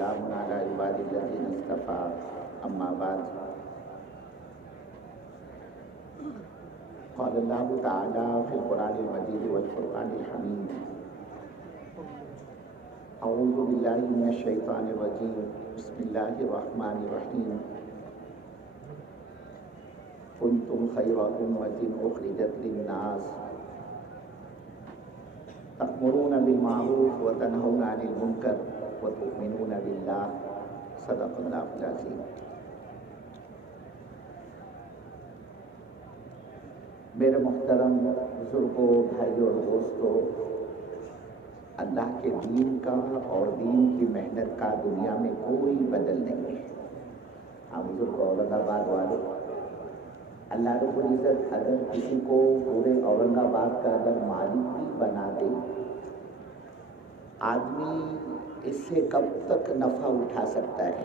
وسلام على عباد الذين اصطفى أما بعد قال الله تعالى في القرآن المجيد والفرقان الحميد أعوذ بالله من الشيطان الرجيم بسم الله الرحمن الرحيم كنتم خير أمة أخرجت للناس تأمرون بالمعروف وتنهون عن المنكر وتؤمنون بالله صدق الله العظيم. میرے محترم بزرگوں، بھائیوں اور دوستوں، اللہ کے دین کا اور دین کی محنت کا دنیا میں کوئی بدل نہیں ہے. ہم بزرگ اورنگ آباد والے، اللہ رب العزت اگر کسی کو پورے اورنگ آباد کا اگر مالک بھی بنا دے، آدمی اس سے کب تک نفع اٹھا سکتا ہے؟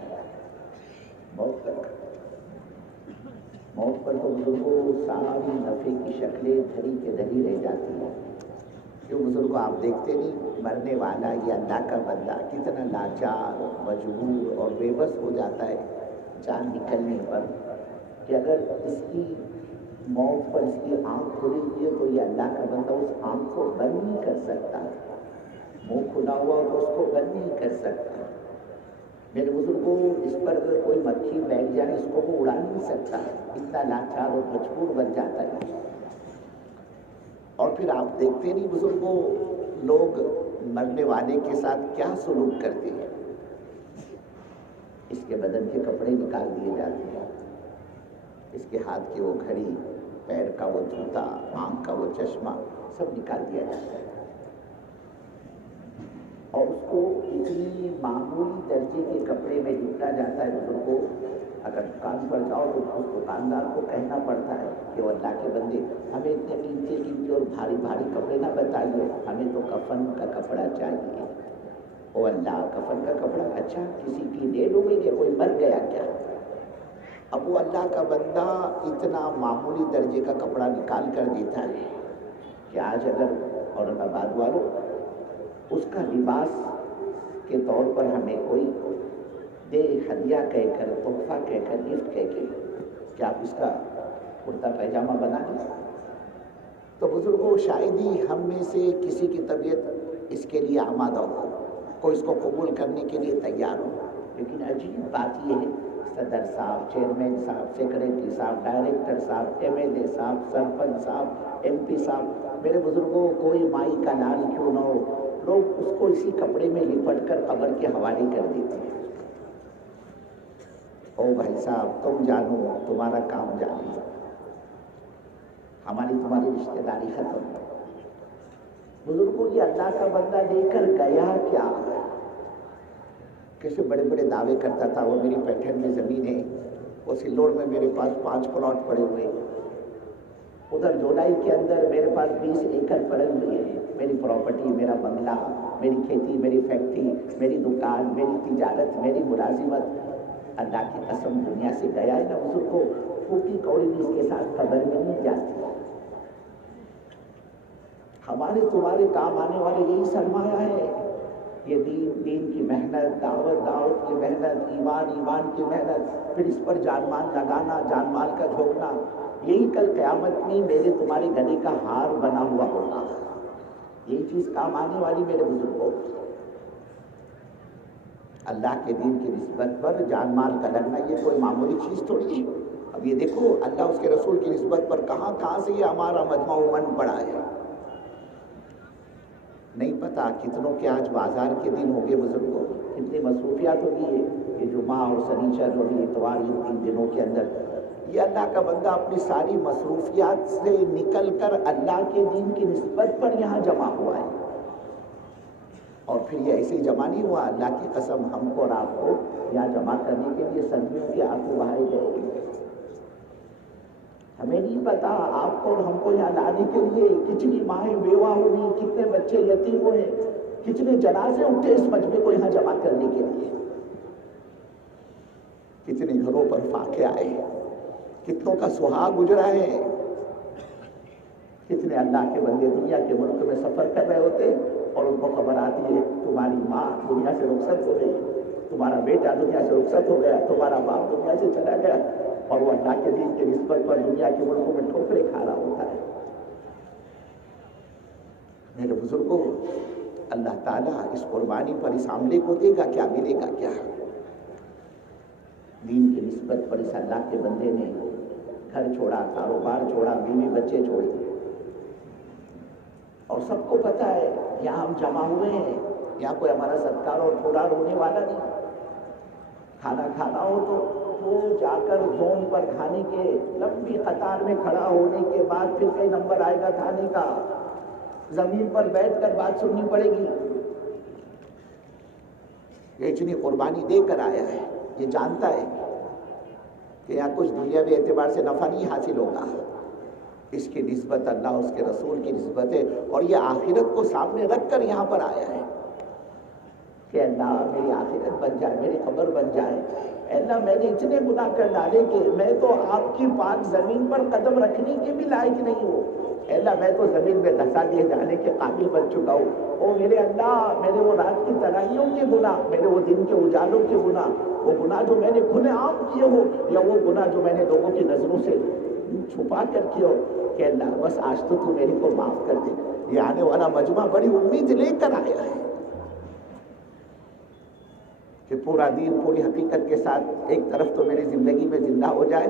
موت تک. موت پر تو بزرگوں ساری نفع کی شکلیں دھری کے دھری رہ جاتی ہیں. کیوں بزرگوں آپ دیکھتے نہیں، مرنے والا یہ اللہ کا بندہ کتنا لاچار، مجبور اور بے بس ہو جاتا ہے جان نکلنے پر، کہ اگر اس کی موت پر اس کی آنکھ کھلی ہوئی ہے تو یہ اللہ کا بندہ اس آنکھ کو بند نہیں کر سکتا، منہ کھلا ہوا تو اس کو بند نہیں کر سکتا. میرے بزرگوں اس پر اگر کوئی مکھی بیٹھ جائے اس کو وہ اڑا نہیں سکتا، اتنا لاچار اور مجبور بن جاتا ہے. اور پھر آپ دیکھتے نہیں بزرگوں، لوگ مرنے والے کے ساتھ کیا سلوک کرتے ہیں. اس کے بدن کے کپڑے نکال دیے جاتے ہیں، اس کے ہاتھ کی وہ گھڑی، پیر کا وہ جوتا، آنکھ کا وہ چشمہ سب نکال دیا جاتا ہے، اور اس کو اتنی معمولی درجے کے کپڑے میں لپٹا جاتا ہے. بزرگوں اگر دکان پر جاؤ تو اس دکاندار کو کہنا پڑتا ہے کہ وہ اللہ کے بندے ہمیں اتنے قیمتی اور بھاری بھاری کپڑے نہ بتائیے، ہمیں تو کفن کا کپڑا چاہیے. او اللہ، کفن کا کپڑا؟ اچھا کسی کی ڈیتھ ہو گئی کہ کوئی مر گیا کیا؟ اب وہ اللہ کا بندہ اتنا معمولی درجے کا کپڑا نکال کر دیتا ہے کہ آج اگر اورنگ آباد والوں اس کا لباس کے طور پر ہمیں کوئی دے، ہدیہ کہہ کر، تحفہ کہہ کر، گفٹ کہہ کے، کیا آپ اس کا کرتا پیجامہ بنا لیں؟ تو بزرگوں شاید ہی ہم میں سے کسی کی طبیعت اس کے لیے آمادہ ہو، کوئی اس کو قبول کرنے کے لیے تیار ہو. لیکن عجیب بات یہ ہے، صدر صاحب، چیئرمین صاحب، سیکریٹری صاحب، ڈائریکٹر صاحب، ایم ایل اے صاحب، سرپنچ صاحب، ایم پی صاحب، میرے بزرگوں کوئی مائی کا لال کیوں نہ ہو، لوگ اس کو اسی کپڑے میں لپٹ کر قبر کے حوالے کر دیتے ہیں. او بھائی صاحب تم جانو، تمہارا کام جانو، ہماری تمہاری رشتہ داری ختم. بزرگوں یہ اللہ کا بندہ لے کر گیا کیا؟ کیسے بڑے بڑے دعوے کرتا تھا، وہ میری پیٹھن میں زمین ہے، وہ سلوڑ میں میرے پاس 5 پلاٹ پڑے ہوئے، ادھر جولائی کے اندر میرے پاس 20 ایکڑ پڑے ہوئے ہیں، میری پراپرٹی، میرا بنگلہ، میری کھیتی، میری فیکٹری، میری دکان، میری تجارت، میری ملازمت. اللہ کی قسم دنیا سے گیا ہے نا بزرگوں، پھوٹی کوڑی بھی اس کے ساتھ قبر میں نہیں جاتی. ہمارے تمہارے کام آنے والے یہی سرمایہ ہے، یہ دین کی محنت، دعوت کی محنت، ایمان کی محنت، پھر اس پر جان مال لگانا، جان مال کا جھونکنا، یہی کل قیامت میں میرے تمہارے گلے کا ہار بنا ہوا ہوگا. یہی چیز کام آنے والی میرے بزرگوں. اللہ کے دین کی نسبت پر جان مال کا لگنا یہ کوئی معمولی چیز تھوڑی ہے. اب یہ دیکھو اللہ اس کے رسول کی نسبت پر کہاں سے یہ ہمارا مجمع من پڑا ہے. نہیں پتا کتنوں کے آج بازار کے دن ہو گئے بزرگوں، کتنی مصروفیات ہوگی ہے. یہ جمعہ اور سنیچر اور اتوار، ان 3 دنوں کے اندر یہ اللہ کا بندہ اپنی ساری مصروفیات سے نکل کر اللہ کے دین کی نسبت پر یہاں جمع ہوا ہے. اور پھر یہ ایسے ہی جمع نہیں ہوا، اللہ کی قسم ہم کو اور آپ کو یہاں جمع کرنے کے لیے صدیوں کے آنسو بہائے گئے. ہمیں نہیں پتا آپ کو اور ہم کو یہاں لانے کے لیے کتنی مائیں بیوہ ہوئی، کتنے بچے یتیم ہوئے، کتنے جنازے اٹھے اس مجمع کو یہاں جمع کرنے کے لیے، کتنے گھروں پر فاقے آئے، کتنوں کا سہاگ گزرا ہے. کتنے اللہ کے بندے دنیا کے ملک میں سفر کر رہے ہوتے اور ان کو خبر آتی ہے تمہاری ماں دنیا سے رخصت ہو گئی. تمہارا بیٹا دنیا سے رخصت ہو گیا، تمہارا باپ دنیا سے چلا گیا، اور وہ اللہ کے دین کی نسبت پر دنیا کے ملکوں میں ٹھوکریں کھا رہا ہوتا ہے۔ میرے بزرگوں، اللہ تعالیٰ اس قربانی پر اس عملے کو دے گا کیا، ملے گا کیا؟ دین کی نسبت پر اس اللہ کے بندے نے گھر چھوڑا، کاروبار چھوڑا، بیوی بچے چھوڑے، اور سب کو پتا ہے یہاں ہم جمع ہوئے ہیں، یہاں کوئی ہمارا ستکار اور پھوڑا ہونے والا نہیں۔ کھانا کھانا ہو تو وہ جا کر زون پر کھانے کے لمبی قطار میں کھڑا ہونے کے بعد پھر کئی نمبر آئے گا کھانے کا، زمین پر بیٹھ کر بات سننی پڑے گی۔ یہ اتنی قربانی دے کر آیا ہے، یہ جانتا ہے کہ یہاں کچھ دنیاوی اعتبار سے نفع نہیں حاصل ہوگا، اس کی نسبت اللہ اس کے رسول کی نسبت ہے، اور یہ آخرت کو سامنے رکھ کر یہاں پر آیا ہے کہ اللہ میری آخرت بن جائے، میری قبر بن جائے۔ اللہ میں نے اتنے گناہ کر ڈالے کہ میں تو آپ کی پاک زمین پر قدم رکھنے کے بھی لائق نہیں ہوں، اللہ میں تو زمین میں دھسا دیے جانے کے قابل بن چکا ہوں۔ او میرے اللہ، میرے وہ رات کی تنہائیوں کے گناہ، میرے وہ دن کے اجالوں کے گناہ، وہ گناہ جو میں نے کھلے عام کیے ہو، یا وہ گناہ جو میں نے لوگوں کی نظروں سے چھپا کر کیا ہو، کہ اللہ بس آج تو میرے کو معاف کر دے۔ یہ آنے والا مجمع بڑی امید لے کر آیا ہے کہ پورا دین پوری حقیقت کے ساتھ ایک طرف تو میری زندگی میں زندہ ہو جائے،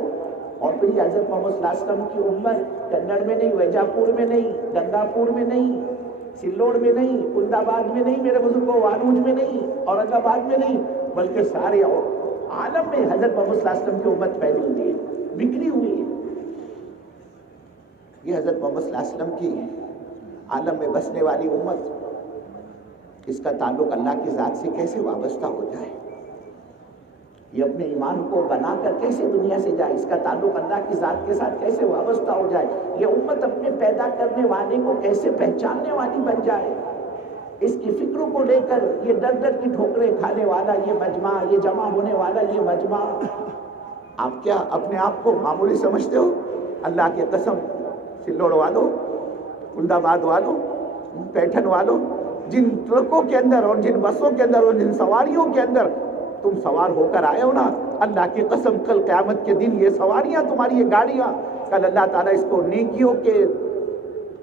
اور پھر یہ حضرت محمد صلی اللہ علیہ وسلم کی امت کنڑ میں نہیں، ویجاپور میں نہیں، گنگا پور میں نہیں، سلوڑ میں نہیں، کند آباد میں نہیں، میرے بزرگوں وانوج میں نہیں، اورنگ آباد میں نہیں، بلکہ سارے عالم میں حضرت محمد صلی اللہ علیہ وسلم کی امت پھیلی ہوئی ہے، بکھری ہوئی ہے۔ یہ حضرت محمد صلی اللہ علیہ وسلم کی عالم میں بسنے والی امت، اس کا تعلق اللہ کی ذات سے کیسے وابستہ ہو جائے، یہ اپنے ایمان کو بنا کر کیسے دنیا سے جائے، اس کا تعلق اللہ کی ذات کے ساتھ کیسے وابستہ ہو جائے، یہ امت اپنے پیدا کرنے والے کو کیسے پہچاننے والی بن جائے، اس کی فکروں کو لے کر یہ ڈر ڈر کی ٹھوکریں کھانے والا یہ مجمع، یہ جمع ہونے والا یہ مجمع۔ آپ کیا اپنے آپ کو معمولی سمجھتے ہو؟ اللہ کی قسم، سلوڑ والوں، کند آباد والوں، پیٹھن والوں، جن ٹرکوں کے اندر اور جن بسوں کے اندر اور جن سواریوں کے اندر تم سوار ہو کر آئے ہو نا، اللہ کی قسم کل قیامت کے دن یہ سواریاں تمہاری یہ گاڑیاں، کل اللہ تعالیٰ اس کو نیکیوں کے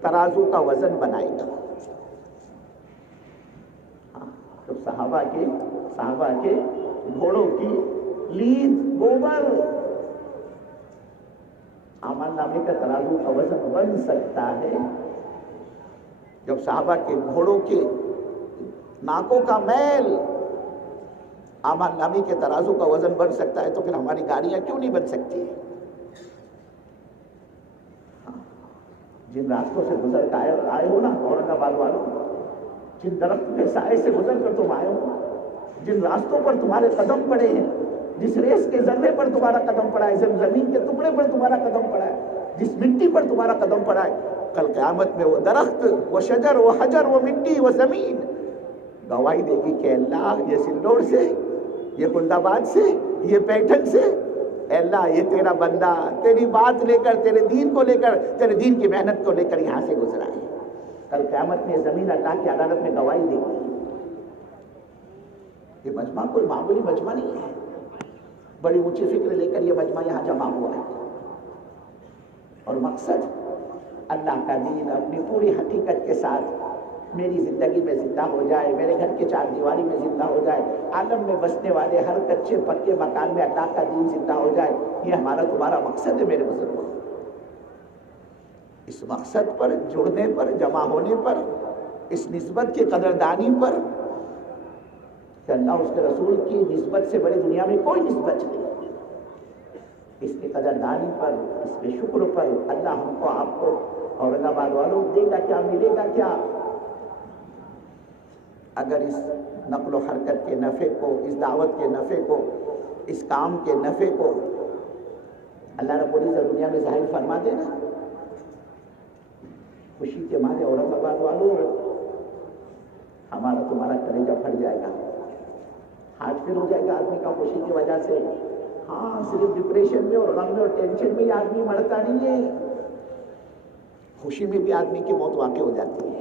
ترازو کا وزن بنائے گا۔ تو صحابہ کے گھوڑوں کی لید گوبر اعمال نامے کا ترازو کا وزن بن سکتا ہے، جب صحابہ کے گھوڑوں کے ناکوں کا میل اعمال نامی کے ترازو کا وزن بن سکتا ہے، تو پھر ہماری گاڑیاں کیوں نہیں بن سکتی؟ جن راستوں سے گزر کر آئے ہو نا اورنگ آباد والوں، جن درخت کے سائے سے گزر کر تم آئے ہو، جن راستوں پر تمہارے قدم پڑے ہیں، جس ریس کے ذرے پر تمہارا قدم پڑا ہے، زمین کے ٹکڑے پر تمہارا قدم پڑا ہے، جس مٹی پر تمہارا قدم پڑا ہے، کل قیامت میں وہ درخت، وہ شجر، وہ حجر، وہ مٹی، وہ زمین گواہی دے گی کہ اللہ یہ سلوڑ سے، یہ کند آباد سے، یہ پیٹھن سے، اے اللہ یہ تیرا بندہ تیری بات لے کر، تیرے دین کو لے کر، تیرے دین کی محنت کو لے کر یہاں سے گزرا ہے۔ کل قیامت میں زمین اللہ کی عدالت میں گواہی دے گی۔ یہ مجمع کوئی معمولی مجمع نہیں ہے، بڑی اونچی فکر لے کر یہ مجمع یہاں جمع ہوا ہے، اور مقصد اللہ کا دین اپنی پوری حقیقت کے ساتھ میری زندگی میں زندہ ہو جائے، میرے گھر کے چار دیواری میں زندہ ہو جائے، عالم میں بسنے والے ہر کچے پکے مکان میں اللہ کا دین زندہ ہو جائے۔ یہ ہمارا تمہارا مقصد ہے میرے بزرگوں۔ اس مقصد پر جڑنے پر، جمع ہونے پر، اس نسبت کی قدردانی پر کہ اللہ اس کے رسول کی نسبت سے بڑی دنیا میں کوئی نسبت نہیں، اس کی قدردانی پر، اس کے شکر پر اللہ ہم کو، آپ کو، اورنگ آباد والوں دے گا کیا، ملے گا کیا؟ اگر اس نقل و حرکت کے نفع کو، اس دعوت کے نفع کو، اس کام کے نفع کو اللہ رب العزت دنیا میں ظاہر فرما دے نا، خوشی کے مارے اورنگ آباد والوں ہمارا تمہارا کلیجہ پھٹ جائے گا، ہاتھ پھر ہو جائے گا آدمی کا خوشی کی وجہ سے۔ ہاں صرف ڈپریشن میں اور غم میں اور ٹینشن میں ہی آدمی مرتا نہیں ہے، خوشی میں بھی آدمی کی موت واقع ہو جاتی ہے۔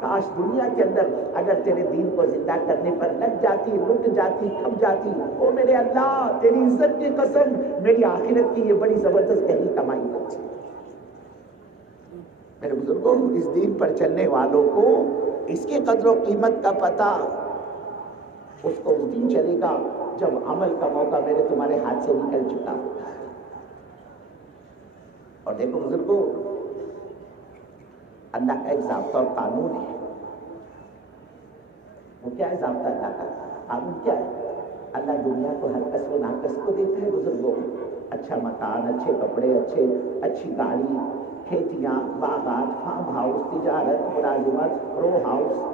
کاش دنیا کے اندر اگر تیرے دین کو زندہ کرنے پر لگ جاتی، رک جاتی، کھپ جاتی، او میرے اللہ تیری عزت کی قسم میری آخرت کی یہ بڑی زبردست گہری کمائی ہوتی۔ میرے بزرگوں، اس دین پر چلنے والوں کو اس کی قدر و قیمت کا پتہ اس کو اس دن چلے گا جب عمل کا موقع میرے تمہارے ہاتھ سے نکل چکا ہوگا۔ اور دیکھو بزرگوں، اللہ کا ایک ضابطہ اور قانون ہے۔ وہ کیا ہے ضابطہ اللہ کا؟ قانون کیا ہے؟ اللہ دنیا کو ہر کس و ناقص کو دیتا ہے بزرگوں، اچھا مکان، اچھے کپڑے، اچھی گاڑی، کھیتیاں، باغات، فارم ہاؤس، تجارت، ملازمت، رو ہاؤس،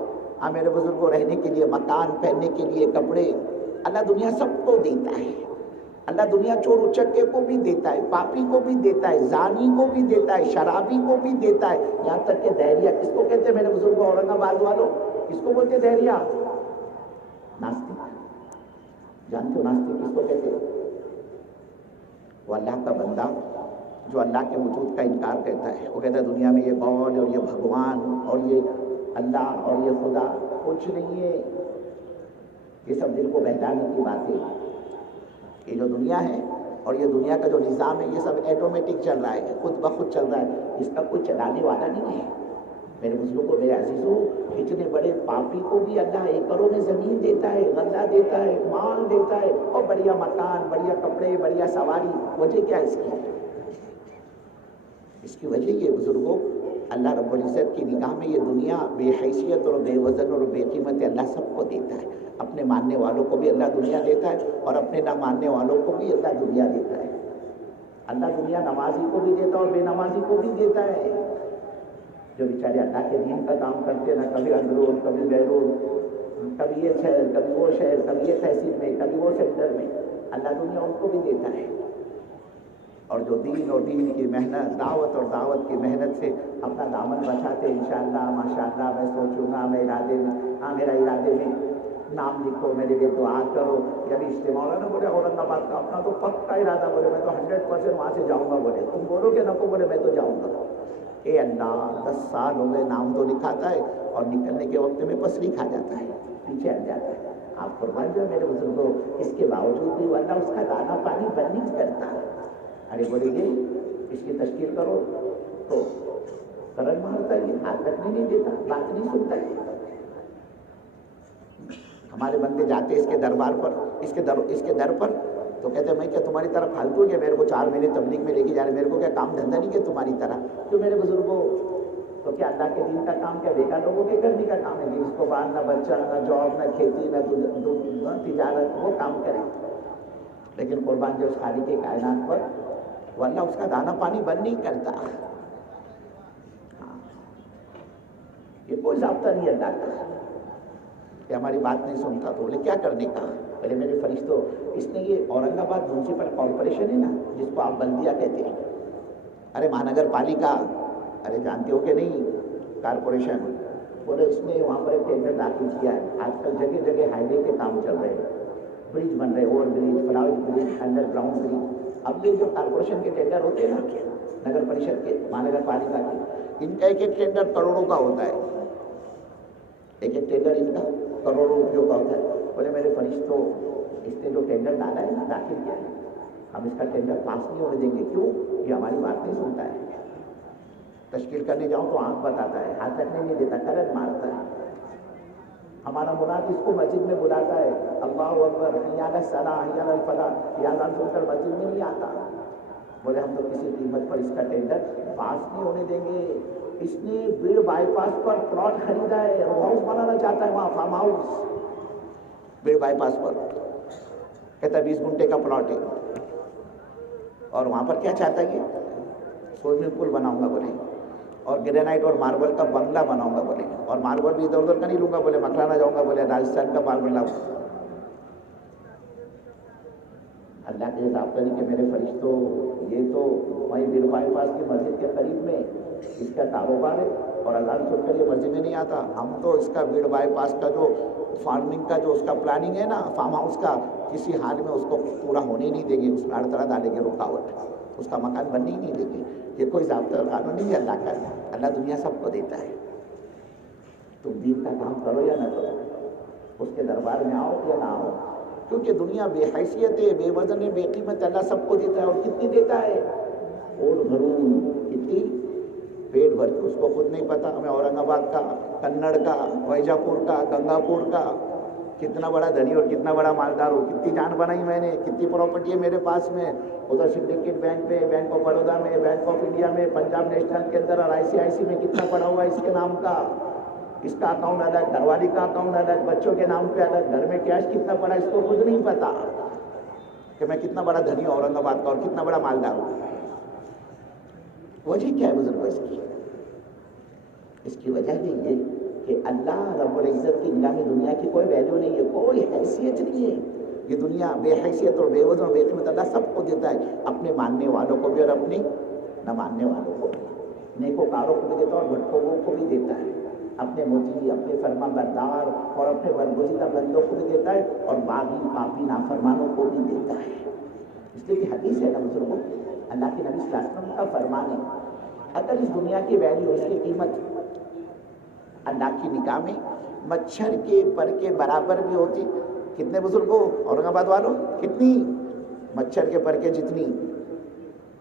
میرے بزرگوں رہنے کے لیے مکان، پہننے کے لیے کپڑے، اللہ دنیا سب کو دیتا ہے۔ اللہ دنیا چور اچکے کو بھی دیتا ہے، پاپی کو بھی دیتا ہے، زانی کو بھی دیتا ہے، شرابی کو بھی دیتا ہے، یہاں تک کہ دہریہ، کس کو کہتے ہیں میرے بزرگوں اورنگ آباد والوں؟ کس کو بولتے دہریہ؟ ناستک۔ جانتے ہو ناستک کس کو کہتے ہیں؟ وہ اللہ کا بندہ جو اللہ کے وجود کا انکار کرتا ہے۔ وہ کہتا ہے دنیا میں یہ گاڈ اور یہ بھگوان اور یہ اللہ اور یہ خدا کچھ نہیں ہے، یہ سب دل کو بہلانے کی باتیں ہیں۔ یہ جو دنیا ہے اور یہ دنیا کا جو نظام ہے یہ سب ایٹومیٹک چل رہا ہے، خود بخود چل رہا ہے، اس کا کوئی چلانے والا نہیں ہے۔ میرے بزرگوں، میرے عزیزوں، اتنے بڑے پاپی کو بھی اللہ ایکڑوں میں زمین دیتا ہے، غلہ دیتا ہے، مال دیتا ہے، اور بڑھیا مکان، بڑھیا کپڑے، بڑھیا سواری۔ وجہ کیا اس کی؟ اس کی وجہ یہ بزرگوں، اللہ رب العزت کی نگاہ میں یہ دنیا بے حیثیت اور بے وزن اور بے قیمت اللہ سب کو دیتا ہے۔ اپنے ماننے والوں کو بھی اللہ دنیا دیتا ہے اور اپنے نہ ماننے والوں کو بھی اللہ دنیا دیتا ہے۔ اللہ دنیا نمازی کو بھی دیتا ہے اور بے نمازی کو بھی دیتا ہے۔ جو بیچارے اللہ کے دین کا کام کرتے ہیں، کبھی اندرون، کبھی بیرون، کبھی یہ شہر، کبھی وہ شہر، کبھی یہ تحصیل میں، کبھی وہ سینٹر میں، اللہ دنیا ان کو بھی دیتا ہے۔ اور جو دین اور دین کی محنت، دعوت اور دعوت کی محنت سے اپنا دامن بچاتے، انشاءاللہ ماشاءاللہ، میں سوچوں گا، میں ارادے میں، میرا ارادے میں نام لکھو، میرے لیے دعا کرو۔ یعنی اجتماع ہو رہا نا، بولے اورنگ آباد کا اپنا تو پکا ارادہ، بولے میں تو 100% وہاں سے جاؤں گا، بولے تم بولو کہ نہ کو، بولے میں تو جاؤں گا۔ اے اللہ، 10 سال ہو گئے، نام تو لکھاتا ہے اور نکلنے کے وقت میں پسری کھا جاتا ہے، پیچھے ہٹ جاتا ہے۔ آپ قربان جو میرے بزرگوں، اس کے باوجود بھی اللہ اس کا دانا پانی بند نہیں کرتا۔ ارے بولے یہ اس کی تشکیل کرو تو کرن مارتا ہے، ہاتھ رکھنے نہیں دیتا، بات نہیں سنتا ہے۔ ہمارے بندے جاتے اس کے دربار پر، اس کے در پر، تو کہتے ہیں میں کیا تمہاری طرح پھالتو ہے کہ میرے کو 4 مہینے تبلیغ میں لے کے جا رہے، میرے کو کیا کام دھندا نہیں کہ تمہاری طرح؟ تو میرے بزرگوں، تو کیا اللہ کے دین کا کام کیا بیکار لوگوں کے کرنے کا کام ہے کہ اس کو بعد نہ بچہ، نہ جاب، نہ کھیتی، نہ تجارت، وہ کام کرے؟ لیکن قربان جو اس خالق کے کائنات پر، وہ اللہ اس کا دانا پانی بند نہیں کرتا۔ یہ کوئی ضابطہ نہیں اللہ کا کہ ہماری بات نہیں سنتا تو بولے کیا کرنے کا؟ پہلے میرے فرشتوں، اس نے یہ اورنگ آباد میونسپل کارپوریشن ہے نا، جس کو آپ بلدیہ کہتے ہیں، ارے مہانگر پالیکا، ارے جانتے ہو کہ نہیں کارپوریشن، بولے اس نے وہاں پر ایک ٹینڈر داخل کیا ہے۔ آج کل جگہ جگہ ہائی وے کے کام چل رہے ہیں، برج بن رہے، اوور برج، فلائی برج، انڈر گراؤنڈ برج۔ اب یہ جو کارپوریشن کے ٹینڈر ہوتے ہیں نا، نگر پریشد کے، مہانگر پالیکا کے، ان کا ایک ایک ٹینڈر کروڑوں کا ہوتا ہے، ایک ایک ٹینڈر ان کا کروڑوں روپیوں کا ہوتا ہے۔ بولے میرے فرشتوں، اس نے جو ٹینڈر ڈالا ہے نا، داخل کیا ہے، ہم اس کا ٹینڈر پاس نہیں ہونے دیں گے۔ کیوں؟ یہ ہماری بات نہیں سنتا ہے۔ تشکیل کرنے جاؤں تو آنکھ بتاتا ہے، ہاتھ رکھنے نہیں دیتا، کرنٹ مارتا ہے۔ ہمارا مراد اس کو مسجد میں بلاتا ہے، اللہ اکبر، حی علی الصلاۃ، حی علی الفلاح، یہ اذان سن کر مسجد میں نہیں آتا۔ بولے ہم تو کسی قیمت پر اس کا ٹینڈر پاس نہیں ہونے دیں گے۔ اس نے بیڑ بائی پاس پر پلاٹ خریدا ہے، رو ہاؤس بنانا چاہتا ہے وہاں، فارم ہاؤس، بیڑ بائی پاس پر، کہتا ہے 20 گھنٹے کا پلاٹ ہے، اور وہاں پر کیا چاہتا ہے کہ سوئمنگ پول بناؤں گا بولے، اور گرینائٹ اور ماربل کا بنگلہ بناؤں گا بولے، اور ماربل بھی ادھر ادھر کا نہیں لوں گا بولے، مکرانا جاؤں گا بولے، راجستھان کا ماربل لاؤں گا۔ اللہ کے ضابطہ نہیں کہ میرے فرشتوں، یہ تو وہیں بیڑ بائی پاس کی مسجد کے قریب میں اس کا کاروبار ہے، اور اللہ سن کر یہ مسجد میں نہیں آتا۔ ہم تو اس کا بیڑ بائی پاس کا جو فارمنگ کا جو اس کا پلاننگ ہے نا، فارم ہاؤس کا، کسی حال میں اس کو پورا ہونے نہیں دیں گے، اس میں ہر طرح ڈالیں گے رکاوٹ، اس کا مکان بننے ہی نہیں دیں گے۔ یہ کوئی ضابطہ قانون نہیں ہے اللہ کا۔ اللہ دنیا سب کو دیتا ہے۔ تم دین کا کام کرو یا نہ کرو، اس کے دربار میں آؤ یا نہ آؤ، کیونکہ دنیا بے حیثیت ہے، بے وزن ہے، بے قیمت، اللہ سب کو دیتا ہے، اور کتنی دیتا ہے؟ اور بھرون کتنی، پیٹ بھر کے، اس کو خود نہیں پتا میں اورنگ آباد کا، کنڑ کا، ویجا پور کا، گنگا پور کا کتنا بڑا دھنی اور کتنا بڑا مالدار ہوں، کتنی جان بنائی میں نے، کتنی پراپرٹی ہے میرے پاس میں، ادھر سنڈیکیٹ بینک پہ، بینک آف بڑودا میں، بینک آف انڈیا میں، پنجاب نیشنل کے اندر، اور ICICI میں کتنا پڑا ہوا ہے اس کے نام کا، اس کا اکاؤنٹ الگ، گھر والی کا اکاؤنٹ الگ، بچوں کے نام پہ الگ، گھر میں کیش کتنا پڑا اس کو خود نہیں پتا کہ میں کتنا بڑا دھنی ہوں اورنگ آباد کا اور کتنا بڑا مالدار ہوں۔ وجہ کیا ہے بزرگوں اس کی وجہ یہ ہے کہ اللہ رب العزت کی نگاہ میں دنیا کی کوئی ویلیو نہیں ہے، کوئی حیثیت نہیں ہے، یہ دنیا بے حیثیت اور بے وزن اور بے قیمت اللہ سب کو دیتا ہے، اپنے ماننے والوں کو بھی اور اپنے نہ ماننے والوں کو بھی، نیکوکاروں کو بھی دیتا ہے اور بھٹکوں کو بھی دیتا ہے، اپنے مطیع، اپنے فرما بردار اور اپنے برگزیدہ بندوں کو بھی دیتا ہے، اور باغی پاپی نافرمانوں کو بھی دیتا ہے۔ اس لیے کہ حدیث ہے نا بزرگوں، اللہ کے نبی صلی اللہ علیہ وسلم کا فرمان ہے، اگر اس دنیا کی ویلیو، اس کی قیمت اللہ کی نگاہ میں مچھر کے پر کے برابر بھی ہوتی، کتنے بزرگوں اورنگ آباد والوں، کتنی، مچھر کے پر کے جتنی،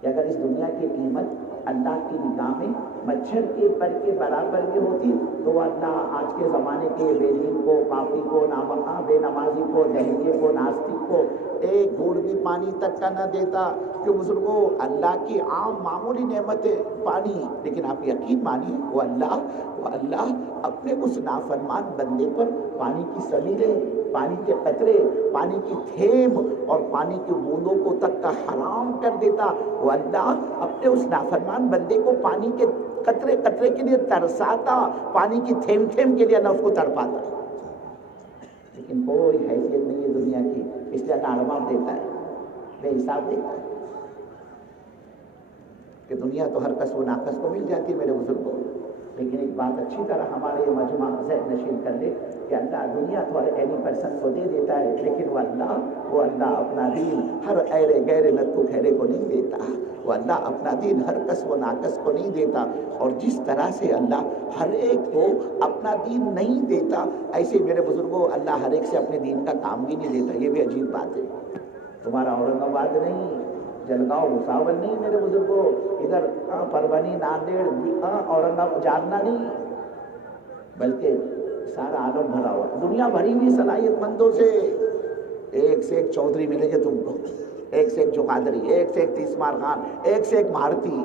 کہ اگر اس دنیا کی قیمت اللہ کی نگاہ میں مچھر کے پر کے برابر بھی ہوتی تو اللہ آج کے زمانے کے بے دین کو، پاپی کو، نامخواں، بے نمازی کو، دہریے کو، ناستک کو ایک گھونٹ بھی پانی تک کا نہ دیتا۔ کہ بزرگوں اللہ کی عام معمولی نعمت ہے پانی، لیکن آپ یقین مانیے وہ اللہ اپنے اس نافرمان بندے پر پانی کی سبیلیں، پانی کے قطرے، پانی کی تھیم اور پانی کی بوندوں کو تک کا حرام کر دیتا۔ وہ اللہ اپنے اس نافرمان بندے کو پانی کے قطرے قطرے کے لیے ترساتا، پانی کی تھیم تھیم کے لیے اللہ اس کو تڑپاتا، لیکن کوئی حیثیت نہیں ہے دنیا کی، اس لیے اللہ عرباب دیتا ہے، بے حساب دیتا ہے، کہ دنیا تو ہر کس و ناقص کو مل جاتی ہے میرے بزرگوں، لیکن ایک بات اچھی طرح ہمارے یہ مجمع ذہن نشین کر لے کہ اللہ دنیا تو ہر اینی پرسن کو دے دیتا ہے، لیکن وہ اللہ اپنا دین ہر ایرے غیر لتو خیرے کو نہیں دیتا، وہ اللہ اپنا دین ہر کس و ناقص کو نہیں دیتا، اور جس طرح سے اللہ ہر ایک کو اپنا دین نہیں دیتا، ایسے میرے بزرگوں اللہ ہر ایک سے اپنے دین کا کام بھی نہیں دیتا۔ یہ بھی عجیب بات ہے، تمہارا اورنگ آباد نہیں، جلگاؤں بھساول نہیں میرے بزرگوں، ادھر پربھنی، ناندیڑ، اورنگ آباد، جالنا نہیں، بلکہ سارا عالم بھرا ہوا ہے، دنیا بھری ہوئی صلاحیت مندوں سے، ایک سے ایک چودھری ملے گے تم کو، ایک سے ایک جوقادری، ایک سے ایک تیسمار خان، ایک سے ایک مہارتی۔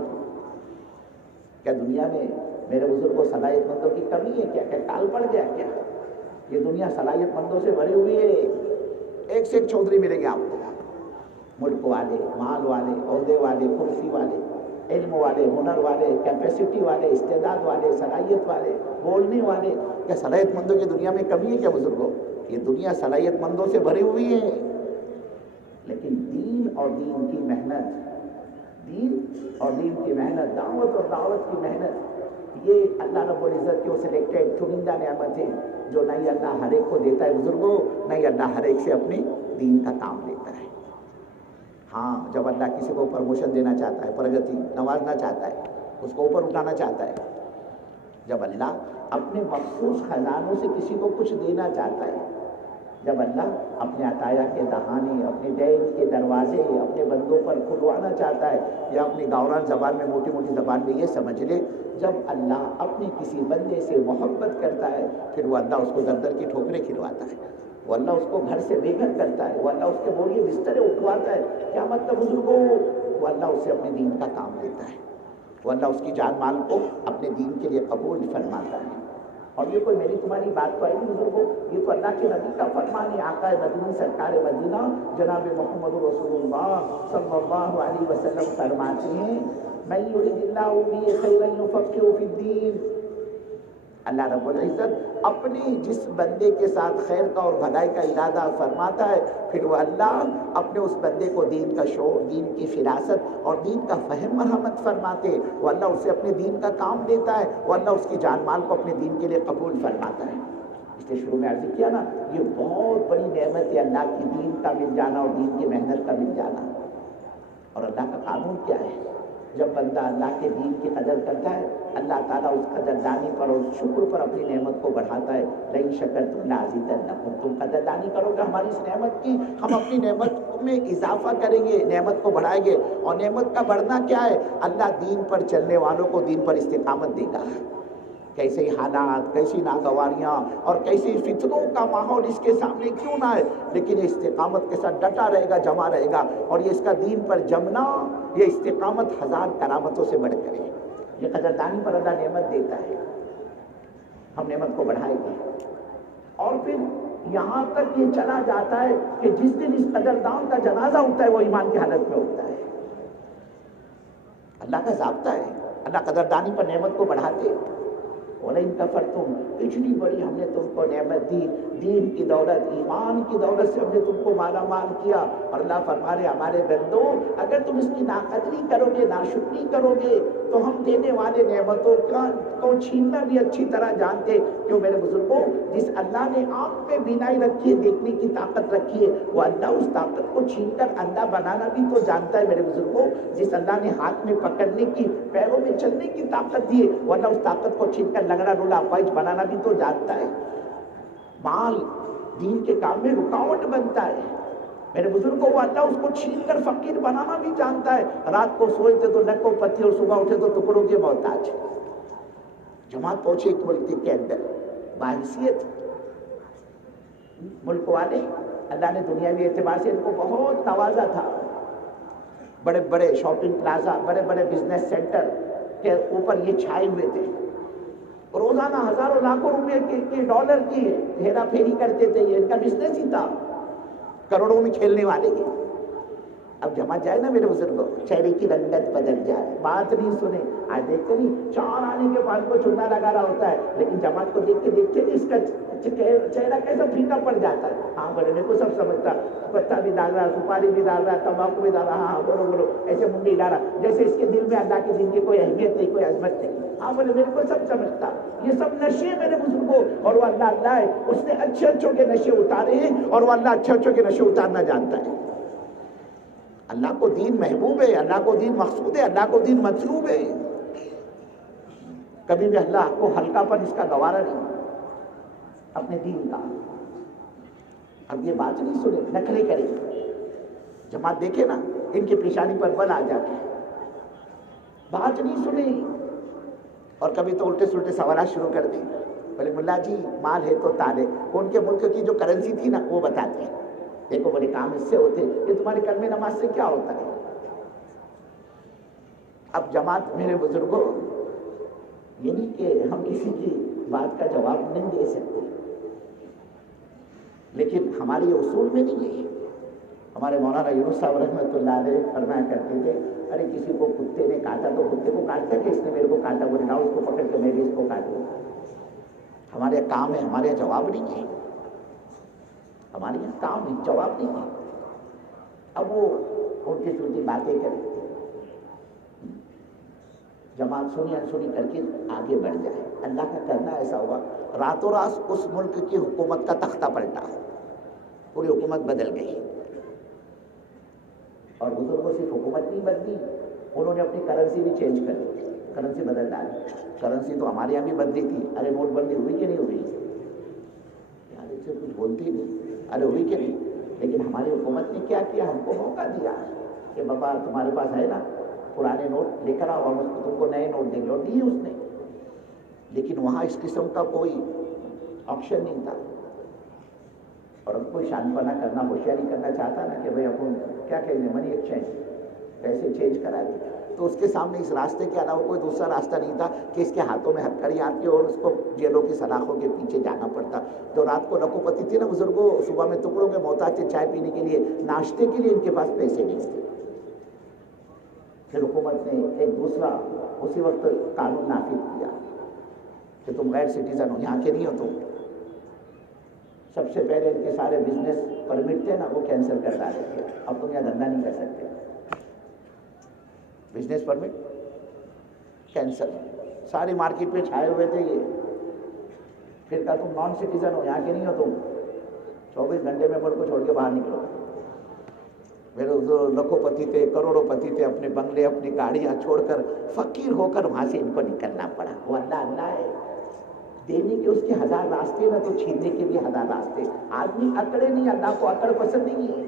کیا دنیا میں میرے بزرگوں صلاحیت مندوں کی کمی ہے کیا؟ کیا ٹال پڑ گیا کیا؟ یہ دنیا صلاحیت مندوں سے بھری ہوئی ہے، ایک سے ایک چودھری ملیں گے آپ کو، ملک والے، مال والے، عہدے والے، کرسی والے، علم والے، ہنر والے، کیپیسٹی والے، استعداد والے، صلاحیت والے، بولنے والے۔ کیا صلاحیت مندوں کی دنیا میں کمی ہے کیا بزرگوں؟ یہ دنیا صلاحیت مندوں سے بھری ہوئی ہے، لیکن دین اور دین کی محنت، دعوت کی محنت، یہ اللہ رب العزت کی وہ سلیکٹڈ چنندہ نعمت ہے جو نہ ہی اللہ ہر ایک کو دیتا ہے بزرگوں، نہ ہی اللہ ہر ایک سے اپنے دین کا کام لیتا ہے۔ ہاں جب اللہ کسی کو پرموشن دینا چاہتا ہے، پرگتی نوازنا چاہتا ہے، اس کو اوپر اٹھانا چاہتا ہے، جب اللہ اپنے مخصوص خزانوں سے کسی کو کچھ دینا چاہتا ہے، جب اللہ اپنے عطایا کے دہانے، اپنے دین کے دروازے اپنے بندوں پر کھلوانا چاہتا ہے، یا اپنی گاوران زبان میں، موٹی موٹی زبان میں یہ سمجھ لے، جب اللہ اپنے کسی بندے سے محبت کرتا ہے، پھر وہ اللہ اس کو در در کی ٹھوکریں کھلواتا ہے، وہ اللہ اس کو گھر سے بے گھر کرتا ہے، وہ اللہ اس کے بوریے بسترے اٹھواتا ہے۔ کیا مطلب بزرگوں؟ وہ اللہ اس سے اپنے دین کا کام لیتا ہے، وہ اللہ اس کی جان مال کو اپنے دین کے لیے قبول فرماتا ہے۔ اور یہ کوئی میری تمہاری بات تو ہے نہیں بزرگوں، یہ تو اللہ کے نبی کا فرمان ہے، آقا مدنی سرکار مدینہ جناب محمد رسول اللہ صلی اللہ علیہ وسلم فرماتے ہیں، من یرید اللہ بہ خیرا یفقہہ فی الدین۔ اللہ رب العزت اپنی جس بندے کے ساتھ خیر کا اور بھلائی کا ارادہ فرماتا ہے، پھر وہ اللہ اپنے اس بندے کو دین کا شعور، دین کی فراست اور دین کا فہم مرحمت فرماتے، وہ اللہ اسے اپنے دین کا کام دیتا ہے، وہ اللہ اس کی جان مال کو اپنے دین کے لیے قبول فرماتا ہے۔ اس لیے شروع میں عرض کیا نا، یہ بہت بڑی نعمت ہے اللہ کی دین کا مل جانا اور دین کی محنت کا مل جانا۔ اور اللہ کا قانون کیا ہے؟ جب بندہ اللہ کے دین کی قدر کرتا ہے اللہ تعالیٰ اس قدردانی پر اور شکر پر اپنی نعمت کو بڑھاتا ہے. لئن شکرتم لازیدنکم، تم قدردانی کرو گے ہماری اس نعمت کی، ہم اپنی نعمت میں اضافہ کریں گے، نعمت کو بڑھائیں گے. اور نعمت کا بڑھنا کیا ہے؟ اللہ دین پر چلنے والوں کو دین پر استقامت دے گا. کیسے حالات، کیسی ناگواریاں اور کیسی فتنوں کا ماحول اس کے سامنے کیوں نہ ہے، لیکن استقامت کے ساتھ ڈٹا رہے گا، جمع رہے گا. اور یہ اس کا دین پر جمنا، یہ استقامت 1000 کرامتوں سے بڑھ کر ہے. یہ قدردانی پر اللہ نعمت دیتا ہے، ہم نعمت کو بڑھائیں گے. اور پھر یہاں تک یہ چلا جاتا ہے کہ جس دن اس قدردان کا جنازہ ہوتا ہے وہ ایمان کی حالت میں ہوتا ہے. اللہ کا ضابطہ ہے، اللہ قدردانی پر نعمت کو بڑھاتے. وَلَئِن كَفَرْتُمْ، اتنی بڑی ہم نے تم کو نعمت دی، دین کی دولت، ایمان کی دولت سے ہم نے تم کو مالا مال کیا. اور اللہ فرما رہے ہمارے بندوں اگر تم اس کی ناقدری کرو گے، ناشکری کرو گے تو ہم دینے والے نعمتوں کو چھیننا بھی اچھی طرح جانتے. کیوں میرے بزرگوں، جس اللہ نے آنکھ پہ بینائی رکھی ہے، دیکھنے کی طاقت رکھی ہے، وہ اللہ اس طاقت کو چھین کر اللہ بنانا بھی تو جانتا ہے. میرے بزرگوں، جس اللہ نے ہاتھ میں پکڑنے کی، پیروں میں چلنے کی طاقت دی ہے، وہ اللہ اس طاقت کو چھین کر لگڑا رولا فائج بنانا بھی تو جانتا ہے. مال دین کے کام میں رکاوٹ بنتا ہے. میرے بزرگوں، وہ اللہ اس کو چھین کر فقیر بنانا بھی جانتا ہے. رات کو سوئے تھے تو لکوں پتی اور صبح اٹھے تو ٹکڑوں کے محتاج. جماعت پہنچے ایک ملک کے اندر، باحثیت ملک والے، اللہ نے دنیاوی اعتبار سے ان کو بہت نوازا تھا. بڑے بڑے شاپنگ پلازا، بڑے بڑے بزنس سینٹر کے اوپر یہ چھائے ہوئے تھے. روزانہ ہزاروں لاکھوں روپے کے ڈالر کی ہیرا پھیری کرتے تھے. یہ ان کا بزنس ہی تھا، کروڑوں میں کھیلنے والے. اب جماعت جائے نا میرے بزرگوں، چہرے کی رنگت بدل جائے، بات نہیں سنے. آج دیکھتے نہیں، چار آنے کے بعد کو چننا لگا رہا ہوتا ہے، لیکن جماعت کو دیکھتے دیکھتے اس کا چہرہ کیسا پھیکا پڑ جاتا ہے. ہاں بولے میرے کو سب سمجھتا، پتا بھی ڈال رہا، سپاری بھی ڈال رہا، تمباکو بھی ڈال رہا، ہاں بولو بولو، ایسے منڈی ڈال رہا جیسے اس کے دل میں اللہ کے دین کی کوئی اہمیت نہیں، کوئی عظمت نہیں. ہاں بولے میرے کو سب سمجھتا. یہ سب نشے میرے بزرگوں، اور وہ اللہ ہے، اس نے اچھے اچھوں کے نشے اتارے ہیں، اور وہ اللہ اچھے اچھوں کے نشے اتارنا جانتا ہے. اللہ کو دین محبوب ہے، اللہ کو دین مقصود ہے، اللہ کو دین مطلوب ہے. کبھی بھی اللہ کو ہلکا پن اس کا گوارا نہیں اپنے دین کا. اب یہ بات نہیں سنے، نخرے کرے. جماعت دیکھے نا، ان کی پیشانی پر بل آ جاتے ہیں، بات نہیں سنے. اور کبھی تو الٹے سلٹے سوالات شروع کر دیں. بولے ملا جی مال ہے تو تالے، ان کے ملک کی جو کرنسی تھی نا وہ بتاتے ہیں. دیکھو بڑے کام اس سے ہوتے، یہ تمہارے کلمہ نماز سے کیا ہوتا ہے. اب جماعت میرے بزرگوں، یہ نہیں کہ ہم کسی کی بات کا جواب نہیں دے سکتے، لیکن ہمارے یہ اصول میں نہیں ہے. ہمارے مولانا یونس صاحب رحمۃ اللہ علیہ فرمایا کرتے تھے، ارے کسی کو کتے نے کاٹا تو کتے کو کاٹتا کہ اس نے میرے کو کاٹا، بولے نہ اس کو پکڑ کے میں بھی اس کو کاٹوں. ہمارے کام ہے، ہمارے جواب نہیں ہے. ہمارے یہاں کام ہے، جواب نہیں ہے. اب وہ الٹی سلٹی باتیں کریں، جماعت سنی انسنی کر کے آگے بڑھ جائے. اللہ کا کرنا ایسا ہوا، راتوں رات اس ملک کی حکومت کا تختہ پلٹا، پوری حکومت بدل گئی. اور بزرگوں صرف حکومت نہیں بدلی، انہوں نے اپنی کرنسی بھی چینج کر دی، کرنسی بدل ڈالی. کرنسی تو ہمارے یہاں بھی بدلی تھی. ارے نوٹ بندی ہوئی کہ نہیں ہوئی؟ یار اس سے کچھ بولتی نہیں، ارے ہوئی کہ نہیں؟ لیکن ہماری حکومت نے کیا کیا؟ ہم کو موقع دیا کہ بابا تمہارے پاس ہے نا پرانے نوٹ لے کر آؤ، ہم اس کو تم کو نئے نوٹ دیں گے، اور دیے اس نے. لیکن وہاں اس قسم کا کوئی آپشن نہیں تھا. اور اب کوئی شان پنا کرنا، ہوشیاری کرنا چاہتا نا کہ بھائی اپن کیا کہیں گے، منی ایکسچینج، پیسے چینج کرا دیں، تو اس کے سامنے اس راستے کے علاوہ کوئی دوسرا راستہ نہیں تھا کہ اس کے ہاتھوں میں ہتھکڑی آتی اور اس کو جیلوں کی سلاخوں کے پیچھے جانا پڑتا. تو رات کو لکھوں پتی تھی نا بزرگوں، صبح میں ٹکڑوں کے محتاج تھے چائے پینے کے لیے، ناشتے کے لیے ان کے پاس پیسے نہیں تھے. پھر حکومت نے ایک دوسرا اسی وقت قانون نافذ کیا کہ تم غیر سٹیزن ہو، یہاں کے نہیں ہو تم. سب سے پہلے ان کے سارے بزنس پرمٹ تھے نا وہ کینسل کر ڈالے تھے. اب تم یہاں دھندا نہیں کر سکتے، بزنس پرمٹ کینسل. ساری مارکیٹ پہ چھائے ہوئے تھے یہ. پھر کہا تم نان سٹیزن ہو، یہاں کے نہیں ہو تم، 24 گھنٹے میں ملک کو چھوڑ کے باہر نکلو. میرے حضور لکھوں پتی تھے، کروڑوں پتی تھے، اپنے بنگلے اپنی گاڑیاں چھوڑ کر فقیر ہو کر وہاں سے ان کو نکلنا پڑا. وہ اللہ ہے، دینے کے اس کے ہزار راستے نہ تو چھیننے کے بھی ہزار راستے. آدمی اکڑے نہیں، اللہ کو اکڑ پسند نہیں ہے.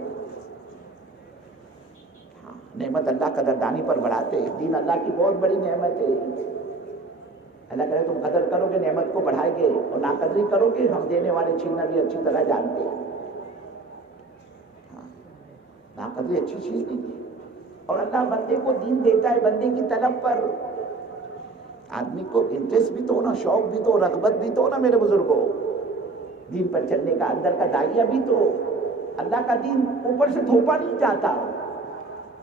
نعمت اللہ قدردانی پر بڑھاتے. دین اللہ کی بہت بڑی نعمت ہے. اللہ کرے تم قدر کرو گے نعمت کو بڑھائے گے، اور ناقدری کرو گے ہم دینے والے چھیننا بھی اچھی طرح جانتے ہیں. ناقدری اچھی چیز نہیں ہے. اور اللہ بندے کو دین دیتا ہے بندے کی طلب پر. آدمی کو انٹرسٹ بھی تو ہونا، شوق بھی تو، رغبت بھی تو نا میرے بزرگوں. دین پر چلنے کا اندر کا داعیہ بھی تو. اللہ کا دین اوپر سے تھوپا نہیں جاتا.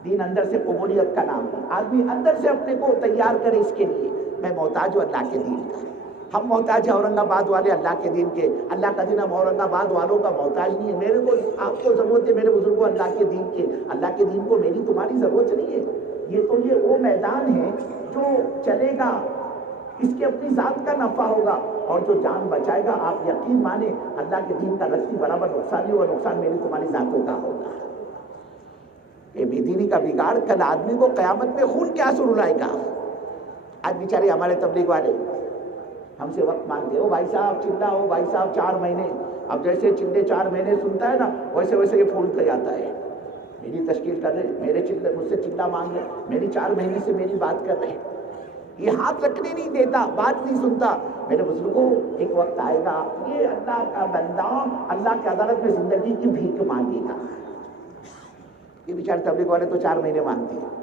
دین اندر سے قبولیت کا نام ہے. آدمی اندر سے اپنے کو تیار کرے اس کے لیے. میں محتاج ہوں اللہ کے دین کا. ہم محتاج ہیں اورنگ آباد والے اللہ کے دین کے. اللہ کا دین ہم اورنگ آباد والوں کا محتاج نہیں ہے. میرے کو آپ کو ضرورت ہے میرے بزرگوں اللہ کے دین کے. اللہ کے دین کو میری تمہاری ضرورت نہیں ہے. یہ وہ میدان ہے جو چلے گا اس کے اپنی ذات کا نفع ہوگا، اور جو جان بچائے گا آپ یقین مانیں اللہ کے دین کا رسی برابر نقصان نہیں ہوگا. نقصان میری تمہاری ذاتوں کا ہوگا. یہ بے دینی کا بگاڑ کل آدمی کو قیامت میں خون کے آنسو رلائے گا. آج بیچارے ہمارے تبلیغ والے ہم سے وقت مانگتے، او بھائی صاحب چلا ہو، بھائی صاحب 4 مہینے. اب جیسے چلے 4 مہینے سنتا ہے نا ویسے یہ پھولتا جاتا ہے. میری تشکیل کر رہے، میرے چلے مجھ سے چلا مانگ رہے، میری 4 مہینے سے میری بات کر رہے. یہ ہاتھ رکھنے نہیں دیتا، بات نہیں سنتا. میرے بزرگوں ایک وقت آئے گا یہ اللہ کا بندہ اللہ کی عدالت میں زندگی کی بھیک مانگے گا. یہ بیچارے تبلیغ والے تو 4 مہینے مانگتے ہیں.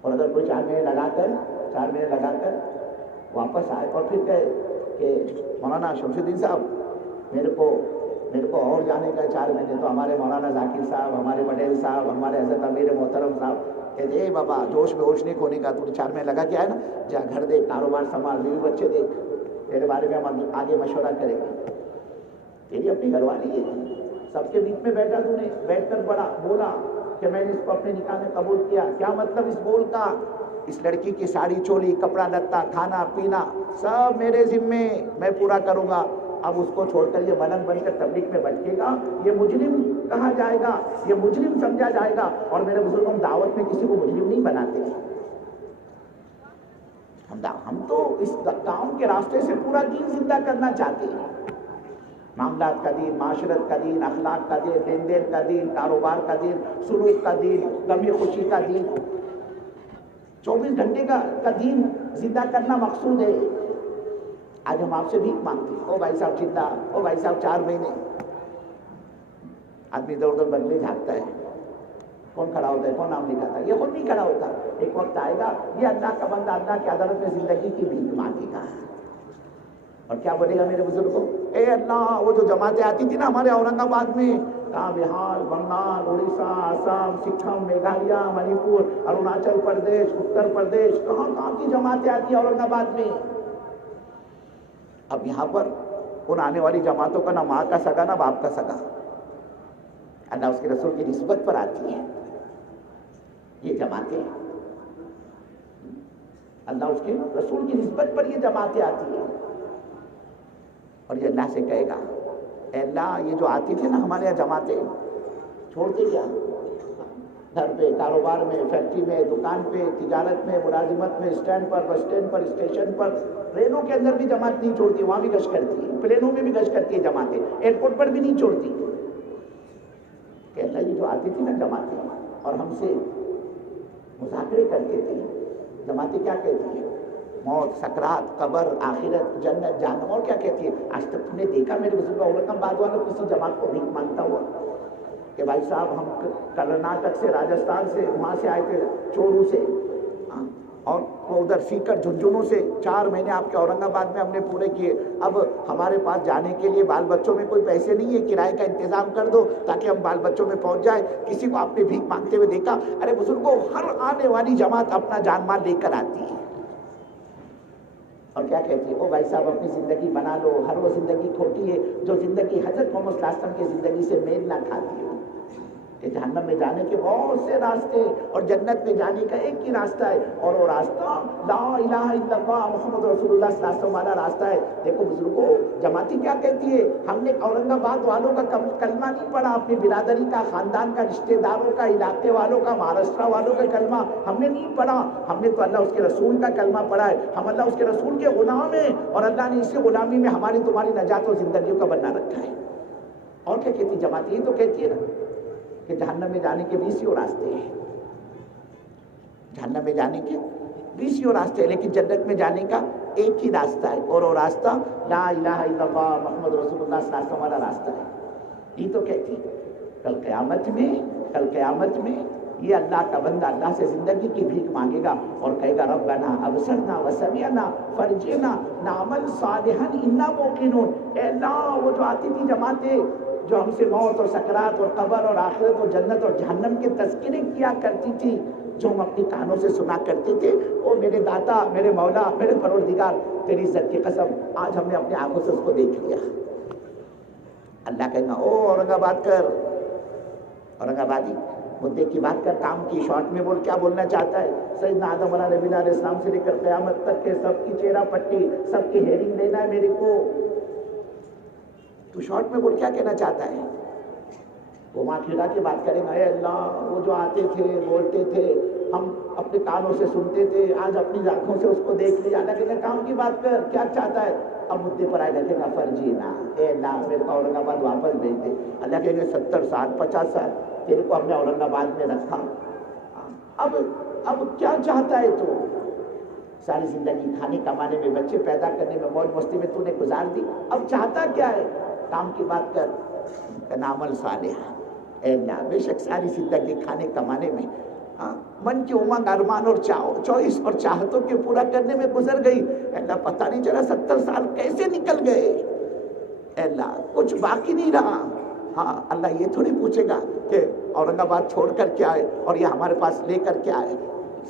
اور اگر کوئی 4 مہینے لگا کر واپس آئے اور پھر کہے کہ مولانا شمس الدین صاحب میرے کو اور جانے کا 4 مہینے، تو ہمارے مولانا ذاکر صاحب، ہمارے پٹیل صاحب، ہمارے حضرت امیر محترم صاحب کہتے اے بابا جوش میں ہوش نہیں کھونے کا، تو 4 مہینے لگا کے آئے نا، جا گھر دیکھ، کاروبار سنبھال، بیوی بچے دیکھ، تیرے بارے میں ہم آگے مشورہ کریں گے. تیری اپنی گھر والی ہے، سب کے بیچ میں بیٹھ کر بولا کہ میں نے اس کو اپنے نکاح میں قبول کیا. کیا مطلب اس بول کا؟ اس لڑکی کی ساڑی چولی، کپڑا لتا، کھانا پینا سب میرے ذمے، میں پورا کروں گا. اب اس کو چھوڑ کر یہ ملنگ بن کر تبلیغ میں بھٹکے گا، یہ مجرم کہا جائے گا، یہ مجرم سمجھا جائے گا. اور میرے بزرگ ہم دعوت میں کسی کو مجرم نہیں بناتے. ہم تو اس کام کے راستے سے پورا دین زندہ کرنا چاہتے ہیں. معاملات کا دین، معاشرت کا دین، اخلاق کا دین، لین دین کا دین، کاروبار کا دین، سلوک کا دین، غم خوشی کا دین، 24 گھنٹے کا دین زندہ کرنا مقصود ہے. آج ہم آپ سے بھیک مانگتے ہیں، او بھائی صاحب چندہ، او بھائی صاحب 4 مہینے. آدمی ادھر ادھر بنگلے جھانکتا ہے، کون کھڑا ہوتا ہے، کون نام لکھاتا ہے؟ یہ خود نہیں کھڑا ہوتا. ایک وقت آئے گا یہ اللہ کا بندہ اللہ کی عدالت میں زندگی کی بھیک مانگے گا. اور کیا بولے گا میرے بزرگوں؟ اے اللہ، وہ جو جماعتیں آتی تھی نا ہمارے اورنگ آباد میں، بہار، بنگال، اڑیسہ، آسام، سکم، میگھالیہ، منی پور، اروناچل پردیش، اتر پردیش، کہاں کی جماعتیں آتی ہیں اورنگ آباد میں. اب یہاں پر ان آنے والی جماعتوں کا نہ ماں کا سگا نہ باپ کا سگا، اللہ اس کے رسول کی نسبت پر آتی ہے. یہ جماعتیں اللہ اس کے رسول کی نسبت پر یہ جماعتیں آتی ہیں. اور یہ اللہ سے کہے گا اے اللہ یہ جو آتی تھی نا ہمارے یہاں جماعتیں، چھوڑتے کیا؟ گھر پہ، کاروبار میں، فیکٹری میں، دکان پہ، تجارت میں، ملازمت میں، اسٹینڈ پر، بس اسٹینڈ پر، اسٹیشن پر، ٹرینوں کے اندر بھی جماعت نہیں چھوڑتی، وہاں بھی گشت کرتی ہے، پلینوں میں بھی گشت کرتی ہے جماعتیں، ایئرپورٹ پر بھی نہیں چھوڑتی. کہ اللہ یہ جو آتی تھی نا جماعتیں اور ہم سے مذاکرے کرتے تھے، جماعتیں کیا کہتی ہیں؟ موت، سکرات، قبر، آخرت، جنت، جہنم، اور کیا کہتی ہے؟ آج تک تم نے دیکھا میرے بزرگ اورنگ آباد والوں کسی جماعت کو بھیک مانگتا ہوا کہ بھائی صاحب ہم کرناٹک سے، راجستھان سے، وہاں سے آئے تھے، چورو سے، اور وہ ادھر سیکر، جھنجھنوں سے، 4 مہینے آپ کے اورنگ آباد میں ہم نے پورے کیے. اب ہمارے پاس جانے کے لیے بال بچوں میں کوئی پیسے نہیں ہے، کرائے کا انتظام کر دو تاکہ ہم بال بچوں میں پہنچ جائیں. کسی کو آپ نے بھیک مانگتے ہوئے دیکھا؟ ارے بزرگوں ہر آنے والی جماعت اپنا جان مال لے کر آتی ہے. اور کیا کہتی ہے؟ او بھائی صاحب اپنی زندگی بنا لو. ہر وہ زندگی کھوٹی ہے جو زندگی حضرت محمد صلی اللہ علیہ وسلم کی زندگی سے میل نہ کھاتی ہو. کہ جہنم میں جانے کے بہت سے راستے اور جنت میں جانے کا ایک ہی راستہ ہے، اور وہ راستہ لا الہ الا اللہ محمد رسول اللہ صلی اللہ علیہ وسلم والا راستہ ہے۔ دیکھو بزرگوں، جماعتی کیا کہتی ہے؟ ہم نے اورنگ آباد والوں کا کلمہ نہیں پڑھا، اپنی برادری کا، خاندان کا، رشتہ داروں کا، علاقے والوں کا، مہاراشٹر والوں کا کلمہ ہم نے نہیں پڑھا، ہم نے تو اللہ اس کے رسول کا کلمہ پڑھا ہے۔ ہم اللہ اس کے رسول کے غلام ہیں، اور اللہ نے اسی غلامی میں ہماری تمہاری نجات و زندگیوں کا بنا رکھا ہے۔ اور کیا کہتی جماعت؟ یہ تو کہتی ہے نا کہ جہنم میں جانے کے 20 راستے ہیں، جہنم میں جانے کے 20 راستے ہیں، لیکن جنت میں جانے کا ایک ہی راستہ ہے، اور وہ راستہ لا الہ الا اللہ محمد رسول اللہ صلی اللہ علیہ وسلم والا راستہ ہے۔ یہ تو کہتی کل قیامت میں یہ اللہ کا بندہ اللہ سے زندگی کی بھیک مانگے گا اور کہے گا ربنا ابصرنا وسمعنا فرجعنا نعمل صالحا انا موقنون۔ اے اللہ، وہ جو آتی تھی جماعتیں جو ہم سے موت اور سکرات اور قبر اور آخرت اور جنت اور جہنم کے تذکرے کیا کرتی تھی، جو ہم اپنی کانوں سے سنا کرتے تھے، او میرے داتا، میرے مولا، میرے پروردگار، تیری عزت کی قسم آج ہم نے اپنی آنکھوں سے اس کو دیکھ لیا۔ اللہ کہے گا او اورنگ آباد کر، اورنگ آبادی مدعے کی بات کر، کام کی، شارٹ میں بول، کیا بولنا چاہتا ہے؟ سیدنا آدم علیہ نبی علیہ السلام سے لے کر قیامت تک کے سب کی چہرہ پٹی، سب کی ہیئرنگ لینا ہے میرے کو۔ تو شارٹ میں بول، کیا کہنا چاہتا ہے؟ وہ ماں کھلا کے بات کریں گا، اے اللہ، وہ جو آتے تھے، بولتے تھے، ہم اپنے کانوں سے سنتے تھے، آج اپنی آنکھوں سے اس کو دیکھ لیا۔ اللہ کہے گا کام کی بات کر، کیا چاہتا ہے؟ اب مدعے پر آئے گا، کہے گا فرجینا، اے اللہ میرے کو اورنگ آباد واپس بھیج دے۔ اللہ کہے گا 70 سال 50 سال تیرے کو ہم نے اورنگ آباد میں رکھا، اب کیا چاہتا ہے تو؟ ساری زندگی کھانے کمانے میں، بچے پیدا کرنے میں، موج مستی میں تو نے گزار دی، اب چاہتا کیا ہے؟ کام کی بات کر، نعمل صالح۔ اے اللہ، بے شک ساری زندگی کھانے کمانے میں، من کی امنگ، ارمان اور چوائس اور چاہتوں کے پورا کرنے میں گزر گئی۔ اے اللہ، پتہ نہیں چلا 70 سال کیسے نکل گئے۔ اے اللہ، کچھ باقی نہیں رہا۔ ہاں، اللہ یہ تھوڑی پوچھے گا کہ اورنگ آباد چھوڑ کر کے آئے اور یہ ہمارے پاس لے کر کے آئے۔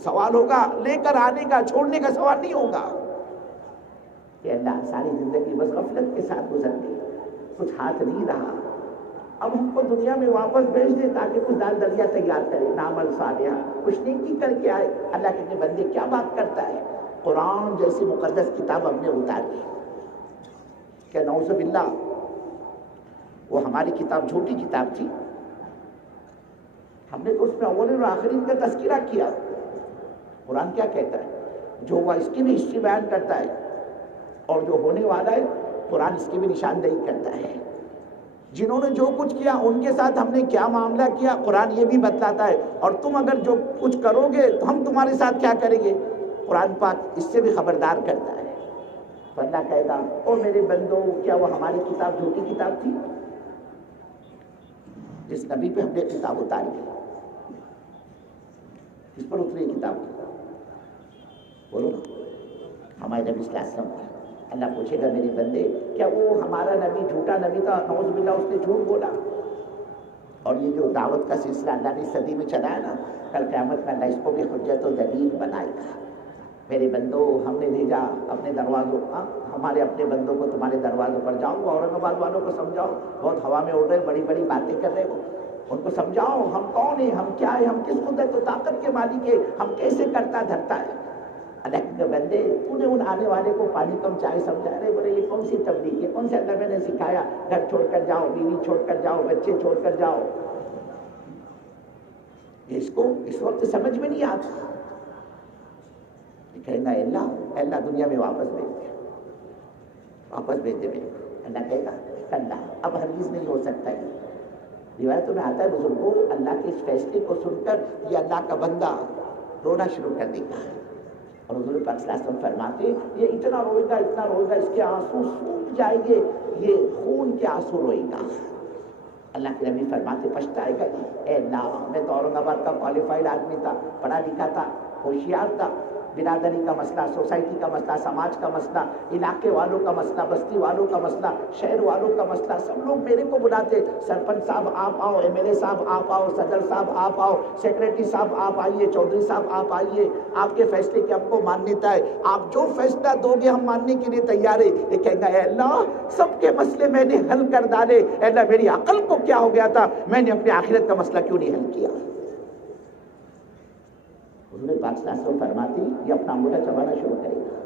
سوال ہوگا لے کر آنے کا، چھوڑنے کا سوال نہیں ہوگا۔ کہ اللہ، ساری زندگی بس غفلت کے ساتھ گزر گئی، کچھ ہاتھ نہیں رہا، اب ہم کو دنیا میں واپس بھیج دے تاکہ کچھ دال دلیا تیار کرے، نعمل صالحہ، کچھ نیکی کر کے آئے۔ اللہ کے بندے کیا بات کرتا ہے؟ قرآن جیسی مقدس کتاب ہم نے اتاری، کہ نعوذ باللہ وہ ہماری کتاب جھوٹی کتاب تھی، ہم نے تو اس میں اولین اور آخرین کا تذکرہ کیا۔ قرآن کیا کہتا ہے؟ جو ہوا اس کی بھی ہسٹری بیان کرتا ہے، اور جو ہونے والا ہے قرآن اس کی بھی نشاندہی کرتا ہے۔ جنہوں نے جو کچھ کیا ان کے ساتھ ہم نے کیا معاملہ کیا قرآن یہ بھی بتلاتا ہے، اور تم اگر جو کچھ کرو گے تو ہم تمہارے ساتھ کیا کریں گے، قرآن پاک اس سے بھی خبردار کرتا ہے۔ تو اللہ کہے گا او میرے بندو، کیا وہ ہماری کتاب جھوٹی کتاب تھی؟ جس نبی پہ ہم نے کتاب اتاری، اس پر اتری کتاب، بولو ہمارے نبی صلی اللہ علیہ وسلم۔ اللہ پوچھے گا میرے بندے، کیا وہ ہمارا نبی جھوٹا نبی تھا؟ نعوذ باللہ، اس نے جھوٹ بولا۔ اور یہ جو دعوت کا سلسلہ اللہ نے صدی میں چلایا نا، کل قیامت میں اللہ اس کو بھی حجت و دلیل بنائے گا۔ میرے بندوں، ہم نے بھیجا اپنے دروازوں، ہمارے اپنے بندوں کو تمہارے دروازوں پر جاؤ، اورنگ آباد والوں کو سمجھاؤ، بہت ہوا میں اڑ رہے، بڑی بڑی باتیں کر رہے ہو، ان کو سمجھاؤ ہم کون ہیں، ہم کیا ہیں، ہم کس قدرت و طاقت کے مالک ہیں، ہم کیسے کرتا دھرتا ہے۔ اللہ کے بندے، تو نے ان آنے والے کو پانی کم چائے سمجھا رہے، بولے یہ کون سی تبلیغ ہے، کون سے اللہ میں نے سکھایا گھر چھوڑ کر جاؤ، بیوی چھوڑ کر جاؤ، بچے چھوڑ کر جاؤ، اس کو اس وقت سمجھ میں نہیں آتا۔ کہنا اللہ دنیا میں واپس بھیج دے، واپس بھیج دے میرے کو۔ اللہ کہے گا اللہ اب ہرگز نہیں ہو سکتا ہے۔ روایتوں میں آتا ہے بزرگوں، اللہ کے اس فیصلے کو سن کر یہ اللہ کا بندہ رونا شروع کر دے گا، اور حضور پاک صلی اللہ علیہ وسلم فرماتے یہ اتنا روئے گا اس کے آنسو سوکھ جائیں گے، یہ خون کے آنسو روئے گا۔ اللہ کے نبی فرماتے پچھتائے گا، اے اللہ میں تو اورنگ آباد کا کوالیفائڈ آدمی تھا، پڑھا لکھا تھا، ہوشیار تھا. برادری کا مسئلہ، سوسائٹی کا مسئلہ، سماج کا مسئلہ، علاقے والوں کا مسئلہ، بستی والوں کا مسئلہ، شہر والوں کا مسئلہ، سب لوگ میرے کو بلاتے. سرپنچ صاحب آپ آؤ، ایم ایل اے صاحب آپ آؤ، صدر صاحب آپ آؤ، سیکریٹری صاحب آپ آئیے، چودھری صاحب آپ آئیے، آپ کے فیصلے کی ہم کو مانیتا ہے، آپ جو فیصلہ دو گے ہم ماننے کے لیے تیار ہے. یہ کہے گا اے اللہ سب کے مسئلے میں نے حل کر ڈالے، اے اللہ میری عقل کو کیا ہو گیا تھا، میں نے اپنی آخرت کا مسئلہ کیوں نہیں حل کیا. حضور پاک صلی اللہ علیہ وسلم فرماتی یہ اپنا انگوٹھا چبانا شروع کرے گا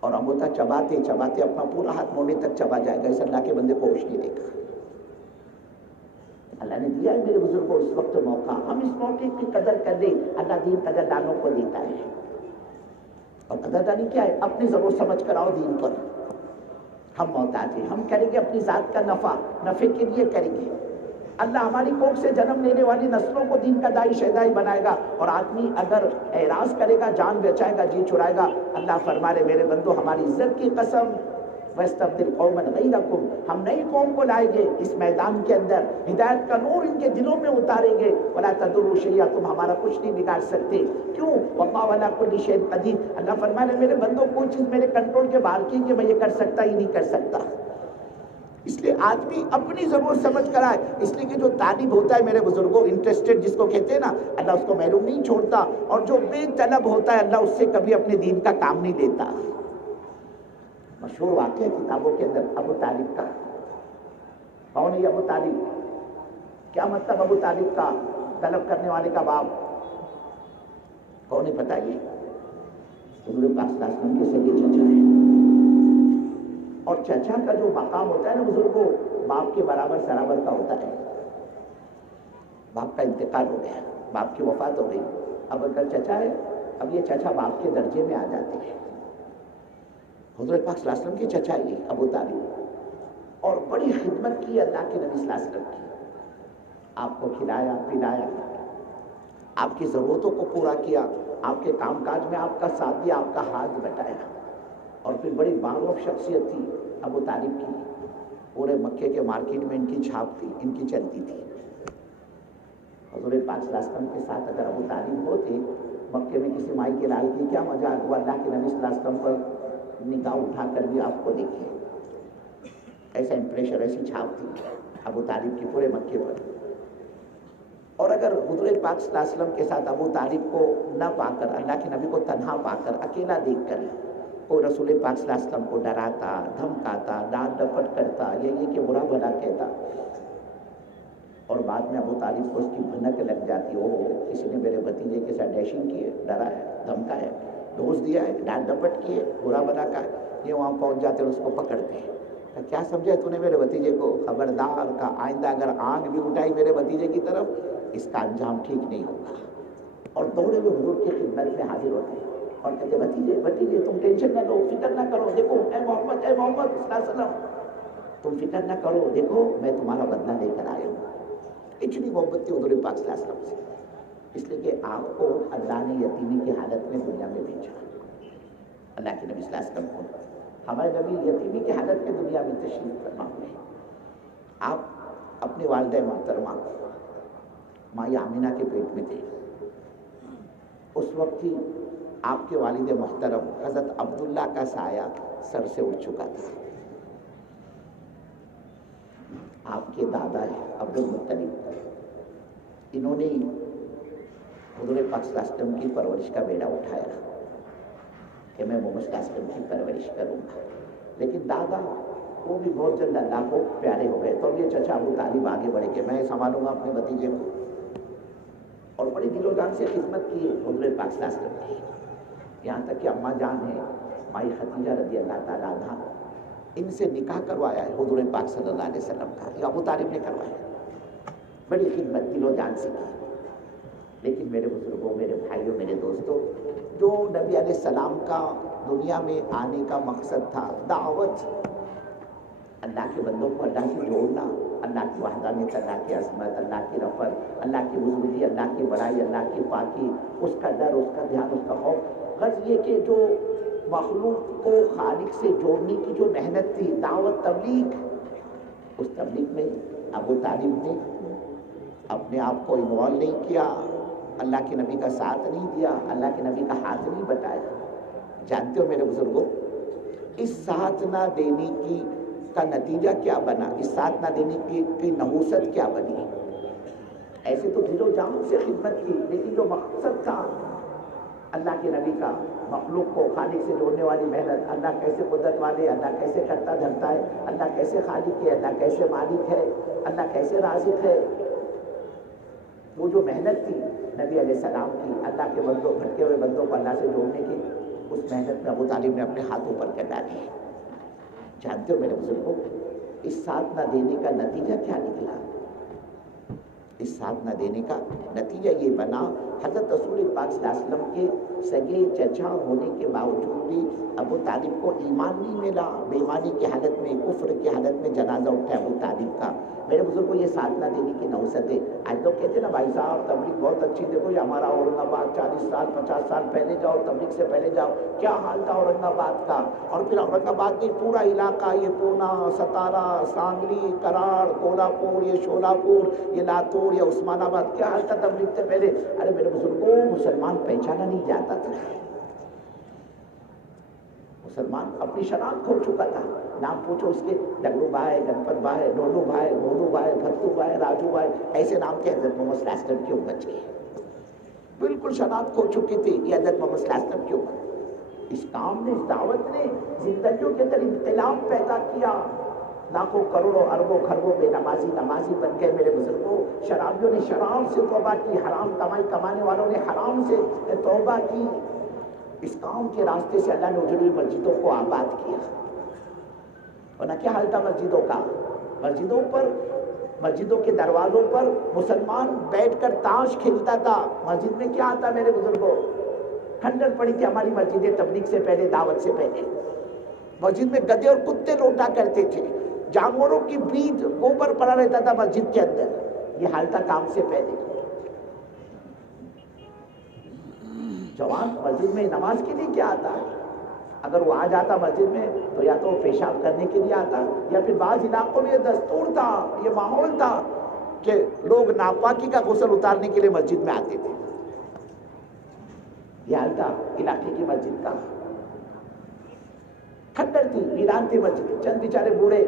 اور انگوٹھا چباتے چباتے اپنا پورا ہاتھ موڑنے تک چبا جائے گا. اس اللہ کے بندے کو ہوش نہیں دے گا. اللہ نے دیا ہے میرے بزرگ کو اس وقت موقع، ہم اس موقع کی قدر کر لیں. اللہ دین قدردانوں کو دیتا ہے. اور قدردانی کیا ہے؟ اپنی ضرورت سمجھ کر آؤ دین پر. ہم محتاج ہیں، ہم کریں گے اپنی ذات کا نفع کے لیے کریں گے. اللہ ہماری کوکھ سے جنم لینے والی نسلوں کو دین کا دائی شہدائی بنائے گا. اور آدمی اگر اعراض کرے گا، جان بچائے گا، جی چھڑائے گا، اللہ فرما رہے میرے بندو ہماری عزت کی قسم وَاسْتَبْدِلْ قَوْمًا غَيْرَكُمْ، ہم نئی قوم کو لائیں گے اس میدان کے اندر، ہدایت کا نور ان کے دلوں میں اتاریں گے. وَلَا تَضُرُّوا شَيْئًا، تم ہمارا کچھ نہیں بگاڑ سکتے. کیوں؟ وَاللَّهُ عَلَىٰ كُلِّ شَيْءٍ قَدِيرٌ. اللہ فرما رہے میرے بندوں کوئی چیز میرے کنٹرول کے باہر کی کہ میں یہ کر سکتا ہی نہیں کر سکتا. اس لیے آدمی اپنی ضرورت سمجھ کر آئے. اس لیے کہ جو طالب ہوتا ہے میرے بزرگوں، انٹرسٹڈ جس کو کہتے ہیں نا، اللہ اس کو محروم نہیں چھوڑتا. اور جو بے طلب ہوتا ہے اللہ اس سے کبھی اپنے دین کا کام نہیں لیتا. مشہور واقعہ کتابوں کے اندر ابو طالب کا. کون ہے ابو طالب؟ کیا مطلب ابو طالب کا؟ طلب کرنے والے کا باپ. کون ہے بتائیے؟ حضور پاک صلی اللہ علیہ وسلم کے سگے چچا ہے. اور چچا کا جو مقام ہوتا ہے نا بزرگوں، باپ کے برابر سرابر کا ہوتا ہے. باپ کا انتقال ہو گیا، باپ کی وفات ہو گئی، اب اگر چچا ہے اب یہ چچا باپ کے درجے میں آ جاتے ہیں. حضور پاک صلی اللہ علیہ وسلم کے چچا یہ ابو طالب، اور بڑی خدمت کی اللہ کے نبی صلی اللہ علیہ وسلم کی. آپ کو کھلایا پلایا، آپ کی ضرورتوں کو پورا کیا، آپ کے کام کاج میں آپ کا ساتھ دیا، آپ کا ہاتھ بٹایا. اور پھر بڑی معروف شخصیت تھی ابو طالب کی. پورے مکے کے مارکیٹ میں ان کی چھاپ تھی، ان کی چلتی تھی. حضور پاک صلی اللہ علیہ وسلم کے ساتھ اگر ابو طالب ہوتے، مکے میں کسی مائی کے لائی تھی، کیا مزاق ہوا اللہ کے نبی صلی اللہ علیہ وسلم پر نگاہ اٹھا کر بھی آپ کو دیکھیے. ایسا امپریشن، ایسی چھاپ تھی ابو طالب کی پورے مکے پر. اور اگر حضور پاک صلی اللہ علیہ وسلم کے ساتھ ابو طالب کو نہ پا کر، اللہ کے نبی کو تنہا پا کر، اکیلا دیکھ کر کوئی رسول پاک صلی اللہ علیہ وسلم کو ڈراتا، دھمکاتا، ڈانٹ ڈپٹ کرتا، یہ کہ برا بھلا کہتا، اور بعد میں ابو طالب کو اس کی بھنک لگ جاتی، او کسی نے میرے بھتیجے کے ساتھ ڈیشنگ کی ہے، ڈرایا، دھمکایا، ڈوز دیا ہے، ڈانٹ ڈپٹ کی ہے، برا بھلا کا ہے. یہ وہاں پہنچ جاتے اور اس کو پکڑتے ہیں. کیا سمجھا تو نے میرے بھتیجے کو؟ خبردار کا آئندہ اگر آنکھ بھی اٹھائی میرے بھتیجے کی طرف اس کا انجام ٹھیک نہیں ہوگا. اور دوڑے ہوئے حضور کی خدمت میں حاضر ہوتے ہیں اور کہتے بھتیجے بھتیجے تم ٹینشن نہ لو، فکر نہ کرو، دیکھو اے محمد صلی اللہ علیہ وسلم تم فکر نہ کرو، دیکھو میں تمہارا بدلہ لے کر آیا ہوں. اتنی محبت تھی حضور پاک صلی اللہ علیہ وسلم سے. اس لیے کہ آپ کو اللہ نے یتیمی کی حالت میں دنیا میں بھیجا. اللہ کے نبی صلی اللہ علیہ وسلم کو ہمارے نبی یتیمی کی حالت میں دنیا میں تشریف فرما ہوئے. آپ اپنی والدہ محترمہ ماں آمینہ کے پیٹ میں تھے. اس وقت ہی آپ کے والد محترم حضرت عبداللہ کا سایہ سر سے اٹھ چکا تھا. آپ کے دادا ہیں عبد المطلب، انہوں نے حضور پاک صلی اللہ علیہ وسلم کی پرورش کا بیڑا اٹھایا کہ میں محمد صلی اللہ علیہ وسلم کی پرورش کروں گا. لیکن دادا وہ بھی بہت جلد اللہ کو پیارے ہو گئے، تو یہ چچا ابو طالب آگے بڑھے کہ میں سنبھالوں گا اپنے بھتیجے کو. اور بڑی دل و جان سے خدمت کی حضور پاک صلی اللہ علیہ وسلم کی. یہاں تک کہ اماں جان ہیں مائی خدیجہ رضی اللہ تعالیٰ عنہ، ان سے نکاح کروایا ہے حضور پاک صلی اللہ علیہ وسلم کا، یہ ابو طالب نے کروایا. بڑی خدمت دل و جان سے کی. لیکن میرے بزرگوں، میرے بھائیوں، میرے دوستوں، جو نبی علیہ السلام کا دنیا میں آنے کا مقصد تھا دعوت، اللہ کے بندوں کو اللہ سے جوڑنا، اللہ کی وحدانیت، اللہ کی عظمت، اللہ کی رفعت، اللہ کی بزرگی، اللہ کی بڑائی، اللہ کی پاکی، اس کا ڈر، اس کا دھیان، اس کا خوف. غرض یہ کہ جو مخلوق کو خالق سے جوڑنے کی جو محنت تھی، دعوت، تبلیغ، اس تبلیغ میں ابو طالب نے اپنے آپ کو انوالو نہیں کیا. اللہ کے نبی کا ساتھ نہیں دیا، اللہ کے نبی کا ہاتھ نہیں بٹایا۔ جانتے ہو میرے بزرگوں، اس ساتھ نہ دینے کا نتیجہ کیا بنا، اس ساتھ نہ دینے کی نحوست کیا بنی؟ ایسے تو دل و جان سے خدمت کی، لیکن جو مقصد تھا اللہ کے نبی کا، مخلوق کو خالق سے جوڑنے والی محنت، اللہ کیسے قدرت والے، اللہ کیسے کرتا دھرتا ہے، اللہ کیسے خالق ہے، اللہ کیسے مالک ہے، اللہ کیسے رازق ہے، وہ جو محنت تھی نبی علیہ السلام کی، اللہ کے بندوں، بھٹکے ہوئے بندوں کو اللہ سے جوڑنے کی، اس محنت میں ابو طالب نے اپنے ہاتھوں پر کر ڈالی۔ جانتے ہو میرے بزرگوں، اس ساتھ نہ دینے کا نتیجہ کیا نکلا؟ اس ساتھ نہ دینے کا نتیجہ یہ بنا، حضرت رسول پاک صلی اللہ علیہ وسلم کے سگے چچا ہونے کے باوجود بھی ابو طالب کو ایمان نہیں ملا، بے ایمانی کی حالت میں، کفر کی حالت میں جنازہ اٹھا ابو طالب کا۔ میرے بزرگوں، یہ ساتھ نہ دینے کی نحوست ہے۔ آج لوگ کہتے ہیں نا بھائی صاحب تبلیغ بہت اچھی، دیکھو یہ ہمارا اورنگ آباد 40 سال 50 سال پہلے جاؤ، تبلیغ سے پہلے جاؤ، کیا حال تھا اورنگ آباد کا، اور پھر اورنگ آباد کی پورا علاقہ، یہ پونا، ستارہ، سانگلی، کراڑ، کولہاپور، یہ شولاپور، یہ لاتور، یہ عثمان آباد، کیا حال تھا تبلیغ سے پہلے؟ ارے میرے بزرگوں، مسلمان پہچانا نہیں جاتا تھا، مسلمان اپنی شناخت کھو چکا تھا۔ نام پوچھو اس کے، ڈگلو بھائی، گنپت بھائی، ڈولو بھائی، بولو بھائی، بھتو بھائی، راجو بھائی، ایسے نام کے حضرت محمد صلی اللہ علیہ وسلم کیوں بچ گئے؟ بالکل شناخت کھو چکی تھی، یہ حضرت محمد صلی اللہ علیہ وسلم کیوں بچ؟ اس کام نے، اس دعوت نے زندگیوں کے اندر انقلاب پیدا کیا، لاکھوں کروڑوں اربوں خربوں بے نمازی نمازی بن گئے۔ میرے بزرگوں، شرابیوں نے شراب سے توبہ کی، حرام کمائی کمانے والوں نے حرام سے توبہ کی۔ اس کام کے راستے سے اللہ نے اجڑی مسجدوں کو آباد کیا، ورنہ کیا حال تھا مسجدوں کا؟ مسجدوں پر، مسجدوں کے دروازوں پر مسلمان بیٹھ کر تاش کھیلتا تھا۔ مسجد میں کیا آتا میرے بزرگوں؟ کھنڈر پڑی تھی ہماری مسجدیں تبلیغ سے پہلے، دعوت سے پہلے۔ مسجد میں گدھے اور کتے لوٹا کرتے تھے، جانوروں کی بیج گوبر پڑا رہتا تھا مسجد کے اندر، یہ حال تھا کام سے پہلے۔ جوان مسجد میں نماز کے لیے کیا آتا ہے؟ اگر وہ آ جاتا مسجد میں تو یا تو پیشاب کرنے کے لیے آتا، یا پھر بعض علاقوں میں یہ دستور تھا، یہ ماحول تھا کہ لوگ ناپاکی کا غسل اتارنے کے لیے مسجد میں آتے تھے۔ یہ حال تھا علاقے کی مسجد کا۔ کھنڈر تھی، ویران تھی مسجد، چند بیچارے بوڑھے،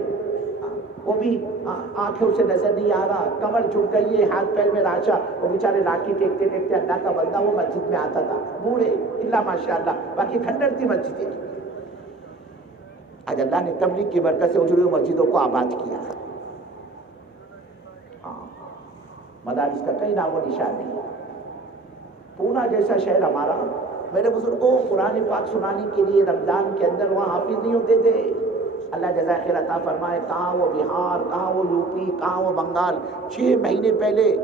وہ بھی آنکھوں سے نظر نہیں آ رہا، کمر جھک گئی ہے، ہاتھ پیر میں راشا، وہ بیچارے لاٹھی ٹیکتے ٹیکتے اللہ کا بندہ وہ مسجد میں آتا تھا، بوڑھے اللہ ماشاءاللہ، باقی کھنڈر تھی مسجدیں۔ آج اللہ نے تبلیغ کی برکت سے اجڑی ہوئی مسجدوں کو آباد کیا۔ مدارس کا کئی نام و نشان نہیں۔ پونا جیسا شہر ہمارا، میرے بزرگوں، قرآن پاک سنانے کے لیے رمضان کے اندر وہاں حافظ نہیں ہوتے تھے۔ اللہ جزائے خیر عطا فرمائے، کہاں وہ بہار، کہاں وہ یو پی، کہاں وہ بنگال، 6 مہینے پہلے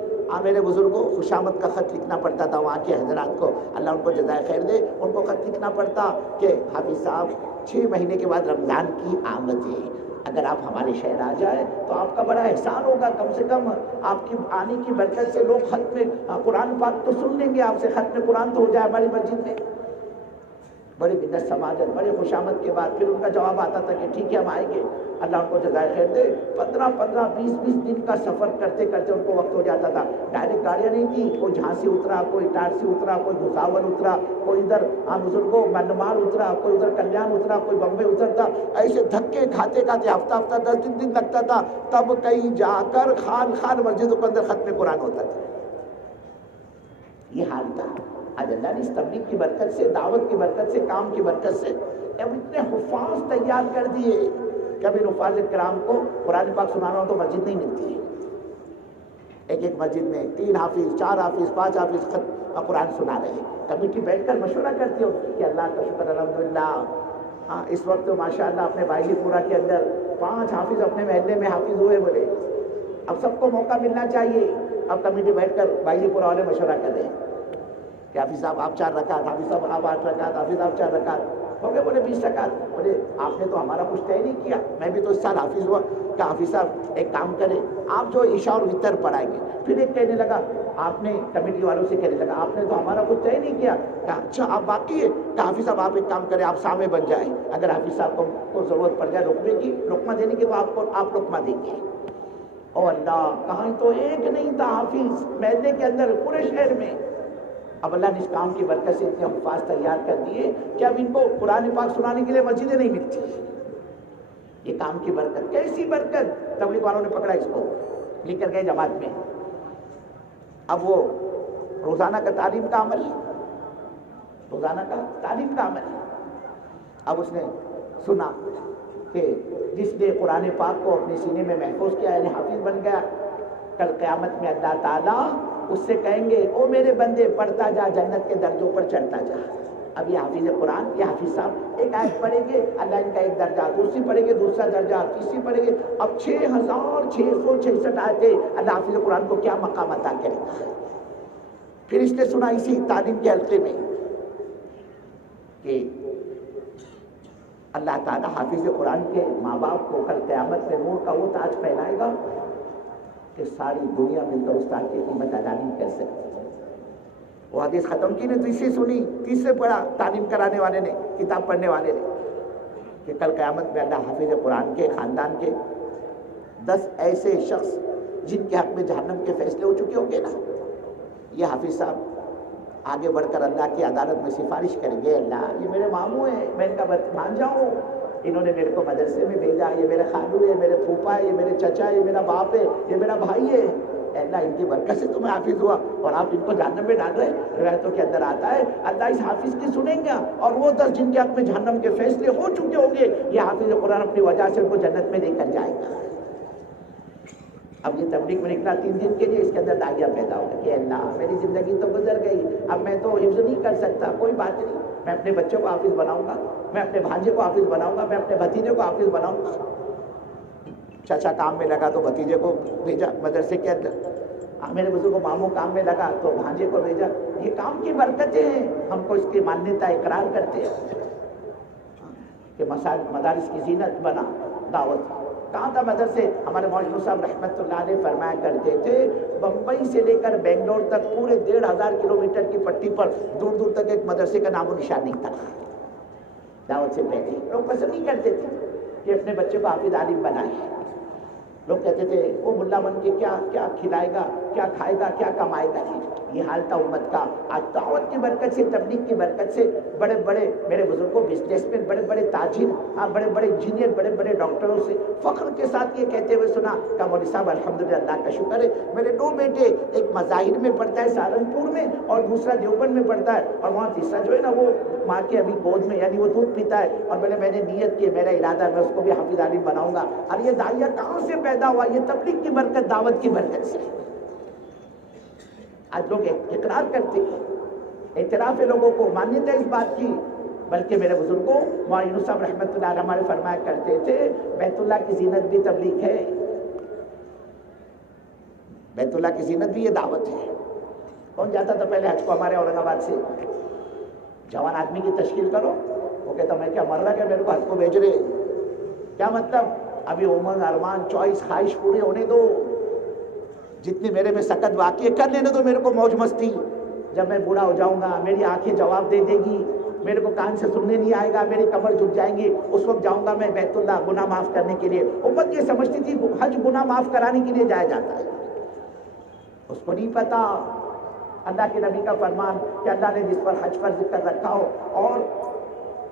میرے بزرگوں خوشامد کا خط لکھنا پڑتا تھا وہاں کے حضرات کو، اللہ ان کو جزائے خیر دے، ان کو خط لکھنا پڑتا کہ حافظ صاحب 6 مہینے کے بعد رمضان کی آمد ہے، اگر آپ ہمارے شہر آ جائیں تو آپ کا بڑا احسان ہوگا، کم سے کم آپ کی آنے کی برکت سے لوگ ختم قرآن پاک تو سن لیں گے آپ سے، ختم قرآن تو ہو جائے ہماری مسجد میں۔ بڑی بدت سماجت، بڑے خوشامد کے بعد پھر ان کا جواب آتا تھا کہ ٹھیک ہے ہم آئیں گے، اللہ ان کو جزائے خیر دے۔ 15 20 دن کا سفر کرتے کرتے ان کو وقت ہو جاتا تھا، ڈائریکٹ گاڑیاں نہیں تھی، کوئی جھانسی اترا، کوئی اٹارسی اترا، کوئی بھساول اترا، کوئی ادھر بزرگوں منمال اترا، کوئی ادھر کلیان اترا، کوئی بمبئی اترتا، ایسے دھکے کھاتے کھاتے ہفتہ 10 دن لگتا تھا، تب کہیں جا کر خان مسجدوں کے اندر ختم قرآن ہوتا تھا۔ یہ حال تھا۔ آج اللہ نے اس تبلیغ کی برکت سے، دعوت کی برکت سے، کام کی برکت سے اب اتنے حفاظ تیار کر دیے کہ اب ان حفاظ کرام کو قرآن پاک سنانا ہو تو مسجد نہیں ملتی ہے۔ ایک مسجد میں 3 حافظ، 4 حافظ، 5 حافظ قرآن سنا رہے ہیں، کمیٹی بیٹھ کر مشورہ کرتی ہو کہ اللہ کا شکر الحمدللہ، اس وقت ماشاءاللہ اپنے بھائی پورا کے اندر 5 حافظ اپنے محلے میں حافظ ہوئے، بولے اب سب کو موقع ملنا چاہیے۔ اب کمیٹی بیٹھ کر بھائی پورا والے مشورہ کر رہے ہیں کہ حافظ صاحب آپ 4 رکعت، حافظ صاحب آپ 8 رکعت، حافظ صاحب 4 رکعت ہو گئے، بولے 20 رکعت۔ بولے آپ نے تو ہمارا کچھ طے نہیں کیا، میں بھی تو اس سال حافظ ہوا، کہ حافظ صاحب ایک کام کریں آپ جو عشاء اور وتر پڑھائیں گے۔ پھر ایک کہنے لگا، آپ نے کمیٹی والوں سے کہنے لگا آپ نے تو ہمارا کچھ طے نہیں کیا، کہ اچھا آپ باقی ہے، کہ حافظ صاحب آپ ایک کام کریں، آپ سامنے بن جائیں، اگر حافظ صاحب کو ضرورت پڑ جائے لقمے کی، لقمہ دینے کی، تو آپ لقمہ دیں گے۔ او اللہ، کہاں تو ایک نہیں تھا حافظ محلے کے اندر، پورے شہر میں اب اللہ نے اس کام کی برکت سے اتنے حفاظ تیار کر دیے کہ اب ان کو قرآن پاک سنانے کے لیے مسجدیں نہیں ملتی. یہ کام کی برکت. کیسی برکت؟ تبلیغ والوں نے پکڑا اس کو، لے کر گئے جماعت میں. اب وہ روزانہ کا تعلیم کا عمل، روزانہ کا تعلیم کا عمل. اب اس نے سنا کہ جس نے قرآن پاک کو اپنے سینے میں محفوظ کیا یعنی حافظ بن گیا، کل قیامت میں اللہ تعالیٰ اس سے کہیں گے او میرے بندے پڑھتا جا، جنت کے درجوں پر چڑھتا جا. اب یہ حافظ قرآن، یہ حافظ صاحب ایک آیت پڑھیں گے اللہ ان کا ایک درجہ، دوسری پڑھیں گے دوسرا درجہ، تیسری پڑھیں گے. اب 6666 آیتیں اللہ حافظ قرآن کو کیا مقام عطا کرے گا. پھر اس نے سنا اسی تعلیم کے حلقے میں کہ اللہ تعالیٰ حافظ قرآن کے ماں باپ کو کل قیامت میں نور کا وہ تاج پہنائے گا کہ ساری دنیا مل کر اس تاج کی قیمت ادا نہیں کر سکتی. وہ حدیث ختم کی نے تیسری سنی، تیسرے پڑھا تعلیم کرانے والے نے، کتاب پڑھنے والے نے، کہ کل قیامت میں اللہ حافظ قرآن کے خاندان کے 10 ایسے شخص جن کے حق میں جہنم کے فیصلے ہو چکے ہوں گے نا، یہ حافظ صاحب آگے بڑھ کر اللہ کی عدالت میں سفارش کریں گے، اللہ یہ میرے ماموں ہیں، میں ان کا بھانجا ہوں، انہوں نے میرے کو مدرسے میں بھیجا، یہ میرے خالو ہے، میرے پھوپھا ہے، یہ میرے چچا ہے، یہ میرا باپ ہے، یہ میرا بھائی ہے. اللہ ان کی برکت سے تمہیں حافظ ہوا اور آپ ان کو جہنم میں ڈال رہے ہیں. روایتوں کے اندر آتا ہے اللہ اس حافظ کی سنیں گا اور وہ 10 جن کے حق میں جہنم کے فیصلے ہو چکے ہوں گے، یہ حافظ قرآن اپنی وجہ سے ان کو جنت میں لے کر جائے گا. اب یہ تبلیغ میں نکلا 3 دن کے لیے، اس کے اندر داعیہ پیدا ہو گیا کہ اللہ میری زندگی تو گزر گئی، اب میں تو حفظ نہیں کر سکتا، کوئی بات نہیں، میں اپنے بچوں کو حافظ بناؤں گا، میں اپنے بھانجے کو حافظ بناؤں گا، میں اپنے بھتیجے کو حافظ بناؤں گا. چچا کام میں لگا تو بھتیجے کو بھیجا مدرسے کے اندر، میرے بزرگ ماموں کام میں لگا تو بھانجے کو بھیجا. یہ کام کی برکتیں ہیں، ہم کو اس کی مانیتا اقرار کرتے ہیں کہ مدارس کی زینت بنا دعوت. کہاں تھا مدرسے؟ ہمارے مولانا صاحب رحمت اللہ علیہ فرمایا کرتے تھے بمبئی سے لے کر بنگلور تک پورے 1500 کلومیٹر کی پٹی پر دور دور تک ایک مدرسے کا نام و نشان نہیں تھا. دعوت سے پہلے لوگ پسند نہیں کرتے تھے کہ اپنے بچے کو حافظ عالم بنائے. لوگ کہتے تھے وہ ملا بن کے کیا کیا کھلائے گا، کیا کھائے گا، کیا کمائے گا. یہ حال تھا امت کا. آج دعوت کی برکت سے، تبلیغ کی برکت سے بڑے بڑے میرے بزرگوں، بزنس مین، بڑے بڑے تاجر، بڑے بڑے انجینئر، بڑے بڑے ڈاکٹروں سے فخر کے ساتھ یہ کہتے ہوئے سنا کہ مولوی صاحب الحمدللہ اللہ کا شکر ہے میرے 2 بیٹے، ایک مظاہر میں پڑھتا ہے سہارنپور میں اور دوسرا دیوبند میں پڑھتا ہے، اور وہاں تیسرا جو ہے نا وہ ماں کے ابھی گود میں یعنی وہ دودھ پیتا ہے، اور میں نے نیت کی، میرا ارادہ میں اس کو بھی حافظ عالم بناؤں گا. اور یہ داعیہ کہاں سے پیدا ہوا؟ یہ تبلیغ کی برکت، دعوت کی برکت سے. آج لوگ اقرار کرتے ہیں، اعتراف ہے لوگوں کو، مانیتا ہے اس بات کی. بلکہ میرے بزرگوں مولانا صاحب رحمت اللہ علیہ ہمارے فرمایا کرتے تھے بیت اللہ کی زینت بھی تبلیغ ہے، بیت اللہ کی زینت بھی یہ دعوت ہے. کون جاتا تھا پہلے حج کو ہمارے اورنگ آباد سے؟ جوان آدمی کی تشکیل کرو، وہ کہتا میں کیا مر رہا کہ میرے کو حج کو بھیج رہے؟ کیا مطلب؟ ابھی امنگ، ارمان، چوائس، خواہش پورے ہونے دو، جتنی میرے میں سکت واقعی کر لینے دو میرے کو موج مستی. جب میں بوڑھا ہو جاؤں گا میری آنکھیں جواب دے دے گی، میرے کو کان سے سننے نہیں آئے گا، میری کمر جھک جائیں گی، اس وقت جاؤں گا میں بیت اللہ گناہ معاف کرنے کے لیے. امت یہ سمجھتی تھی حج گناہ معاف کرانے کے لیے جایا جاتا ہے، اس کو نہیں پتا اللہ کے نبی کا فرمان کہ اللہ نے جس پر حج فرض کر رکھا ہو اور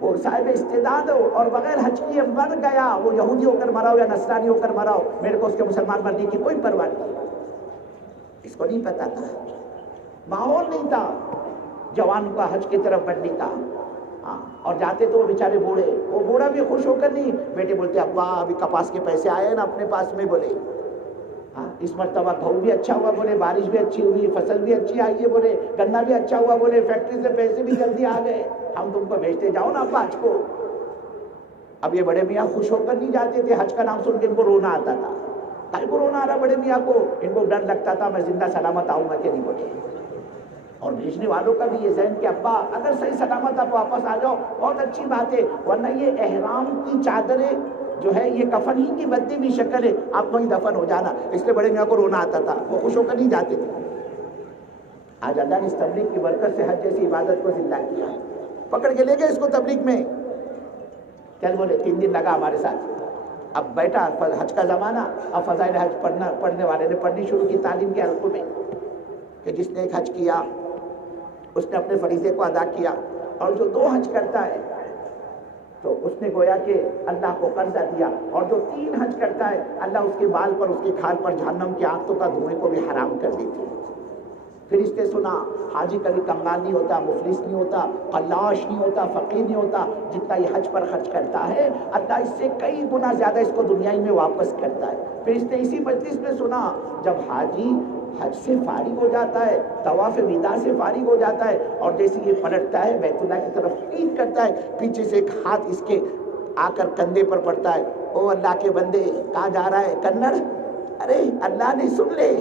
وہ صاحب استعداد ہو اور بغیر حج کیے مر گیا، وہ یہودی ہو کر مرا ہو یا نصرانی ہو کر مرا ہو، میرے کو اس کے مسلمان مرنے کی کوئی پرواہ نہیں. اس کو نہیں پتا تھا، ماحول نہیں تھا جوان کا حج کی طرف بڑھنے کا. اور جاتے تو وہ بیچارے بوڑھے، وہ بوڑھا بھی خوش ہو کر نہیں، بیٹے بولتے ابا ابھی کپاس کے پیسے آئے نا اپنے پاس میں، بولے اس مرتبہ گھؤں بھی اچھا ہوا، بولے بارش بھی اچھی ہوئی، فصل بھی اچھی آئی ہے، بولے گنا بھی اچھا ہوا، بولے فیکٹری سے پیسے بھی جلدی آ گئے، ہم تم کو بھیجتے جاؤ نا ابا حج کو. اب یہ بڑے میاں خوش ہو کر نہیں جاتے تھے، حج کا نام سن کے ان کو رونا آتا تھا. کل کو رونا آ رہا بڑے میاں کو، ان کو ڈر لگتا تھا میں زندہ سلامت آؤں گا کہ نہیں بولے. اور بھیجنے والوں کا بھی یہ ذہن کہ ابا اگر صحیح سلامت آپ واپس آ جاؤ بہت اچھی بات ہے، ورنہ یہ احرام کی چادریں جو ہے یہ کفن ہی کی بدی بھی شکل ہے، آپ وہیں دفن ہو جانا. اس لیے بڑے میاں کو رونا آتا تھا، وہ خوش ہو کر نہیں جاتے تھے. آج اللہ نے اس تبلیغ کی برکت سے حج جیسی عبادت کو زندہ کیا. پکڑ کے لے گئے اس کو تبلیغ میں، چل بولے 3 دن لگا ہمارے ساتھ. اب بیٹا حج کا زمانہ، اب فضائل حج پڑھنے والے نے پڑھنی شروع کی تعلیم کے حلقوں میں کہ جس نے ایک حج کیا اس نے اپنے فریضے کو ادا کیا، اور جو 2 حج کرتا ہے تو اس نے گویا کہ اللہ کو قرضہ دیا، اور جو 3 حج کرتا ہے اللہ اس کے بال پر، اس کے کھال پر جہنم کے آنتوں کا دھوئیں کو بھی حرام کر دیتی ہے۔ پھر اس نے سنا حاجی کبھی کنگال نہیں ہوتا، مفلس نہیں ہوتا، قلاش نہیں ہوتا، فقیر نہیں ہوتا، جتنا یہ حج پر خرچ کرتا ہے اللہ اس سے کئی گنا زیادہ اس کو دنیا میں واپس کرتا ہے۔ پھر اس نے اسی مجلس میں سنا جب حاجی حج سے فارغ ہو جاتا ہے، طواف وداع سے فارغ ہو جاتا ہے، اور جیسے یہ پلٹتا ہے بیت اللہ کی طرف پیٹ کرتا ہے، پیچھے سے ایک ہاتھ اس کے آ کر کندھے پر پڑتا ہے، او اللہ کے بندے کہاں جا رہا ہے کنر؟ ارے اللہ نے سن لے،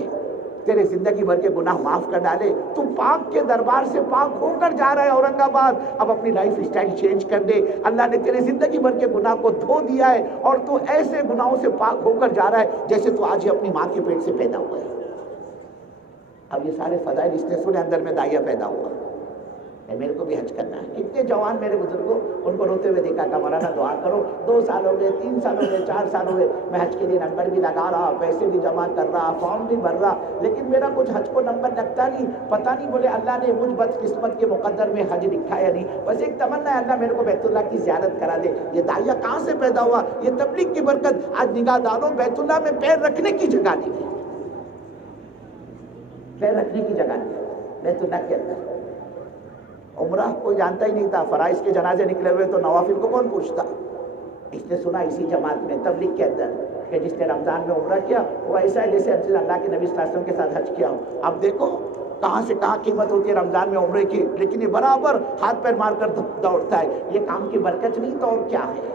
تیرے زندگی بھر کے گناہ معاف کر ڈالے، تو پاک کے دربار سے پاک ہو کر جا رہا ہے اورنگ آباد، اب اپنی لائف اسٹائل چینج کر دے، اللہ نے تیرے زندگی بھر کے گناہ کو دھو دیا ہے، اور تو ایسے گناہوں سے پاک ہو کر جا رہا ہے جیسے تو آج ہی اپنی ماں کے پیٹ سے پیدا ہوا ہے۔ اب یہ سارے فضائل اس نے سنے، اندر میں داعیہ پیدا ہوا، میرے کو بھی حج کرنا ہے۔ کتنے جوان میرے بزرگوں ان کو روتے ہوئے دیکھا کہ مولانا دعا کرو، 2 سال ہو گئے، 3 سال ہو گئے، 4 سال ہو گئے، میں حج کے لیے نمبر بھی لگا رہا، پیسے بھی جمع کر رہا، فارم بھی بھر رہا، لیکن میرا کچھ حج کو نمبر لگتا نہیں، پتہ نہیں بولے اللہ نے مجھ بدقسمت کے مقدر میں حج لکھا یا نہیں، بس ایک تمنا ہے اللہ میرے کو بیت اللہ کی زیارت کرا دے۔ یہ داعیہ کہاں سے پیدا ہوا؟ یہ تبلیغ کی برکت۔ آج نگاہ ڈالو، بیت اللہ میں پیر رکھنے کی جگہ نہیں ہے، پیر رکھنے کی جگہ نہیں ہے بیت اللہ کے اندر۔ عمرہ کوئی جانتا ہی نہیں تھا، فرائض کے جنازے نکلے ہوئے تو نوافل کو کون پوچھتا؟ اس نے سنا اسی جماعت میں تبلیغ کے اندر کہ جس نے رمضان میں عمرہ کیا وہ ایسا ہے جیسے اللہ کے نبی صلی اللہ علیہ وسلم کے ساتھ حج کیا ہو۔ اب دیکھو کہاں سے کہاں قیمت ہوتی ہے رمضان میں عمرے کی، لیکن یہ برابر ہاتھ پیر مار کر دوڑتا ہے۔ یہ کام کی برکت نہیں تو اور کیا ہے؟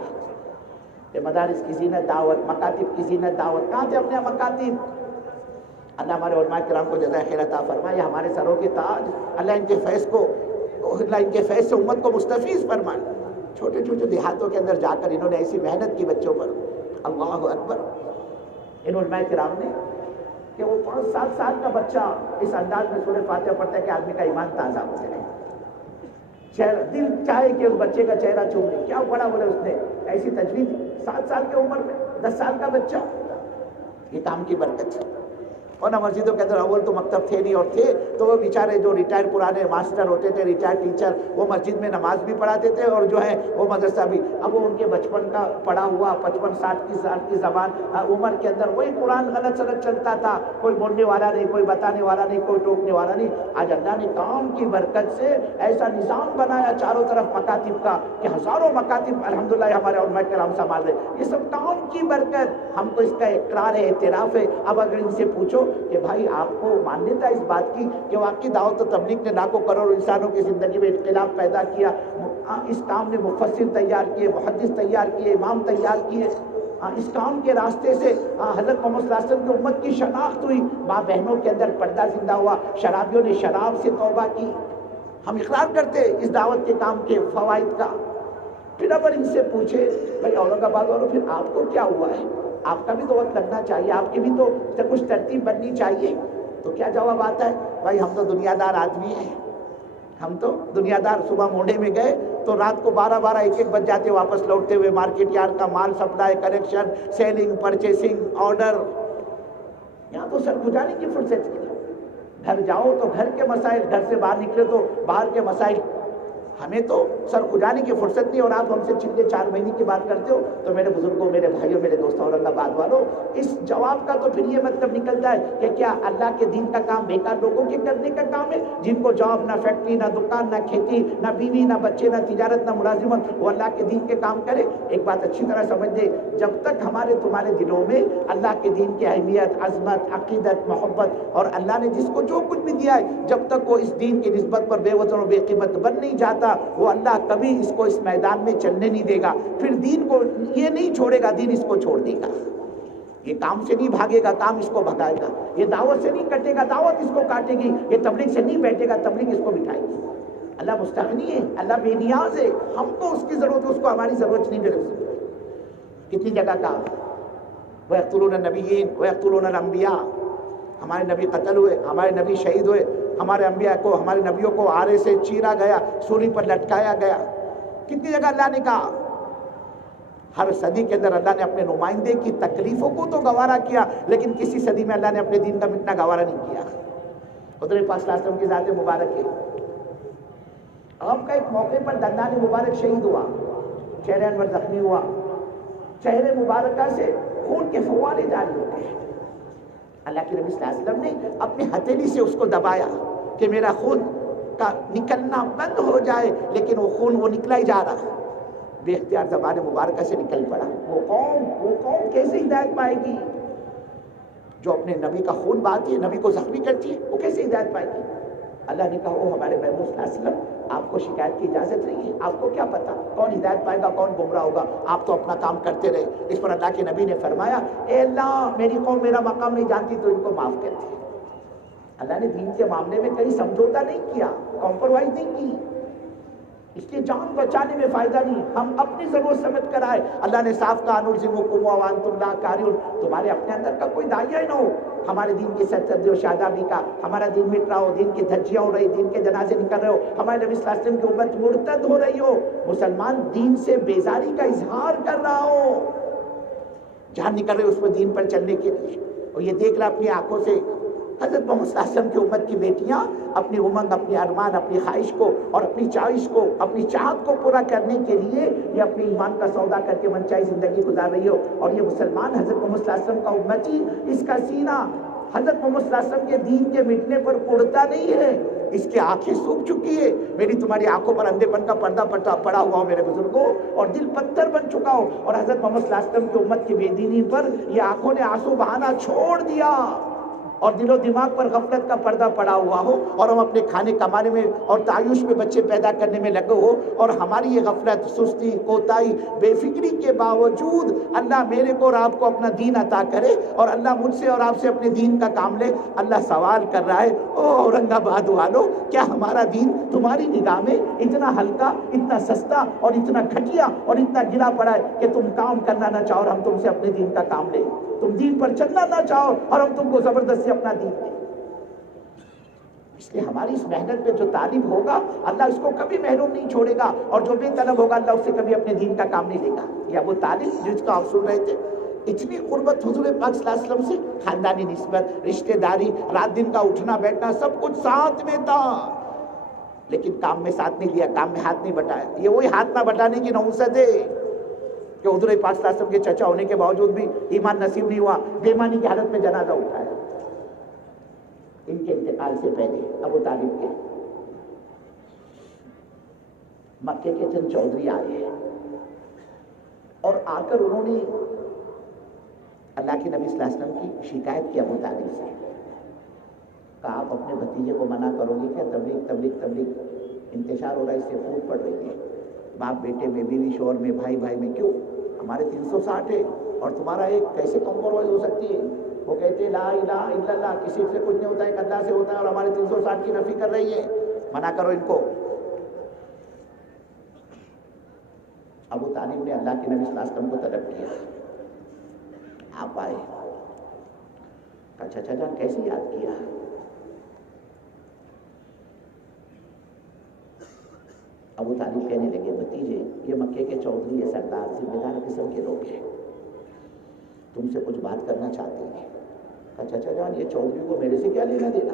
یہ مدارس کی زینت دعوت، مکاتب کی زینت دعوت، کہاں تھے اپنے مکاتب؟ اللہ ہمارے علماء کرام کو جزائے خیر عطا فرمائے، ہمارے سروں کے تاج، اللہ ان کے فیض کو، اللہ ان کے فیض سے امت کو مستفیض فرمائے۔ چھوٹے چھوٹے دیہاتوں کے اندر جا کر انہوں نے ایسی محنت کی بچوں پر، اللہ اکبر۔ ان علماء کرام نے کہ وہ 5-7 سال کا بچہ اس انداز میں سورہ فاتحہ پڑھتا ہے کہ آدمی کا ایمان تازہ ہو جائے، دل چاہے کہ اس بچے کا چہرہ چوم لے۔ کیا پڑھا بولے اس نے؟ ایسی تجوید 7 سال کی عمر میں، 10 سال کا بچہ۔ یہ کام کی برکت ہے۔ اور نہ مسجدوں کے اندر اول تو مکتب تھے نہیں، اور تھے تو وہ بیچارے جو ریٹائر پرانے ماسٹر ہوتے تھے، ریٹائر ٹیچر، وہ مسجد میں نماز بھی پڑھاتے تھے اور جو ہے وہ مدرسہ بھی۔ اب وہ ان کے بچپن کا پڑھا ہوا 55-60 سال کی زبان عمر کے اندر وہی قرآن غلط سلط چلتا تھا، کوئی بولنے والا نہیں، کوئی بتانے والا نہیں، کوئی ٹوکنے والا نہیں۔ آج اللہ نے کام کی برکت سے ایسا نظام بنایا چاروں طرف مکاتب کا کہ ہزاروں مکاتب الحمدللہ ہمارے علماء کرام سنبھال رہے۔ یہ سب کام کی برکت، ہم کو اس کا اقرار ہے، اعتراف ہے۔ اب اگر ان سے پوچھو کہ بھائی آپ کو مانیتا اس بات کی کہ واقعی دعوت و تبلیغ نے لاکھوں کروڑ انسانوں کی زندگی میں انقلاب پیدا کیا، اس کام نے مفسر تیار کیے، محدث تیار کیے، امام تیار کیے، اس کام کے راستے سے حضرت محمد صلی اللہ علیہ وسلم کی امت کی شناخت ہوئی، ماں بہنوں کے اندر پردہ زندہ ہوا، شرابیوں نے شراب سے توبہ کی۔ ہم اقرار کرتے اس دعوت کے کام کے فوائد کا۔ پھر اگر ان سے پوچھے بھائی اورنگ آباد والوں پھر آپ کو کیا ہوا ہے؟ آپ کا بھی تو وقت لگنا چاہیے، آپ کی بھی تو کچھ ترتیب بننی چاہیے، تو کیا جواب آتا ہے؟ بھائی ہم تو دنیا دار آدمی ہیں، ہم تو دنیا دار، صبح موڑے میں گئے تو رات کو 12-12 1-1 بج جاتے واپس لوٹتے ہوئے، مارکیٹ یارڈ کا مال supply, correction, selling, purchasing, order, یہاں تو سر کھجانے کی فرصت نہیں۔ گھر جاؤ تو گھر کے مسائل، گھر سے باہر نکلے تو باہر کے مسائل، ہمیں تو سر کھجانے کی فرصت نہیں، اور آپ ہم سے چھلے 4 مہینے کی بات کرتے ہو۔ تو میرے بزرگوں، میرے بھائیوں، میرے دوستوں، اورنگ آباد والوں، اس جواب کا تو پھر یہ مطلب نکلتا ہے کہ کیا اللہ کے دین کا کام بیکار لوگوں کے کرنے کا کام ہے، جن کو جاب نہ فیکٹری، نہ دکان، نہ کھیتی، نہ بیوی، نہ بچے، نہ تجارت، نہ ملازمت، وہ اللہ کے دین کے کام کرے؟ ایک بات اچھی طرح سمجھ دے، جب تک ہمارے تمہارے دلوں میں اللہ کے دین کی اہمیت، عظمت، عقیدت، محبت، اور اللہ نے جس کو جو کچھ بھی دیا ہے، جب تک وہ اس دین کی نسبت پر بے وزن و بے قیمت بن نہیں جاتا، وہ اللہ کبھی اس کو اس میدان میں چلنے نہیں دے گا۔ پھر دین کو یہ نہیں چھوڑے گا، دین اس کو چھوڑ دے گا۔ یہ کام سے نہیں بھاگے گا، کام اس کو بھگائے گا۔ یہ دعوت سے نہیں کٹے گا، دعوت اس کو کاٹے گی۔ یہ تبلیغ سے نہیں بیٹھے گا، تبلیغ اس کو بٹھائے گی۔ اللہ مستغنی ہے، اللہ بے نیاز ہے، ہم کو اس کی ضرورت ہے، اس کو ہماری ضرورت نہیں ہے۔ کتنی جگہ کا وَيَقْتُلُونَ النَّبِيِّينَ وَيَقْتُلُونَ الْأَنْبِيَاءَ، ہمارے نبی قتل ہوئے، ہمارے نبی شہید ہوئے، ہمارے انبیاء کو، ہمارے نبیوں کو آرے سے چیرا گیا، سولی پر لٹکایا گیا۔ کتنی جگہ اللہ نے کہا، ہر صدی کے اندر اللہ نے اپنے نمائندے کی تکلیفوں کو تو گوارا کیا، لیکن کسی صدی میں اللہ نے اپنے دین کا مٹنا گوارا نہیں کیا۔ حضور پاک صلی اللہ علیہ وسلم کی ذات مبارک ہے، ایک موقع پر دندان مبارک شہید ہوا، چہرہ انور زخمی ہوا، چہرے مبارکہ سے خون کے فوارے جاری ہو گئے. اللہ کے نبی صلی اللہ علیہ وسلم نے اپنی ہتھیلی سے اس کو دبایا کہ میرا خون کا نکلنا بند ہو جائے، لیکن وہ خون وہ نکلا ہی جا رہا، بے اختیار زبان مبارکہ سے نکل پڑا. وہ قوم کیسے ہدایت پائے گی جو اپنے نبی کا خون بہاتی ہے، نبی کو زخمی کرتی ہے؟ وہ کیسے ہدایت پائے گی؟ اللہ نے کہا او ہمارے محبوب صلی اللہ علیہ وسلم، آپ کو شکایت کی اجازت نہیں ہے، آپ کو کیا پتا کون ہدایت پائے گا کون گمراہ ہوگا، آپ تو اپنا کام کرتے رہے. اس پر اللہ کے نبی نے فرمایا اے اللہ میری قوم میرا مقام نہیں جانتی تو ان کو معاف کر دی. اللہ نے دین کے معاملے میں کہیں سمجھوتا نہیں کیا، کمپرومائز نہیں کی، اس لیے جان بچانے میں فائدہ نہیں. ہم اپنی ضرورت سمجھ کر آئے. اللہ نے صاف کہا نلزمکم وانتم لا کارہون، تمہارے اپنے اندر کا کوئی داعیہ ہی نہ ہو ہمارے دین کی سرسبزی و شادابی کا، ہمارا دین مٹ رہا ہو، دین کی دھجیاں اڑ رہی، دین کے جنازے نکل رہے ہو، ہمارے نبی صلی اللہ علیہ وسلم کی امت مرتد ہو رہی ہو، مسلمان دین سے بیزاری کا اظہار کر رہا ہو، جان نکل رہے اس پر دین پر چلنے کے لیے، اور یہ دیکھ رہا اپنی آنکھوں سے حضرت محمد صلی اللہ علیہ وسلم کی امت کی بیٹیاں اپنی امنگ، اپنی ارمان، اپنی خواہش کو اور اپنی چاہش کو، اپنی چاہت کو پورا کرنے کے لیے یہ اپنے ایمان کا سودا کر کے منچائی زندگی گزار رہی ہو. اور یہ مسلمان حضرت محمد صلی اللہ علیہ وسلم کا امتی، اس کا سینہ حضرت محمد صلی اللہ علیہ وسلم کے دین کے مٹنے پر اڑتا نہیں ہے، اس کی آنکھیں سوکھ چکی ہے. میری تمہاری آنکھوں پر اندھے پن کا پردہ پڑا ہوا ہو میرے بزرگوں، اور دل پتھر بن چکا ہو، اور حضرت محمد صلی اللہ علیہ وسلم کی امت کی بے دینی پر یہ آنکھوں نے آنسو بہانا چھوڑ دیا، اور دل و دماغ پر غفلت کا پردہ پڑا ہوا ہو، اور ہم اپنے کھانے کمانے میں اور تعیش میں بچے پیدا کرنے میں لگے ہو، اور ہماری یہ غفلت، سستی، کوتاہی، بے فکری کے باوجود اللہ میرے کو اور آپ کو اپنا دین عطا کرے، اور اللہ مجھ سے اور آپ سے اپنے دین کا کام لے. اللہ سوال کر رہا ہے او اورنگ آباد والو، کیا ہمارا دین تمہاری نگاہ میں اتنا ہلکا، اتنا سستا اور اتنا گھٹیا اور اتنا گرا پڑا ہے کہ تم کام کرنا نہ چاہو اور ہم تم سے اپنے دین کا کام لیں؟ تم دین پر چلنا نہ چاہو اور ہم تم کو زبردستی اپنا دین دیں؟ اس لیے ہماری اس محنت پہ جو طالب ہوگا اللہ اس کو کبھی محروم نہیں چھوڑے گا، اور جو بے طلب ہوگا اللہ اس سے کبھی اپنے دین کا کام نہیں لے گا. یا وہ طالب جس کا آپ سن رہے تھے، اتنی قربت حضور پاک صلی اللہ علیہ وسلم سے، خاندانی نسبت، رشتہ داری، رات دن کا اٹھنا بیٹھنا سب کچھ ساتھ میں تھا، لیکن کام میں ساتھ نہیں لیا، کام میں ہاتھ نہیں بٹایا. یہ وہی ہاتھ نہ بٹانے کی نحوست ہے کہ حضور پاک صلی اللہ علیہ وسلم کے چچا ہونے کے باوجود بھی ایمان نصیب نہیں ہوا، بے ایمانی کی حالت میں جنازہ اٹھایا. ان کے انتقال سے پہلے ابو طالب کے مکے کے چند چودھری آئے، اور آ کر انہوں نے اللہ کے نبی صلی اللہ علیہ وسلم کی شکایت کی ابو طالب سے، کہا آپ اپنے بھتیجے کو منع کرو گے کیا؟ تبلیغ انتشار ہو رہا ہے، اس سے پھوٹ پڑ رہی ہے، باپ بیٹے میں، بیوی شوہر میں، بھائی میں، کیوں؟ ہمارے 360 ہے اور تمہارا ایک، کیسے کمپرومائز ہو سکتی ہے؟ وہ کہتے ہیں لا الہ الا اللہ، کسی سے کچھ نہیں ہوتا ہے، ایک اللہ سے ہوتا ہے، اور ہمارے 360 کی نفی کر رہی ہے، منع کرو ان کو. ابو طالب نے اللہ کے نبی صلی اللہ علیہ وسلم کو طلب کیا، آپ آئے، کہا چچا جان کیسے یاد کیا؟ ابو طالب کہنے لگے بھتیجے یہ مکے کے چودھری ہے، سردار، ذمہ دار قسم کے لوگ ہیں، تم سے کچھ بات کرنا چاہتے ہیں. کہا چچا جان یہ چودھری کو میرے سے کیا لینا دینا،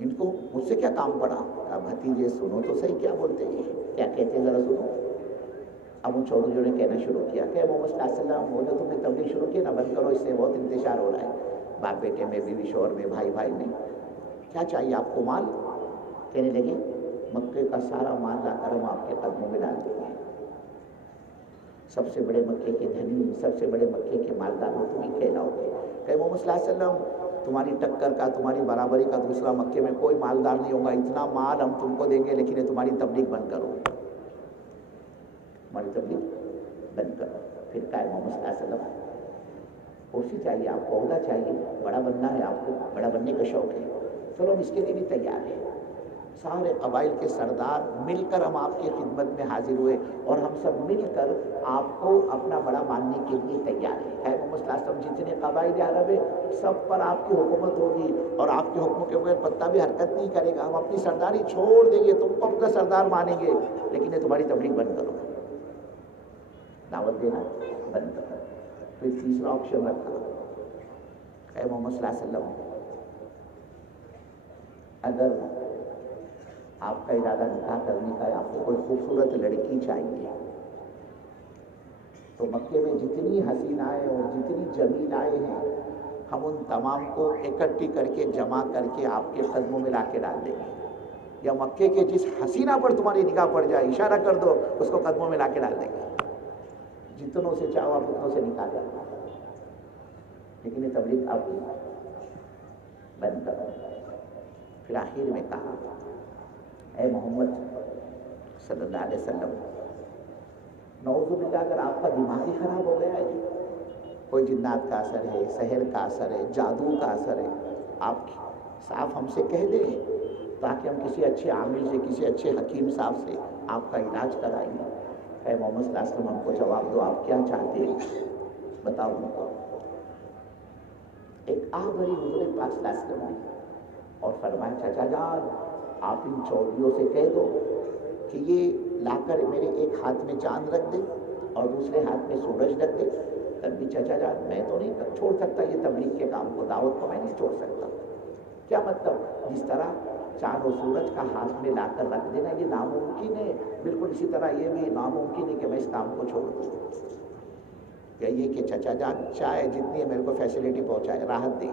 ان کو مجھ سے کیا کام پڑا؟ کہا بھتیجے سنو تو صحیح کیا بولتے ہیں، کیا کہتے ہیں ذرا سنو. اب ان چودھریوں نے کہنا شروع کیا کہ محمد صلی اللہ علیہ وسلم وہ جو تم نے تبلیغ شروع کی نا بند کرو، اس سے بہت انتشار ہو رہا ہے، باپ بیٹے میں، بیوی شوہر میں، بھائی میں، کیا چاہیے آپ کو؟ مال. کہنے لگے مکے کا سارا مال لا کر ہم آپ کے قدموں میں ڈال دیں گے، سب سے بڑے مکے کے دھنی، سب سے بڑے مکے کے مالدار ہو، تم ہی کہلاؤ گے. کہ محمد صلی اللہ علیہ وسلم تمہاری ٹکر کا، تمہاری برابری کا دوسرا مکے میں کوئی مالدار نہیں ہوگا، اتنا مال ہم تم کو دیں گے، لیکن یہ تمہاری تبلیغ بند کرو، تمہاری تبلیغ بند کرو. پھر کہا محمد صلی اللہ علیہ وسلم کرسی چاہیے آپ کو، عہدہ چاہیے، بڑا بننا ہے آپ کو، بڑا بننے کا شوق ہے، چلو ہم اس کے لیے بھی تیار ہیں. سارے قبائل کے سردار مل کر ہم آپ کی خدمت میں حاضر ہوئے، اور ہم سب مل کر آپ کو اپنا بڑا ماننے کے لیے تیار ہیں. ہے محمد صلی اللہ علیہ وسلم جتنے قبائل عرب ہیں سب پر آپ کی حکومت ہوگی، اور آپ کے حکم کے بغیر پتہ بھی حرکت نہیں کرے گا، ہم اپنی سرداری چھوڑ دیں گے، تم کو اپنا سردار مانیں گے، لیکن یہ تمہاری تبلیغ بند کرو، دعوت دینا بند کرو. پھر تیسرا آپشن رکھا، اے محمد صلی اللہ علیہ وسلم اگر آپ کا ارادہ نکاح کرنے کا ہے، آپ کو کوئی خوبصورت لڑکی چاہیے، تو مکے میں جتنی حسینائیں اور جتنی جمیلائیں ہیں ہم ان تمام کو اکٹھی کر کے جمع کر کے آپ کے قدموں میں لا کے ڈال دیں گے، یا مکے کے جس حسینہ پر تمہاری نگاہ پڑ جائے اشارہ کر دو اس کو قدموں میں لا کے ڈال دیں گے، جتنوں سے چاہو آپ اتنوں سے نکاح کرنا، لیکن یہ تبلیغ آپ کی بند کرو۔ پھر آخر میں کہا اے محمد صلی اللہ علیہ وسلم، نعوذ باللہ اگر آپ کا دماغ ہی خراب ہو گیا ہے، کوئی جنات کا اثر ہے، سحر کا اثر ہے، جادو کا اثر ہے، آپ صاف ہم سے کہہ دیں تاکہ ہم کسی اچھے عامل سے، کسی اچھے حکیم صاحب سے آپ کا علاج کرائیں۔ اے محمد صلی اللہ علیہ وسلم ہم کو جواب دو، آپ کیا چاہتے ہیں بتاؤ ہم کو۔ ایک بھری حضور پاک صلی اللہ علیہ وسلم نے اور فرمایا چچا جان آپ ان چودھریوں سے کہہ دو کہ یہ لا کر میرے ایک ہاتھ میں چاند رکھ دے اور دوسرے ہاتھ میں سورج رکھ دے۔ تب بھی چچا جان میں تو نہیں چھوڑ سکتا یہ تبلیغ کے کام کو، دعوت کو میں نہیں چھوڑ سکتا۔ کیا مطلب؟ جس طرح چاند و سورج کا ہاتھ میں لا کر رکھ دینا یہ ناممکن ہے، بالکل اسی طرح یہ بھی ناممکن ہے کہ میں اس کام کو چھوڑ دوں۔ یہی کہ چچا جان چاہے جتنی میرے کو فیسلٹی پہنچائے، راحت دے،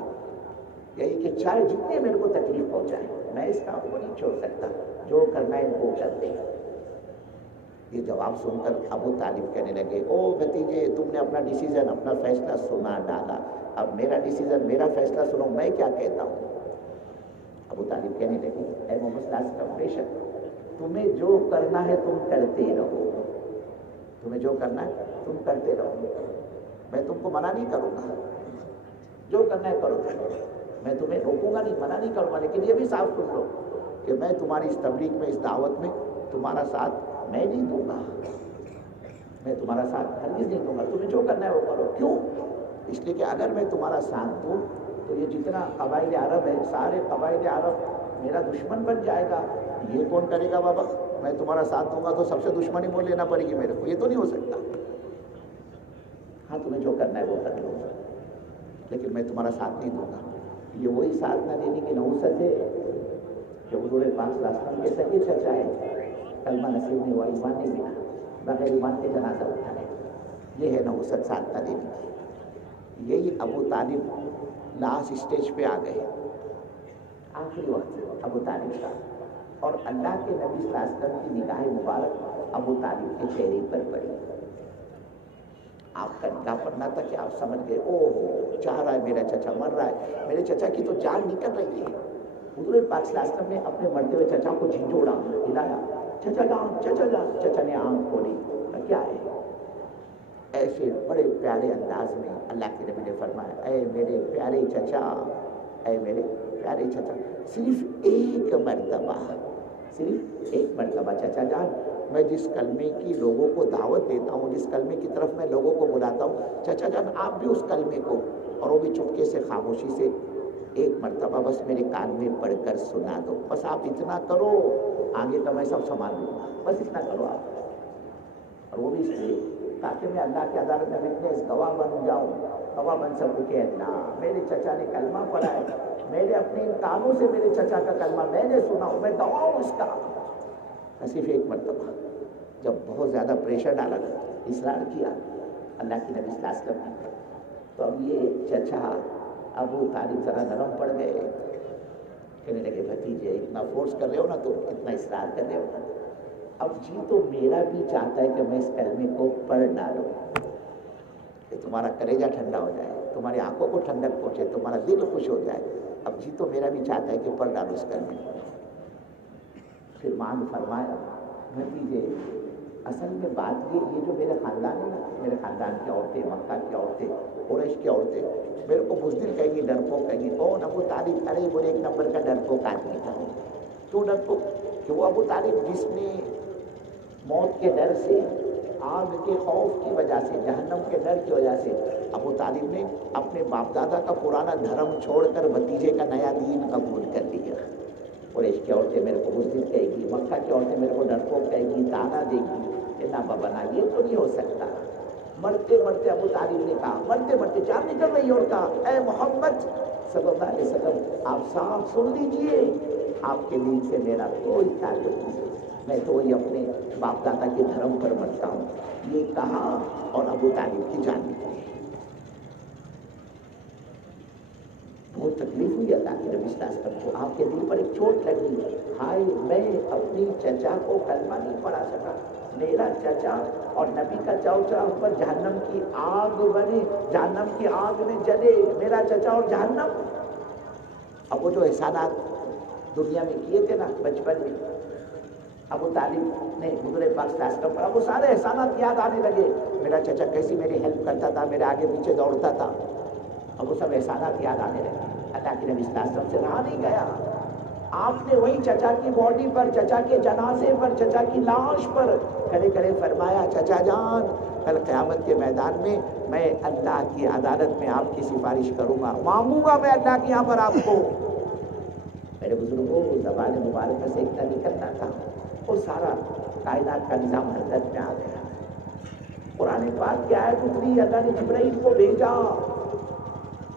یہی کہ چاہے جتنی میرے کو تکلیف پہنچائے میں اس کام کو نہیں چھوڑ سکتا، جو کرنا ہے ان کو کر دے۔ یہ جواب سن کر ابو طالب کہنے لگے او بھتیجے تم نے اپنا ڈیسیزن، اپنا فیصلہ سنا ڈالا، اب میرا ڈیسیزن، میرا فیصلہ سنو، میں کیا کہتا ہوں۔ ابو طالب کہنے لگے اے محمد صلی اللہ علیہ وسلم بے شک تمہیں جو کرنا ہے تم کرتے رہو، تمہیں جو کرنا ہے تم کرتے رہو، میں تم کو منع نہیں کروں گا، جو کرنا ہے کرو، میں تمہیں روکوں گا نہیں، منع نہیں کروں گا، لیکن یہ بھی صاف سن لو کہ میں تمہاری اس تبلیغ میں، اس دعوت میں تمہارا ساتھ میں نہیں دوں گا، میں تمہارا ساتھ ہرگز نہیں دوں گا، تمہیں جو کرنا ہے وہ کرو۔ کیوں؟ اس لیے کہ اگر میں تمہارا ساتھ دوں تو یہ جتنا قبائل عرب ہے سارے قبائل عرب میرا دشمن بن جائے گا، یہ کون کرے گا بابا؟ میں تمہارا ساتھ دوں گا تو سب سے دشمنی مول لینا پڑے گی میرے کو، یہ تو نہیں ہو سکتا۔ ہاں تمہیں جو کرنا ہے وہ کر لو، لیکن میں تمہارا ساتھ نہیں دوں گا۔ یہ وہی ساتھ نہ دینے کی نحوست ہے کہ حضور پاک صلی اللہ علیہ وسلم کے سچے چچا ہے، کلمہ نصیب نہیں ہوا، ایمان نہیں ملا، بغیر ایمان کے جنازہ اٹھائے، یہ ہے نحوست ساتھ نہ دینے کی۔ یہی ابو طالب لاسٹ اسٹیج پہ آ گئے، آخری وقت ابو طالب کا، اور اللہ کے نبی صلی اللہ علیہ وسلم کی نگاہ مبارک ابو طالب کے چہرے پر پڑی۔ آپ کا نگاہ پڑنا تھا کہ آپ سمجھ گئے او ہو چاہ رہا ہے میرا چچا مر رہا ہے، میرے چچا کی تو جان نکل رہی ہے۔ حضور پاک صلی اللہ علیہ وسلم نے اپنے مرتے ہوئے چچا کو جھنجھوڑا، ہلایا، چچا جان چچا جان، چچا نے آنکھ کھولی، کیا ہے؟ ایسے بڑے پیارے انداز میں اللہ کے نبی نے فرمایا اے میرے پیارے چچا، اے میرے پیارے چچا، صرف ایک مرتبہ، صرف ایک مرتبہ چچا جان، میں جس کلمے کی لوگوں کو دعوت دیتا ہوں، جس کلمے کی طرف میں لوگوں کو بلاتا ہوں، چچا جان آپ بھی اس کلمے کو، اور وہ بھی چپکے سے خاموشی سے ایک مرتبہ بس میرے کان میں پڑھ کر سنا دو، بس آپ اتنا کرو، آگے کا میں سب سنبھال لوں گا، بس اتنا کرو آپ۔ اور وہ بھی اس لیے تاکہ میں اللہ کی عدالت میں وٹنس گواہ بن جاؤں، گواہ بن سکوں کہ اللہ میرے چچا نے کلمہ پڑھا ہے، میرے اپنے ان کانوں سے میرے چچا کا کلمہ میں نے سنا ہوں، میں گواہ ہوں اس کا۔ صرف ایک مرتبہ جب بہت زیادہ پریشر ڈالا گیا، اصرار کیا اللہ کی نبی صلی اللہ علیہ وسلم نے، تو اب یہ چچا ابو طالب ذرا نرم پڑ گئے، کہنے لگے بھتیجے اتنا فورس کر رہے ہو نا، تو اتنا اصرار کر رہے ہو نا، اب جی تو میرا بھی چاہتا ہے کہ میں اس کلمے کو پڑھ ڈالوں، کہ تمہارا کلیجہ ٹھنڈا ہو جائے، تمہاری آنکھوں کو ٹھنڈک پہنچے، تمہارا دل خوش ہو جائے، اب جی تو میرا بھی چاہتا ہے کہ پڑھ ڈالو اس کلمے کو۔ پھر ماں نے فرمایا بھتیجے اصل میں بات یہ جو میرے خاندان ہے نا، میرے خاندان کی عورتیں، مکہ کی عورتیں، قریش کی عورتیں میرے کو بزدل کہیں گی، ڈرپوک کہیں گی، کون ابو طالب؟ ارے وہ ایک نمبر کا ڈرپوک آدمی تھا۔ کیوں ڈرپوک؟ کہ وہ ابو طالب جس نے موت کے ڈر سے، آگ کے خوف کی وجہ سے، جہنم کے ڈر کی وجہ سے ابو طالب نے اپنے باپ دادا کا پرانا دھرم چھوڑ کر بھتیجے کا نیا دین قبول کر لیا۔ قریش کی عورتیں میرے کو بزدل کہے گی، مکہ کی عورتیں میرے کو ڈرپوک کہے گی، تانا دے گی کہ نہ بابا نہ، یہ تو نہیں ہو سکتا۔ مرتے مرتے ابو طالب نے کہا، مرتے مرتے جان نکل رہی اور کہا اے محمد صلی اللہ علیہ وسلم آپ صاحب سن لیجئے آپ کے دین سے میرا کوئی تعلق نہیں، میں تو وہی اپنے باپ دادا کے دھرم پر مرتا ہوں، یہ کہا اور ابو طالب کی جان نکلی۔ بہت تکلیف ہوئی اللہ کے نبی صلی اللہ علیہ وسلم کو، آپ کے دل پر ایک چوٹ لگی، ہائے میں اپنی چچا کو کلمہ نہیں پڑھا سکا، میرا چچا اور نبی کا چوچا پر جہنم کی آگ بنے، جہنم کی آگ میں جلے، میرا چچا اور جہنم۔ اب وہ جو احسانات دنیا میں کیے تھے نا بچپن میں ابو طالب نے حضور پاک صلی اللہ علیہ وسلم پر، اب وہ سارے احسانات یاد آنے لگے، میرا چچا کیسی میری ہیلپ کرتا تھا، میرے آگے پیچھے دوڑتا تھا، اب وہ سب احسانات یاد آنے لگے۔ اللہ کے نبی صلی اللہ علیہ وسلم سے رہا نہیں گیا، آپ نے وہی چچا کی باڈی پر، چچا کے جنازے پر، چچا کی لاش پر کھڑے کھڑے فرمایا، چچا جان کل قیامت کے میدان میں اللہ کی عدالت میں آپ کی سفارش کروں گا، مانگوں گا میں اللہ کے یہاں پر آپ کو۔ میرے بزرگوں کو زبان مبارکہ سے اتنا نکلنا تھا، وہ سارا کائنات کا نظام حرکت میں آ گیا۔ قرآن پاک کی آیت اتری، اللہ نے جبرائیل کو بھیجا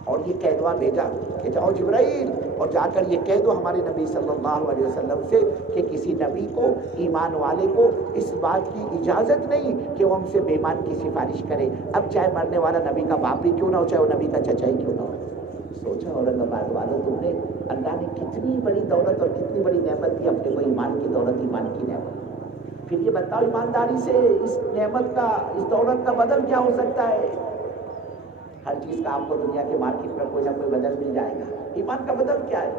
اور یہ کہدوا بھیجا کہ جاؤ جبرائیل اور جا کر یہ کہہ دو ہمارے نبی صلی اللہ علیہ وسلم سے کہ کسی نبی کو، ایمان والے کو اس بات کی اجازت نہیں کہ وہ ہم سے بے ایمان کی سفارش کرے، اب چاہے مرنے والا نبی کا باپ بھی کیوں نہ ہو، چاہے وہ نبی کا چچا ہی کیوں نہ ہو۔ سوچا اورنگ آباد والوں، تم نے اللہ نے کتنی بڑی دولت اور کتنی بڑی نعمت دی اپنے کو، ایمان کی دولت، ایمان کی نعمت، پھر یہ بتاؤ ایمانداری سے اس نعمت کا، اس دولت کا بدل کیا ہو سکتا ہے؟ ہر چیز کا آپ کو دنیا کے مارکیٹ میں کوئی نہ کوئی بدل مل جائے گا، ایمان کا بدل کیا ہے؟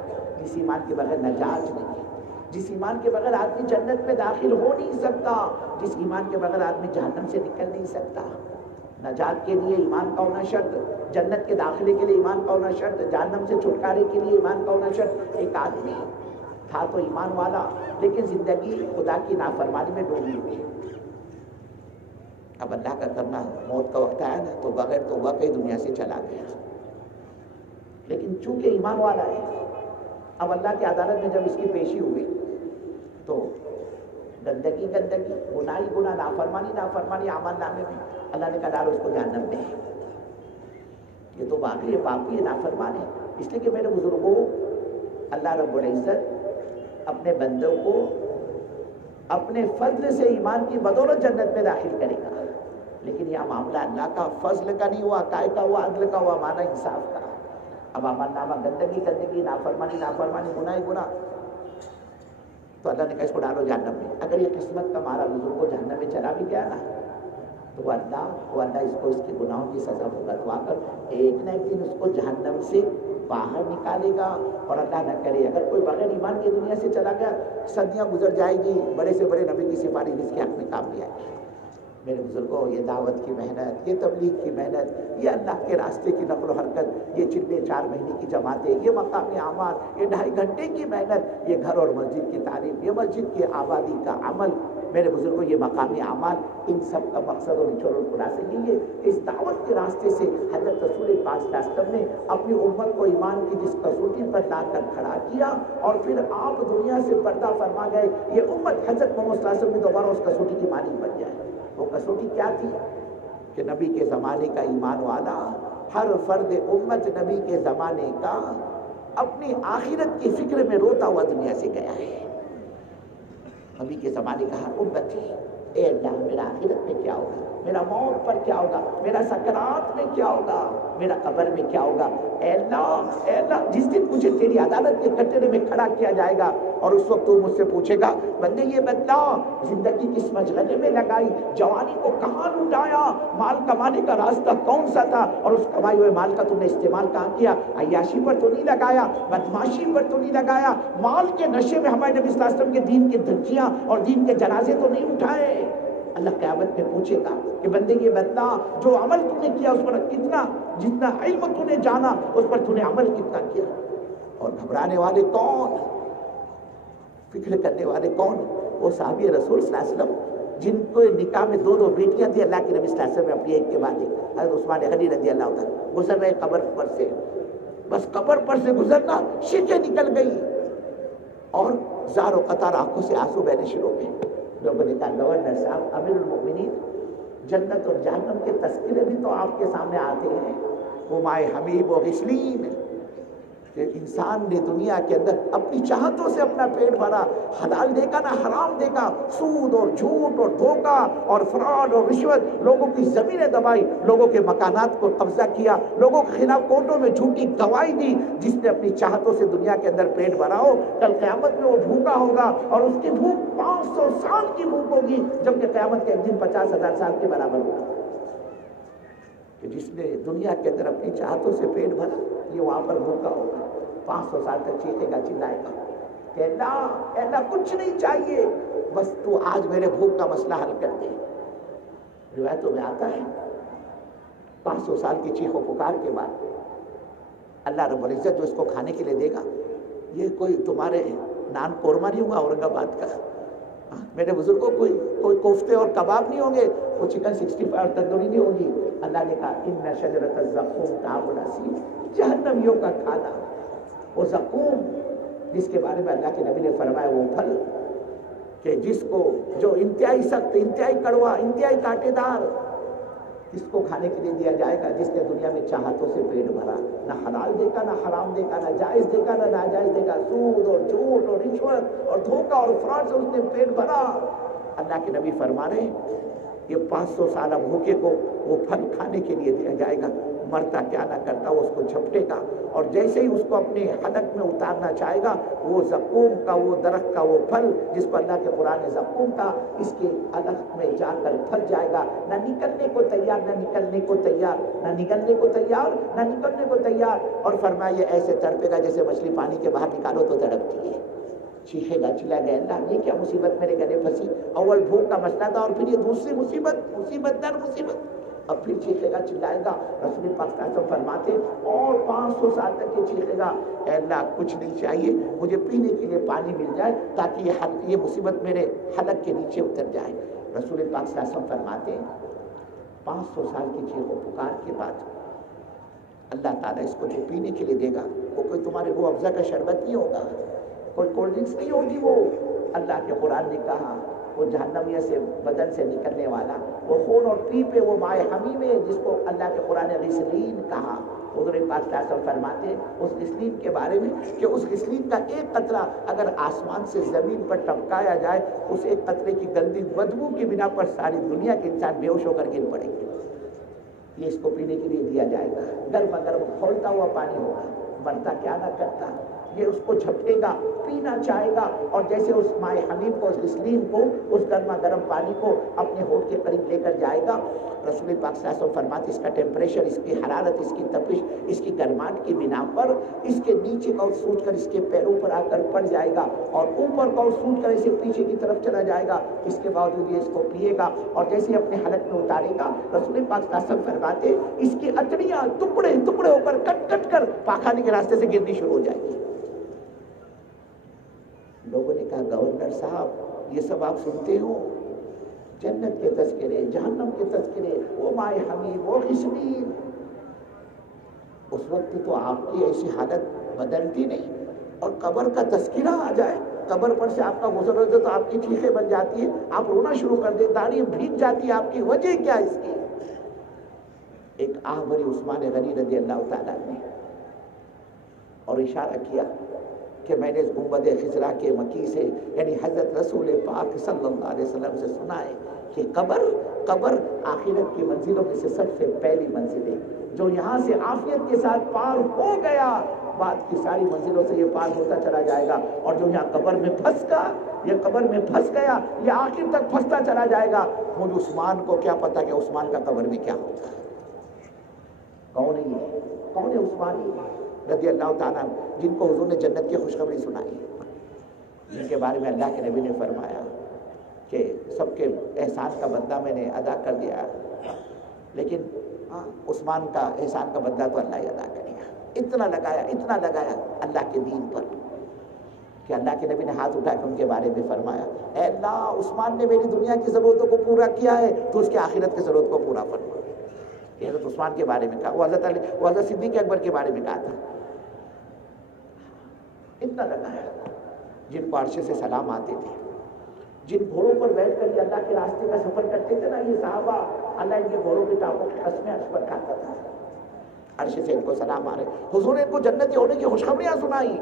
جس ایمان کے بغیر نجات نہیں، جس ایمان کے بغیر آدمی جنت میں داخل ہو نہیں سکتا، جس ایمان کے بغیر آدمی جہنم سے نکل نہیں سکتا۔ نجات کے لیے ایمان کا ہونا شرط، جنت کے داخلے کے لیے ایمان کا ہونا شرط، جہنم سے چھٹکارے کے لیے ایمان کا ہونا شرط۔ ایک آدمی تھا تو ایمان والا، لیکن زندگی خدا کی نافرمانی میں ڈوبی ہوئی، اب اللہ کا کرنا، موت کا وقت آیا نا تو بغیر توبہ کے دنیا سے چلا گیا، لیکن چونکہ ایمان والا ہے، اب اللہ کی عدالت میں جب اس کی پیشی ہوئی تو گندگی گندگی، گناہ ہی گناہ، نافرمانی نافرمانی اعمال نامے میں، اللہ نے کہا ڈالو اس کو جہنم میں، یہ تو باقی ہے، پاپی ہے، نافرمان ہے۔ اس لیے کہ میرے بزرگوں، اللہ رب العزت اپنے بندوں کو اپنے فضل سے ایمان کی بدولت جنت میں داخل کرے گا، لیکن یہ معاملہ اللہ کا فضل کا نہیں ہوا، کائے کا ہوا، عدل کا ہوا، معنی انصاف کا۔ اب عمل نامہ گندگی گندگی، نافرمانی نافرمانی، گناہ گناہ، تو اللہ نے کہا اس کو ڈالو جہنم میں۔ اگر یہ قسمت کا مارا بزرگ کو جہنم میں چلا بھی گیا نا تو وہ اللہ اس کو اس کے گناہوں کی سزا بھگتوا کر ایک نہ ایک دن اس کو جہنم سے باہر نکالے گا۔ اور اللہ نہ کرے اگر کوئی بغیر ایمان کی دنیا سے چلا گیا، صدیاں گزر جائے گی، بڑے سے بڑے نبی کی سفارش اس کے حق میں کام نہیں آئے گی۔ میرے بزرگوں، یہ دعوت کی محنت، یہ تبلیغ کی محنت، یہ اللہ کے راستے کی نقل و حرکت، یہ چلے 4 مہینے کی جماعتیں، یہ مقامی اعمال، یہ 2.5 گھنٹے کی محنت، یہ گھر اور مسجد کی تعلیم، یہ مسجد کی آبادی کا عمل، میرے بزرگوں یہ مقامی اعمال، ان سب کا مقصد اور نچوڑ اور خلاصہ یہ ہے، اس دعوت کے راستے سے حضرت رسول پاک صلی اللہ علیہ وسلم نے اپنی امت کو ایمان کی جس کسوٹی پر لا کر کھڑا کیا اور پھر آپ دنیا سے پردہ فرما گئے، یہ امت حضرت محمد صلی اللہ علیہ وسلم میں دوبارہ اس کسوٹی کی مالک بن جائے۔ وہ کسوٹی کیا تھی کہ نبی کے زمانے کا ایمان والا، ہر فرد امت نبی کے زمانے کا اپنی آخرت کی فکر میں روتا ہوا دنیا سے گیا ہے۔ نبی کے زمانے کا ہر امت ہے، اے اللہ میرا آخرت میں کیا ہوگا، میرا موت پر کیا ہوگا، میرا سکرات میں کیا ہوگا، میرا قبر میں کیا ہوگا، اے اللہ جس دن مجھے تیری عدالت کے کٹڑے میں کھڑا کیا جائے گا اور اس وقت تو مجھ سے پوچھے گا بندے یہ بتلا زندگی کس مشغلے میں لگائی، جوانی کو کہاں لٹایا، مال کمانے کا راستہ کون سا تھا اور اس کمائے ہوئے مال کا تم نے استعمال کہاں کیا، عیاشی پر تو نہیں لگایا، بدماشی پر تو نہیں لگایا، مال کے نشے میں ہمارے نبی صلی اللہ علیہ وسلم کے دین کے دھجیاں اور دین کے جنازے تو نہیں اٹھائے۔ اللہ قیامت میں پوچھے گا کہ بندے یہ بتلا جو عمل تو نے کیا اس پر کتنا، جتنا علم تو نے جانا اس پر تو نے عمل کتنا کیا، اور گھبرانے والے کون، فکر کرنے والے کون، وہ صحابی رسول صلی اللہ علیہ وسلم جن کو نکاح میں 2 بیٹیاں تھیں، اللہ کے نبی صلی اللہ علیہ وسلم نے اپنی ایک کے بعد ایک، حضرت عثمان غنی رضی اللہ عنہ گزر رہے قبر پر سے، بس قبر پر سے گزرنا شیخیں نکل گئی اور زار و قطار آنکھوں سے آنسو بہنے شروع ہو گئے۔ لوگوں نے کہا گورنر صاحب، امیر المؤمنین، جنت اور جہنم کے تذکرے بھی تو آپ کے سامنے آتے ہیں، وہ مائے حبیب و غسلین، کہ انسان نے دنیا کے اندر اپنی چاہتوں سے اپنا پیٹ بھرا، حلال دیکھا نہ حرام دیکھا، سود اور جھوٹ اور دھوکہ اور فراڈ اور رشوت، لوگوں کی زمینیں دبائی، لوگوں کے مکانات کو قبضہ کیا، لوگوں کے خلاف کورٹوں میں جھوٹی گواہی دی۔ جس نے اپنی چاہتوں سے دنیا کے اندر پیٹ بھرا ہو، کل قیامت میں وہ بھوکا ہوگا، اور اس کی بھوک 500 سال کی بھوک ہوگی، جبکہ قیامت کے ایک دن 50,000 سال کے برابر ہوگا۔ کہ جس نے دنیا کے اندر اپنی چاہتوں سے پیٹ بھرا، یہ وہاں پر بھوکا ہوگا، 500 سال تک چیخے گا، چلائے گا کہ اللہ کچھ نہیں چاہیے، بس تو آج میرے بھوک کا مسئلہ حل کر دے۔ روایتوں میں آتا ہے 500 سال کی چیخ و پکار کے بعد اللہ رب العزت جو اس کو کھانے کے لیے دے گا، یہ کوئی تمہارے نان قورمہ نہیں ہوگا اورنگ آباد کا، میرے بزرگوں کوئی کوفتے اور کباب نہیں ہوں گے، وہ چکن 65 اور تندوری نہیں ہوگی۔ اللہ نے کہا ان شجرۃ الزقوم طعام الأثیم، جہنمیوں کا کھانا، وہ زقوم جس کے بارے میں اللہ کے نبی نے فرمایا وہ پھل کہ جس کو جو انتہائی سخت، انتہائی کڑوا، انتہائی کانٹے دار، اس کو کھانے کے لیے دیا جائے گا جس نے دنیا میں چاہتوں سے پیٹ بھرا، نہ حلال دیکھا، نہ حرام دیکھا، نہ جائز دیکھا، نہ ناجائز دیکھا، سود اور جھوٹ اور رشوت اور دھوکہ اور فراڈ سے اس نے پیٹ بھرا۔ اللہ کے نبی فرما رہے ہیں یہ 500 سالہ بھوکے کو وہ پھل کھانے کے لیے دیا جائے گا، مرتا کیا نہ کرتا وہ اس کو جھپٹے گا، اور جیسے ہی اس کو اپنے حلق میں اتارنا چاہے گا، وہ زقوم کا وہ درخت کا وہ پھل جس کو اللہ کے قرآن نے زقوم کا، اس کے حلق میں جا کر پھل جائے گا، نہ نکلنے کو تیار، نہ نکلنے کو تیار، نہ نکلنے کو تیار، نہ نکلنے کو تیار، اور فرمایا یہ ایسے تڑپے گا جیسے مچھلی پانی کے باہر نکالو تو تڑپتی ہے، چیخے گا، چلا گیا اللہ یہ کیا مصیبت میرے گلے پھنسی۔ اول بھوک کا مسئلہ تھا، اور پھر یہ دوسری مصیبت در مصیبت، اب پھر چیخے گا، چلائے گا۔ رسول پاک صلی اللہ علیہ وسلم فرماتے اور 500 سال تک یہ چیخے گا اے اللہ کچھ نہیں چاہیے، مجھے پینے کے لیے پانی مل جائے تاکہ یہ مصیبت میرے حلق کے نیچے اتر جائے۔ رسول پاک صلی اللہ علیہ وسلم فرماتے ہیں 500 سال کی چیخ و پکار کے بعد اللہ تعالیٰ اس کو جو پینے کے لیے دے گا وہ کوئی تمہارے روح افزا کا شربت نہیں ہوگا، کوئی کولڈ ڈرنکس نہیں ہوگی، وہ اللہ کے قرآن نے کہا وہ جہنمیہ سے بدن سے نکلنے والا وہ خون اور پیپ ہے، وہ مائع حمیم ہے جس کو اللہ کے قرآن نے غسلین کہا۔ حضور پاک صلی اللہ علیہ وسلم فرماتے ہیں اس غسلین کے بارے میں کہ اس غسلین کا ایک قطرہ اگر آسمان سے زمین پر ٹپکایا جائے، اس ایک قطرے کی گندی بدبو کی بنا پر ساری دنیا کے انسان بے ہوش ہو کر گر پڑیں گے۔ یہ اس کو پینے کے لیے دیا جائے گا، گرما گرم کھولتا ہوا پانی ہوگا، مرتا کیا نہ کرتا، یہ اس کو جھپٹے گا، پینا چاہے گا، اور جیسے اس مائع حمیم کو، اس غسلین کو، اس گرما گرم پانی کو اپنے ہونٹ کے قریب لے کر جائے گا، رسول پاک صلی اللہ علیہ وسلم فرماتے اس کا ٹیمپریچر، اس کی حرارت، اس کی تپش، اس کی گرماہٹ کی بنا پر اس کے نیچے کا سوچ کر اس کے پیروں پر آ کر پڑ جائے گا، اور اوپر کا سوچ کر اسے پیچھے کی طرف چلا جائے گا، اس کے باوجود یہ اس کو پیے گا، اور جیسے اپنے حلق میں اتارے گا رسول پاک صلی اللہ علیہ وسلم فرماتے اس کی اتڑیاں ٹکڑے ٹکڑے ہو کر کٹ کٹ کر پاخانے کے راستے سے گرنی شروع ہو جائے گی۔ لوگوں نے کہا گورنر صاحب یہ سب آپ سنتے ہو، جنت کے تذکرے، جہنم کے تذکرے، وہ مائع حمیم، وہ غسلین، اس وقت تو آپ کی ایسی حالت بدلتی نہیں، اور قبر کا تذکرہ آ جائے، قبر پر سے آپ کا گزر ہوتا تو آپ کی چیخیں بن جاتی ہیں، آپ رونا شروع کر دیں، داڑھی بھیگ جاتی ہے آپ کی، وجہ کیا اس کی؟ ایک آہ بھری عثمان غنی رضی اللہ تعالیٰ نے اور اشارہ کیا کہ میں نے اس گنبد خضرا کے مکی سے یعنی حضرت رسول پاک صلی اللہ علیہ وسلم سے سنا ہے کہ قبر آخرت کی منزلوں میں سے سب سے پہلی منزل ہے، جو یہاں سے عافیت کے ساتھ پار ہو گیا بعد کی ساری منزلوں سے یہ پار ہوتا چلا جائے گا، اور جو یہاں قبر میں پھنس گیا، یہ قبر میں پھنس گیا، یہ آخر تک پھنستا چلا جائے گا۔ مجھ عثمان کو کیا پتا کہ عثمان کا قبر میں کیا ہوگا؟ کون ہے یہ؟ کون ہے عثمان رضی اللہ تعالیٰ جن کو حضور نے جنت کی خوشخبری سنائی، جن کے بارے میں اللہ کے نبی نے فرمایا کہ سب کے احسان کا بدلہ میں نے ادا کر دیا، لیکن عثمان کا احسان کا بدلہ تو اللہ ہی ادا کرے گا۔ اتنا لگایا اللہ کے دین پر کہ اللہ کے نبی نے ہاتھ اٹھا کے ان کے بارے میں فرمایا اے اللہ عثمان نے میری دنیا کی ضرورتوں کو پورا کیا ہے تو اس کی آخرت کی ضرورت کو پورا فرما۔ حضرت عثمان کے بارے میں کہا، وہ حضرت صدیق اکبر کے بارے میں کہا تھا، اتنا لگایا، جن کو عرش سے سلام آتے تھے، جن گھوڑوں پر بیٹھ کر یہ اللہ کے راستے کا سفر کرتے تھے نا یہ صحابہ، اللہ ان کے گھوڑوں کے ٹانپوں کی قسمیں عرش پر کھاتا تھا، عرش سے ان کو سلام آ رہے. حضور نے ان کو جنتی ہونے کی خوشخبریاں سنائی.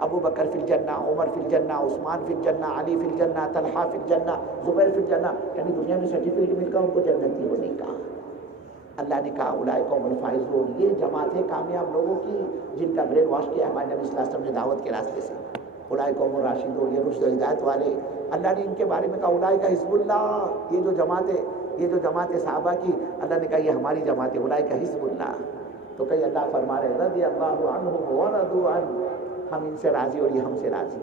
ابو بکر فی الجنہ، عمر فی الجنہ، عثمان فی الجنہ، علی فی الجنہ، طلحہ فی الجنہ، زبیر فی الجنہ. یعنی دنیا میں سرٹیفکیٹ مل کر ان کو جنتی ہونے کا. اللہ نے کہا اولئک هم الفائزون، یہ جماعت ہے کامیاب لوگوں کی جن کا برین واش کیا ہمارے نبی صلی اللہ علیہ وسلم نے دعوت کے راستے سے. اولئک هم الراشدون، یہ رشد و ہدایت والے. اللہ نے ان کے بارے میں کہا اولئک حزب اللہ، یہ جو جماعت ہے، یہ جو جماعت ہے صحابہ کی، اللہ نے کہا یہ ہماری جماعت ہے، اولئک حزب اللہ. تو کئی اللہ فرما رہے رضی اللہ عنہم ورضوا عنہ، ہم ان سے راضی اور یہ ہم سے راضی.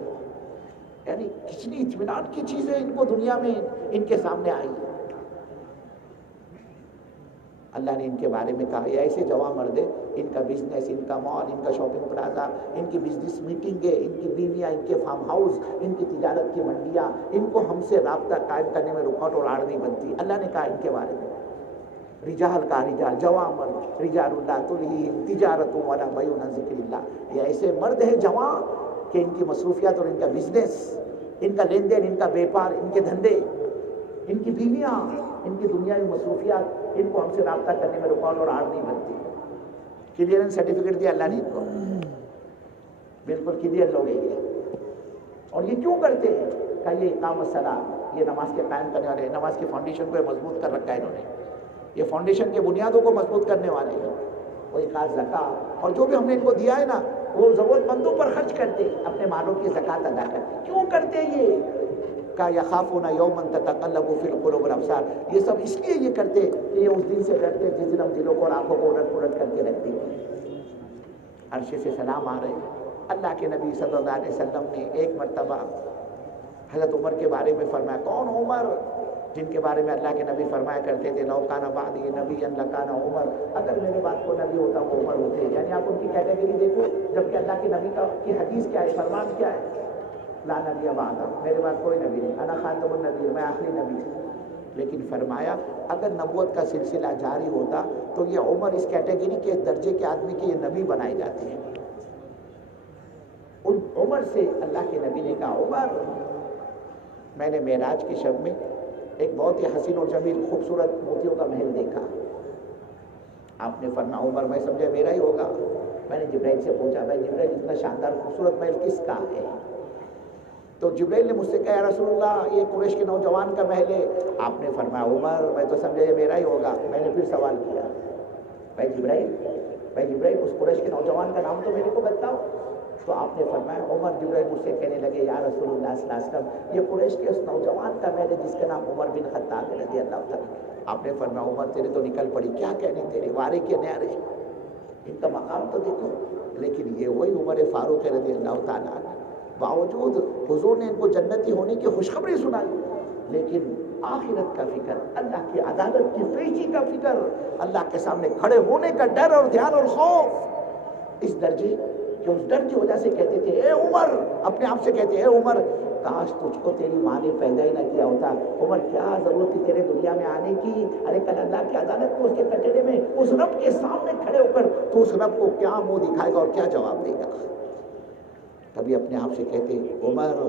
یعنی کتنی اطمینان کی چیزیں ان کو دنیا میں ان کے سامنے آئی. اللہ نے ان کے بارے میں کہا یہ ایسے جواں مرد ہیں، ان کا بزنس، ان کا مال، ان کا شاپنگ پلازا، ان کی بزنس میٹنگیں، ان کی بیویاں، ان کے فارم ہاؤس، ان کی تجارت کی منڈیاں، ان کو ہم سے رابطہ قائم کرنے میں رکاوٹ اور آڑ نہیں بنتی. اللہ نے کہا ان کے بارے میں رجال کا رجال، جواں مرد، رجال اللہ تلہیہم تجارت ولا بیع عن ذکر اللہ. یہ ایسے مرد ہیں جواں کہ ان کی مصروفیات اور ان کا بزنس، ان کا لین دین، ان کا بیپار، ان کے دھندے، ان کی بیویاں، ان کی دنیاوی مصروفیات، ان کو ہم سے رابطہ کرنے میں رکاوٹ اور آڑ نہیں بنتی. کلیئرنس سرٹیفکیٹ دیا اللہ نے ان کو، بالکل کلیئر لوگ ہیں یہ. اور یہ کیوں کرتے ہیں؟ کہ یہ اقام الصلاۃ، یہ نماز کے قائم کرنے والے، نماز کی فاؤنڈیشن کو مضبوط کر رکھا ہے انہوں نے. یہ فاؤنڈیشن کے بنیادوں کو مضبوط کرنے والے ہیں. وہ اقامت زکوٰۃ، اور جو بھی ہم نے ان کو دیا ہے نا وہ ضرورت مندوں پر خرچ کرتے، اپنے مالوں کی زکوٰۃ ادا کرتے. کیوں کرتے یہ؟ کہ یخافون یوما تتقلب فی القلوب والابصار. یہ سب اس لیے یہ کرتے کہ یہ اس دن سے ڈرتے جس دن ہم دلوں کو اور آنکھوں کو الٹ پلٹ کر کے رکھ دیں گے. عرش سے سلام آ رہے ہیں. اللہ کے نبی صلی اللہ علیہ وسلم نے ایک مرتبہ حضرت عمر کے بارے میں فرمایا. کون عمر؟ جن کے بارے میں اللہ کے نبی فرمایا کرتے تھے لو کان بعدی نبیا لکان عمر، اگر میرے بعد کو نبی ہوتا وہ عمر ہوتے. یعنی آپ ان کی کیٹیگری دیکھو، جبکہ اللہ کے نبی کی حدیث کیا ہے، فرمان کیا ہے؟ لا نبی بعد، میرے بعد کوئی نبی نہیں، انا خاتم النبی، میں آخری نبی ہوں. لیکن فرمایا اگر نبوت کا سلسلہ جاری ہوتا تو یہ عمر اس کیٹیگری کے درجے کے آدمی کے یہ نبی بنائے جاتے ہیں. ان عمر سے اللہ کے نبی نے کہا عمر، میں نے معراج کی شب میں ایک بہت ہی حسین اور جمیل خوبصورت موتیوں کا محل دیکھا. آپ نے فرمایا عمر، میں سمجھا میرا ہی ہوگا. میں نے جبرائیل سے پوچھا بھائی جبرائیل اتنا شاندار خوبصورت محل کس کا ہے؟ تو جبرائیل نے مجھ سے کہا یا رسول اللہ یہ قریش کے نوجوان کا محل ہے. آپ نے فرمایا عمر، میں تو سمجھا یہ میرا ہی ہوگا. میں نے پھر سوال کیا بھائی جبرائیل اس قریش کے نوجوان کا نام تو میرے کو بتاؤ. تو آپ نے فرمایا عمر، جبرائیل مجھ سے کہنے لگے یا رسول اللہ صلی اللہ علیہ وسلم یہ قریش کے اس نوجوان کا محل ہے جس کا نام عمر بن خطاب رضی اللہ تعالیٰ. آپ نے فرمایا عمر تیرے تو نکل پڑی، کیا کہنے تیرے وارے کے نیارے، ان کا مقام تو دیکھو. لیکن یہ وہی عمر فاروق رضی اللہ تعالیٰ عنہ، باوجود حضور نے ان کو جنتی ہونے کی خوشخبری سنائی، لیکن آخرت کا فکر، اللہ کی عدالت کی پیشی کا فکر، اللہ کے سامنے کھڑے ہونے کا ڈر اور دھیان اور خوف، اس درجے کہ اس ڈر کی وجہ سے کہتے تھے اے عمر، اپنے آپ سے کہتے اے عمر کاش تجھ کو تیری ماں نے پیدا ہی نہ کیا ہوتا. عمر کیا ضرورت تھی تیرے دنیا میں آنے کی؟ ارے کل اللہ کی عدالت کو اس کے کٹڑے میں اس رب کے سامنے کھڑے ہو کر تو اس رب کو کیا منہ دکھائے گا اور کیا جواب دے گا؟ کبھی اپنے آپ سے کہتے عمر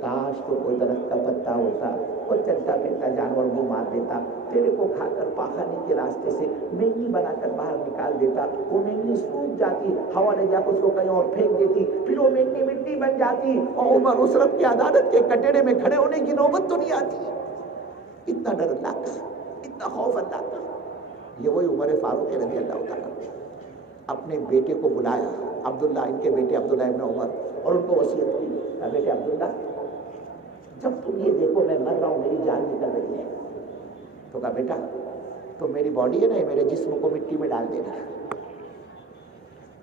کاش تو کوئی درخت کا پتا ہوتا، وہ چلتا پھرتا جانور منہ مار دیتا، تیرے کو کھا کر پاخانے کے راستے سے مینی بنا کر باہر نکال دیتا. وہ مینی سوکھ جاتی، ہوا لے جا کر اس کو کہیں اور پھینک دیتی، پھر وہ مینی مٹی بن جاتی اور عمر اس رب کی عدالت کے کٹڑے میں کھڑے ہونے کی نوبت تو نہیں آتی. اتنا ڈر اللہ کا، اتنا خوف اللہ کا. یہ وہی عمر فاروق رضی اللہ تعالیٰ اپنے بیٹے کو بلایا، عبداللہ، ان کے بیٹے عبداللہ ابن عمر، اور ان کو وصیت کی کہ بیٹے عبداللہ جب تم یہ دیکھو میں مر رہا ہوں، میری جان نکل رہی ہے، تو کہا بیٹا تو میری باڈی ہے نا، میرے جسم کو مٹی میں ڈال دینا.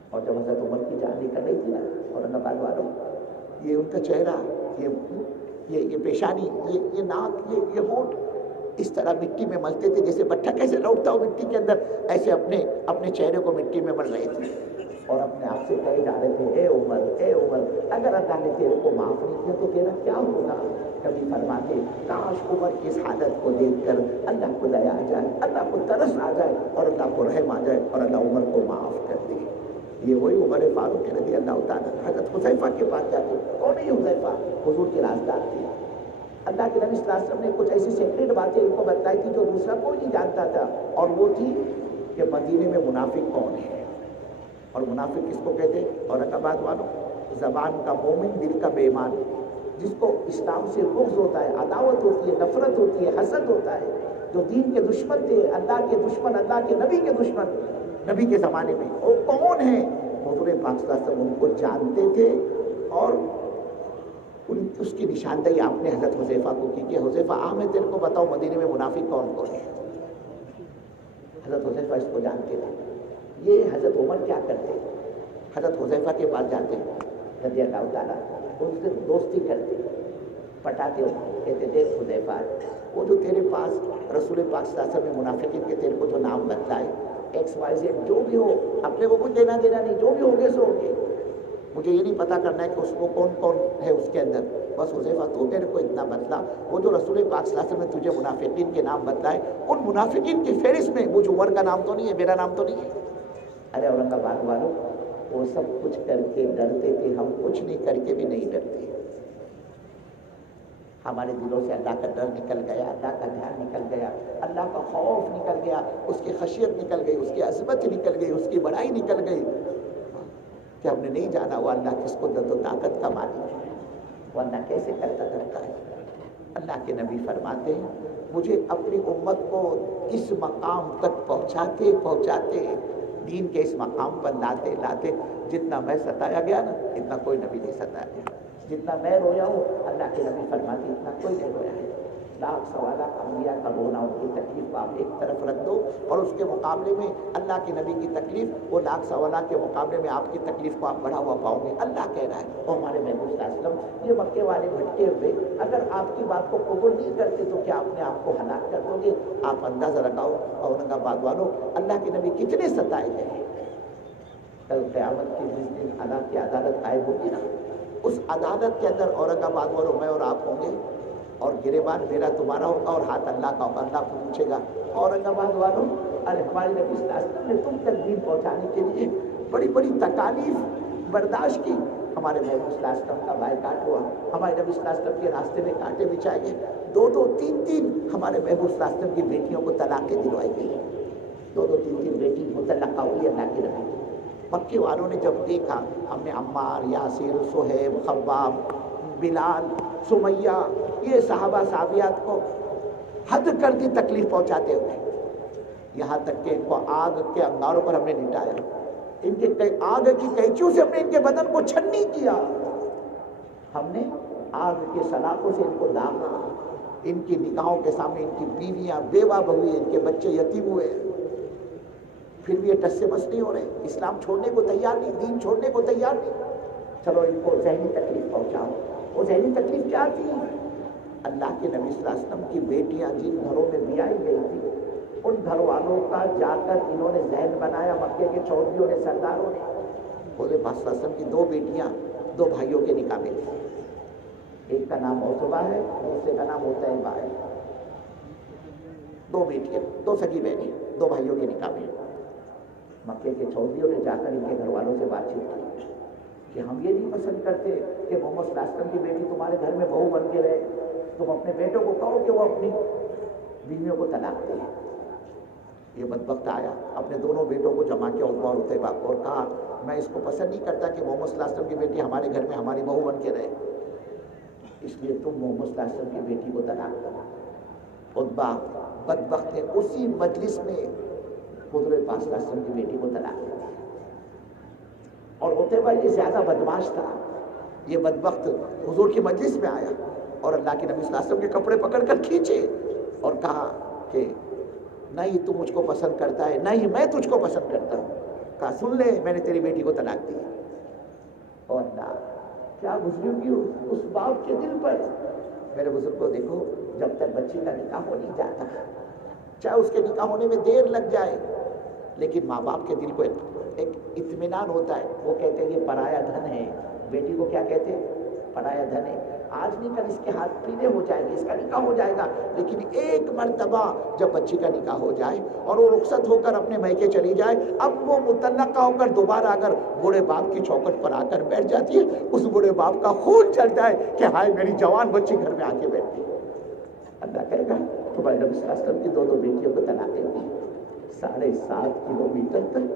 اور جب حضرت عمر کی جان نکل رہی تھی نا، اور اللہ والوں یہ ان کا چہرہ، یہ پیشانی، یہ ناک، یہ ہونٹ اس طرح مٹی میں ملتے تھے جیسے بٹھا کیسے لوٹتا ہو مٹی کے اندر، ایسے اپنے چہرے کو مٹی میں مل رہے تھے اور اپنے آپ سے کہے جا رہے تھے اے عمر اگر اللہ نے تیرے کو معاف نہیں کیا تو تیرا کیا ہوگا؟ کبھی فرماتے کاش عمر کی اس حالت کو دیکھ کر اللہ کو دیا آ جائے، اللہ کو ترس آ جائے اور اللہ کو رحم آ جائے اور اللہ عمر کو معاف کر دے. یہ وہی عمر فاروق رضی اللہ تعالیٰ. حضرت حذیفہ کے پاس جاتے، کون ہے حذیفہ؟ حضور کے رازدار تھے. اللہ کے نبی صلی اللہ علیہ وسلم نے کچھ ایسی سیکریٹ باتیں ان کو بتائی تھی جو دوسرا کوئی نہیں جانتا تھا، اور وہ تھی کہ مدینے میں منافق کون ہے. اور منافق کس کو کہتے ہیں؟ اورنگاباد والوں، زبان کا مومن دل کا بے ایمان، جس کو اسلام سے بغض ہوتا ہے، عداوت ہوتی ہے، نفرت ہوتی ہے، حسد ہوتا ہے، جو دین کے دشمن تھے، اللہ کے دشمن، اللہ کے نبی کے دشمن نبی کے زمانے میں، وہ کون ہیں؟ حضور پاک صلی اللہ علیہ وسلم ان کو جانتے تھے، اور اس کی نشاندہی آپ نے حضرت حذیفہ کو کی کہ حذیفہ میں تیرے کو بتاؤ مدینے میں منافق کون کون ہے۔ حضرت حذیفہ اس کو جانتے تھے۔ یہ حضرت عمر کیا کرتے؟ حضرت حذیفہ کے پاس جاتے رضی اللہ تعالیٰ، ان سے دوستی کرتے، پٹاتے ہو، کہتے دیکھ حذیفہ، وہ جو تیرے پاس رسول پاک صلی اللہ علیہ وسلم میں منافقین کے تیرے کو جو نام بتلائے، ایکس وائی زیڈ جو بھی ہو، اپنے کو کچھ دینا نہیں، جو بھی ہوگے سو ہوگے، مجھے یہ نہیں پتا کرنا ہے کہ اس کو کون کون ہے اس کے اندر، بس حذیفہ تو میرے کو اتنا بتلا، وہ جو رسول پاک صلی اللہ علیہ وسلم نے تجھے منافقین کے نام بتلائے، ان منافقین کی فہرست میں مجھ عمر کا نام تو نہیں ہے، میرا نام تو نہیں ہے۔ ارے اورنگاباد والوں، وہ سب کچھ کر کے ڈرتے تھے، ہم کچھ نہیں کر کے بھی نہیں ڈرتے۔ ہمارے دلوں سے اللہ کا ڈر نکل گیا، اللہ کا دھیان نکل گیا، اللہ کا خوف نکل گیا، اس کی خشیت نکل گئی، اس کی عظمت نکل گئی، اس کی بڑائی نکل گئی، کہ ہم نے نہیں جانا وہ اللہ کس قدرت و طاقت کا مالک ہے، وہ اللہ کیسے کرتا ہے۔ اللہ کے نبی فرماتے ہیں مجھے اپنی امت کو اس مقام تک پہنچاتے دین کے اس مقام پر لاتے جتنا میں ستایا گیا نا، اتنا کوئی نبی نہیں ستایا گیا، جتنا میں رویا ہوں اللہ کے نبی فرماتے اتنا کوئی نہیں رویا ہے۔ لاکھ سوا لاکھ انبیاء کا رونا، ان کی تکلیف کو آپ ایک طرف رکھ دو، اور اس کے مقابلے میں اللہ کے نبی کی تکلیف، وہ لاکھ سوا لاکھ کے مقابلے میں آپ کی تکلیف کو آپ بڑھا ہوا پاؤ گے۔ اللہ کہہ رہا ہے، اور ہمارے محبوب صلی اللہ علیہ وسلم، یہ مکے والے بھٹکے ہوئے اگر آپ کی بات کو قبول نہیں کرتے تو کیا اپنے آپ کو ہلاک کر دو گے؟ آپ اندازہ لگاؤ اورنگاباد والوں، اللہ کے نبی کتنے ستائے گئے ہیں۔ کل قیامت کی جس دن اللہ کی عدالت قائم ہوگی نا، اس عدالت کے اندر اورنگاباد والوں میں اور آپ ہوں گے، اور گریبان میرا تمہارا ہوگا اور ہاتھ اللہ کا ہوگا۔ اللہ پوچھے گا اورنگاباد والوں، ارے ہمارے نبی صلی اللہ علیہ وسلم نے تم تک دین پہنچانے کے لیے بڑی بڑی تکالیف برداشت کی، ہمارے محبوب صلی اللہ علیہ وسلم کا بائیکاٹ ہوا، ہمارے نبی صلی اللہ علیہ وسلم کے راستے میں کانٹے بچھائے گئے، دو تین ہمارے محبوب صلی اللہ علیہ وسلم کی بیٹیوں کو طلاقیں دلوائی گئی، دو تین بیٹی مطلقہ ہوئی اللہ کے نبی۔ مکے والوں نے جب دیکھا ہم نے عمار، یاسر، صہیب، خباب، بلال، سمیہ، یہ صحابہ صحابیات کو حد کر دی تکلیف پہنچاتے ہوئے، یہاں تک کہ ان کو آگ کے انگاروں پر ہم نے لٹایا، ان کے آگ کی قینچیوں سے ہم نے ان کے بدن کو چھنی کیا، ہم نے آگ کے سلاخوں سے ان کو داغا، ان کی نگاہوں کے سامنے ان کی بیویاں بیوہ ہوئی، ان کے بچے یتیم ہوئے، پھر بھی یہ ٹس سے مس نہیں ہو رہے، اسلام چھوڑنے کو تیار نہیں، دین چھوڑنے کو تیار نہیں۔ چلو ان کو ذہنی تکلیف پہنچاؤ، وہ ذہنی تکلیف کیا تھی؟ اللہ کے نبی صلی اللہ علیہ وسلم کی بیٹیاں جن گھروں میں بیائی گئی تھی، ان گھر والوں کا جا کر انہوں نے ذہن بنایا، مکے کے چودھریوں نے، سرداروں نے۔ حضور پاک صلی اللہ علیہ وسلم کی دو بیٹیاں دو بھائیوں کے نکاح میں تھی، ایک کا نام عتبہ ہے، دوسرے کا نام عتیبہ ہے، دو بیٹیاں، دو سگی بہنیں، دو بھائیوں کے نکاح میں۔ مکے کے چودھریوں نے جا کر ان کے گھر والوں سے بات چیت کی کہ ہم یہ نہیں پسند کرتے کہ محمد صلی اللہ علیہ وسلم کی بیٹی تمہارے گھر میں بہو بن کے رہے، تم اپنے بیٹوں کو کہو کہ وہ اپنی بیویوں کو طلاق دیں۔ یہ بدبخت آیا، اپنے دونوں بیٹوں کو جمع کیا عتبہ اور عتیبہ کو، اور کہا میں اس کو پسند نہیں کرتا کہ محمد صلی اللہ علیہ وسلم کی بیٹی ہمارے گھر میں ہماری بہو بن کے رہے، اس لیے تم محمد صلی اللہ علیہ وسلم کی بیٹی کو طلاق دو۔ عتبہ بدبخت نے اسی مجلس میں حضور پاک صلی اللہ علیہ وسلم کی بیٹی کو طلاق دی، اور عتیبہ یہ زیادہ بدمعاش تھا، یہ بدبخت حضور کی مجلس میں آیا اور اللہ کے نبی صلی اللہ علیہ وسلم کے کپڑے پکڑ کر کھینچے اور کہا کہ نہ ہی تو مجھ کو پسند کرتا ہے، نہ ہی میں تجھ کو پسند کرتا ہوں، کہا سن لے میں نے تیری بیٹی کو طلاق دی۔ اور اللہ کیا گزری ہوگی اس باپ کے دل پر۔ میرے بزرگ کو دیکھو، جب تک بچی کا نکاح ہو نہیں جاتا، چاہے اس کے نکاح ہونے میں دیر لگ جائے، لیکن ماں باپ کے دل کو ایک اطمینان ہوتا ہے، وہ کہتے ہیں یہ پرایا دھن ہے، بیٹی کو کیا کہتے ہیں؟ پرایا دھن ہے، آج نہیں کل اس کے ہاتھ پیلے ہو جائیں گے، اس کا نکاح ہو جائے گا، لیکن ایک مرتبہ جب بچی کا نکاح ہو جائے اور وہ رخصت ہو کر اپنے میکے چلی جائے، اب وہ متعلقہ ہو کر دوبارہ اگر بوڑھے باپ کی چوکھٹ پر آ کر بیٹھ جاتی ہے، اس بوڑھے باپ کا خون چلتا ہے کہ ہائے میری جوان بچی گھر میں آ کے بیٹھتی ہے۔ اللہ کہے گا تمہارے نبی صلی اللہ علیہ وسلم کی دو بیٹیوں کو طلاقیں ہوئی، 7.5 کلومیٹر تک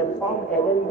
M.Com, LLB,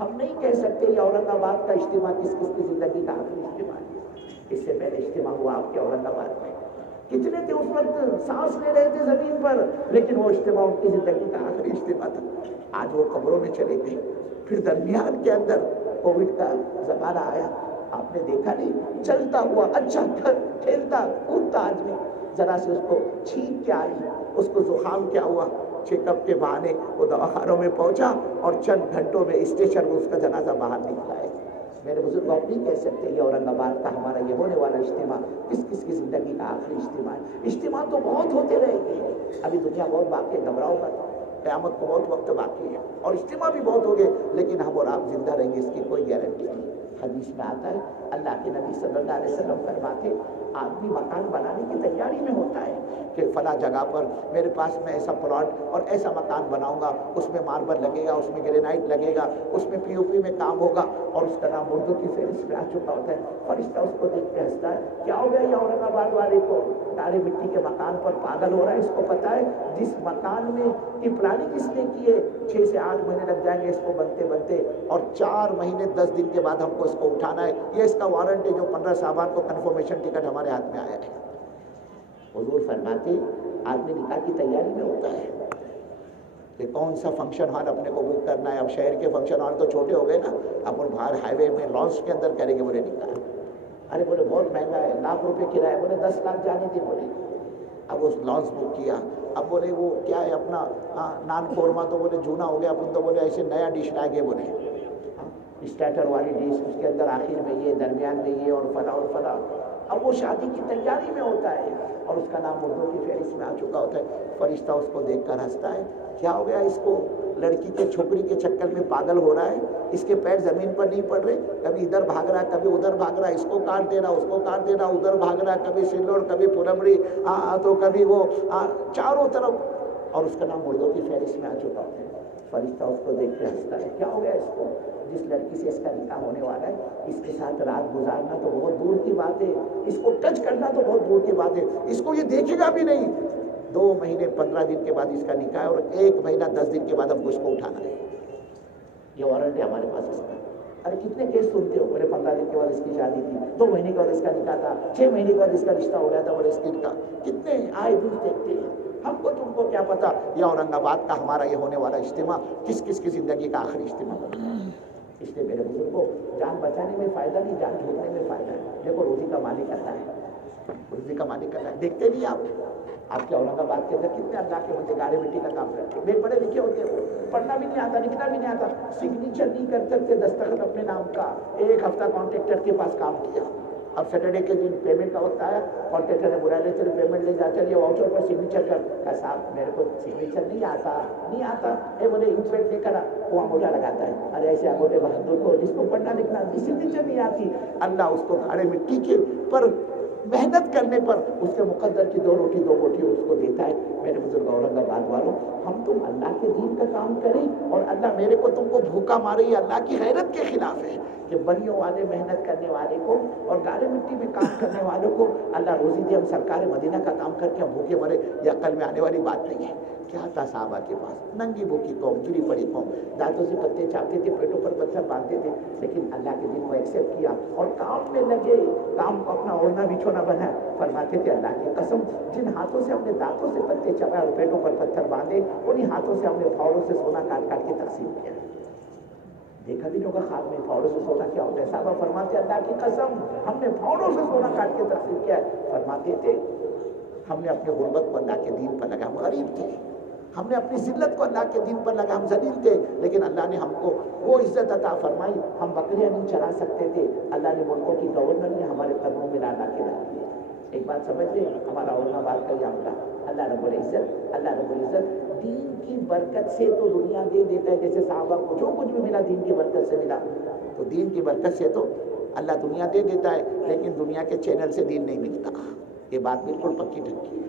ہم نہیں کہہ سکتے یہ اورنگ آباد کا اجتماع کس کس کی زندگی کا آخری اجتماع ہے. اس سے پہلے اجتماع ہوا آپ کے اورنگ آباد میں. کتنے تھے اس وقت سانس لے رہے تھے زمین پر, لیکن وہ اجتماع ان کی زندگی کا آخری اجتماع تھا. آج وہ قبروں میں چلے گئے. پھر درمیان کے اندر کووڈ کا زمانہ آیا. آپ نے دیکھا نہیں, چلتا ہوا اچھا کھیلتا کودتا آدمی, ذرا سے اس کو چھینک کے آئی, اس کو زکام کیا ہوا, چیک اپ کے بہانے وہ دواخانوں میں پہنچا اور چند گھنٹوں میں اسٹیشن میں اس کا جنازہ باہر نکلا ہے. میرے بزرگ آپ نہیں کہہ سکتے یہ اورنگ آباد کا ہمارا یہ ہونے والا اجتماع کس کس کی زندگی کا آخری اجتماع ہے. اجتماع تو بہت ہوتے رہیں گے, ابھی دنیا بہت باقی ہے, گھبراؤ مت, قیامت کو بہت وقت باقی ہے, اور اجتماع بھی بہت ہو گئے, لیکن ہم اور آپ زندہ رہیں گے اس کی کوئی گارنٹی نہیں. حدیث میں آتا ہے, اللہ کے نبی صلی اللہ علیہ وسلم فرماتے آدمی مکان بنانے کی تیاری میں ہوتا ہے کہ فلاں جگہ پر میرے پاس میں ایسا پلاٹ اور ایسا مکان بناؤں گا, اس میں ماربل لگے گا, اس میں گرینائٹ لگے گا, اس میں پی او پی میں کام ہوگا, اور اس کا نام اردو کی فہرست میں آ چکا ہوتا ہے. فرشتہ اس کو دیکھ کے ہنستا ہے, کیا ہو گیا یہ اورنگ آباد والے کو, کالے مٹی کے مکان پر پاگل ہو رہا ہے. اس کو پتا ہے جس مکان میں کی پلاننگ اس نے کی ہے 6 سے 8 مہینے لگ جائیں گے اس کو بنتے بنتے, اور 4 مہینے 10 دن کے بعد ہم کو اس کو اٹھانا ہے. یہ اس کا وارنٹ ہے جو 15 صابان کو کنفرمیشن ٹکٹ ہمارے ہاتھ میں آیا ہے. حضور فرماتے آدمی نکاح کی تیاری میں ہوتا ہے کہ کون سا فنکشن ہال اپنے کو بک کرنا ہے. اب شہر کے فنکشن ہال تو چھوٹے ہو گئے نا, اپن باہر ہائی وے میں لانچ کے اندر کریں گے بولے نکاح. ارے بولے بہت مہنگا ہے, لاکھ روپے کرایہ, بولے 10 لاکھ جانے دے بولے. اب اس لانچ بک کیا, اب بولے وہ کیا ہے اپنا نان قورمہ تو بولے جونا ہو گیا, اپن تو بولے ایسے نیا ڈش لائے گے بولے اسٹارٹر والی ڈش, اس کے اندر آخر میں یہ, درمیان میں یہ, اور فلاں اور فلاں. اب وہ شادی کی تیاری میں ہوتا ہے اور اس کا نام اردو کی فہرست میں آ چکا ہوتا ہے. فرشتہ اس کو دیکھ کر ہنستا ہے, کیا ہو گیا اس کو, لڑکی کے چھوکری کے چکر میں پاگل ہو رہا ہے, اس کے پیر زمین پر نہیں پڑ رہے, کبھی ادھر بھاگ رہا ہے کبھی ادھر بھاگ رہا ہے, اس کو کاٹ دے رہا اس کو کاٹ دے رہا, ادھر بھاگ رہا ہے, کبھی سلوڑ کبھی پورمڑی تو کبھی وہ چاروں طرف, اور اس کا نام اردو کی فہرست میں آ چکا ہوتا ہے. فرشتہ اس کو دیکھ کے ہنستا ہے, کیا ہو گیا اس کو, جس لڑکی سے اس کا نکاح ہونے والا ہے اس کے ساتھ رات گزارنا تو بہت دور کی بات ہے, اس کو ٹچ کرنا تو بہت دور کی بات ہے, اس کو یہ دیکھے گا بھی نہیں. 2 مہینے 15 دن کے بعد اس کا نکاح ہے, اور 1 مہینہ 10 دن کے بعد ہم کو اس کو اٹھانا ہے. یہ وارنٹ ہے ہمارے پاس اس کا. ارے کتنے کیس سنتے ہو, بولے 15 دن کے بعد اس کی شادی تھی, 2 مہینے کے بعد اس کا نکاح تھا, 6 مہینے کے بعد اس کا رشتہ ہو گیا تھا, بولے اس کا کتنے آئے دن دیکھتے ہیں. ہم کو تم کو کیا پتا یہ اورنگ آباد کا ہمارا یہ ہونے والا اجتماع کس کس کی زندگی کا آخری اجتماع بنتا ہے. اس لیے میرے بزرگوں, جان بچانے میں فائدہ نہیں, جان چھوڑنے میں فائدہ ہے. دیکھو روزی کا مالک کرتا ہے, روزی کا مالک کرتا ہے. دیکھتے نہیں آپ کے اورنگ آباد کے اندر کتنے اللہ کے بندے گاڑی مٹی کا کام کرتے ہیں, بے پڑھے لکھے ہوتے ہیں, پڑھنا بھی نہیں آتا, لکھنا بھی نہیں آتا, سگنیچر نہیں کر سکتے دستخط اپنے نام کا. 1 ہفتہ کانٹریکٹر کے پاس کام کیا, اب سیٹرڈے کے دن پیمنٹ کا وقت آیا, کانٹریکٹر نے بلا لے چلے پیمنٹ لے جا, چلیے واؤچر پر سگنیچر کر. کہا صاحب میرے کو سگنیچر نہیں آتا. بولے انسپیکٹ لے کر وہ انگوٹھا لگاتا ہے. ارے ایسے انگوٹھے بہادر کو جس کو پڑھنا لکھنا سگنیچر نہیں آتی, اللہ اس کو گھاڑے مٹی کے پر محنت کرنے پر اس کے مقدر کی 2 روٹی 2 بوٹی اس کو دیتا ہے. میرے بزرگ اورنگ آباد والوں, ہم تم اللہ کے دین کا کام کریں, اور اللہ میرے کو تم کو بھوکا مارے, یہ اللہ کی غیرت کے خلاف ہے کہ بلیوں والے محنت کرنے والے کو اور گاڑے مٹی میں کام کرنے والوں کو اللہ روزی دے. ہم سرکار مدینہ کا کام کر کے ہم بھوکے مرے, یہ عقل میں آنے والی بات نہیں ہے. کیا تھا صحابہ کے پاس, ننگی بھوکی قوم, گری پڑی قوم, دانتوں سے پتے چاپتے تھے, پیٹوں پر پتھر باندھتے تھے, لیکن اللہ کے دین کو ایکسیپٹ کیا اور کام میں لگے. کام کو اپنا اوڑھنا بچھونا بنا. فرماتے تھے اللہ کی قسم, جن ہاتھوں سے ہم نے دانتوں سے پتے چبائے اور پیٹوں پر پتھر باندھے, انہی ہاتھوں سے ہم نے پھاوڑوں سے سونا کاٹ کاٹ کے تقسیم کیا. دیکھا بھی نہیں ہوگا خواب میں پھاوڑوں سے سونا کیا ہوتا ہے. صحابہ فرماتے اللہ کی قسم ہم نے پھاوڑوں سے سونا کاٹ کے تقسیم کیا ہے. فرماتے تھے ہم نے اپنے غربت کو اللہ کے دین پر لگا, ہم غریب تھے, ہم نے اپنی ذلت کو اللہ کے دین پر لگا, ہم ذلیل تھے, لیکن اللہ نے ہم کو وہ عزت عطا فرمائی. ہم بکریاں نہیں چرا سکتے تھے, اللہ نے ملکوں کی گورنر نے ہمارے قدموں میں لا کے ڈال دیا. ایک بات سمجھ لیں, ہمارا اورنگ آباد کا یہ عملہ اللہ رب العزت دین کی برکت سے تو دنیا دے دیتا ہے. جیسے صحابہ کو جو کچھ بھی ملا دین کی برکت سے ملا, تو دین کی برکت سے تو اللہ دنیا دے دیتا ہے, لیکن دنیا کے چینل سے دین نہیں ملتا. یہ بات بالکل پکی ٹھکی ہے.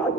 8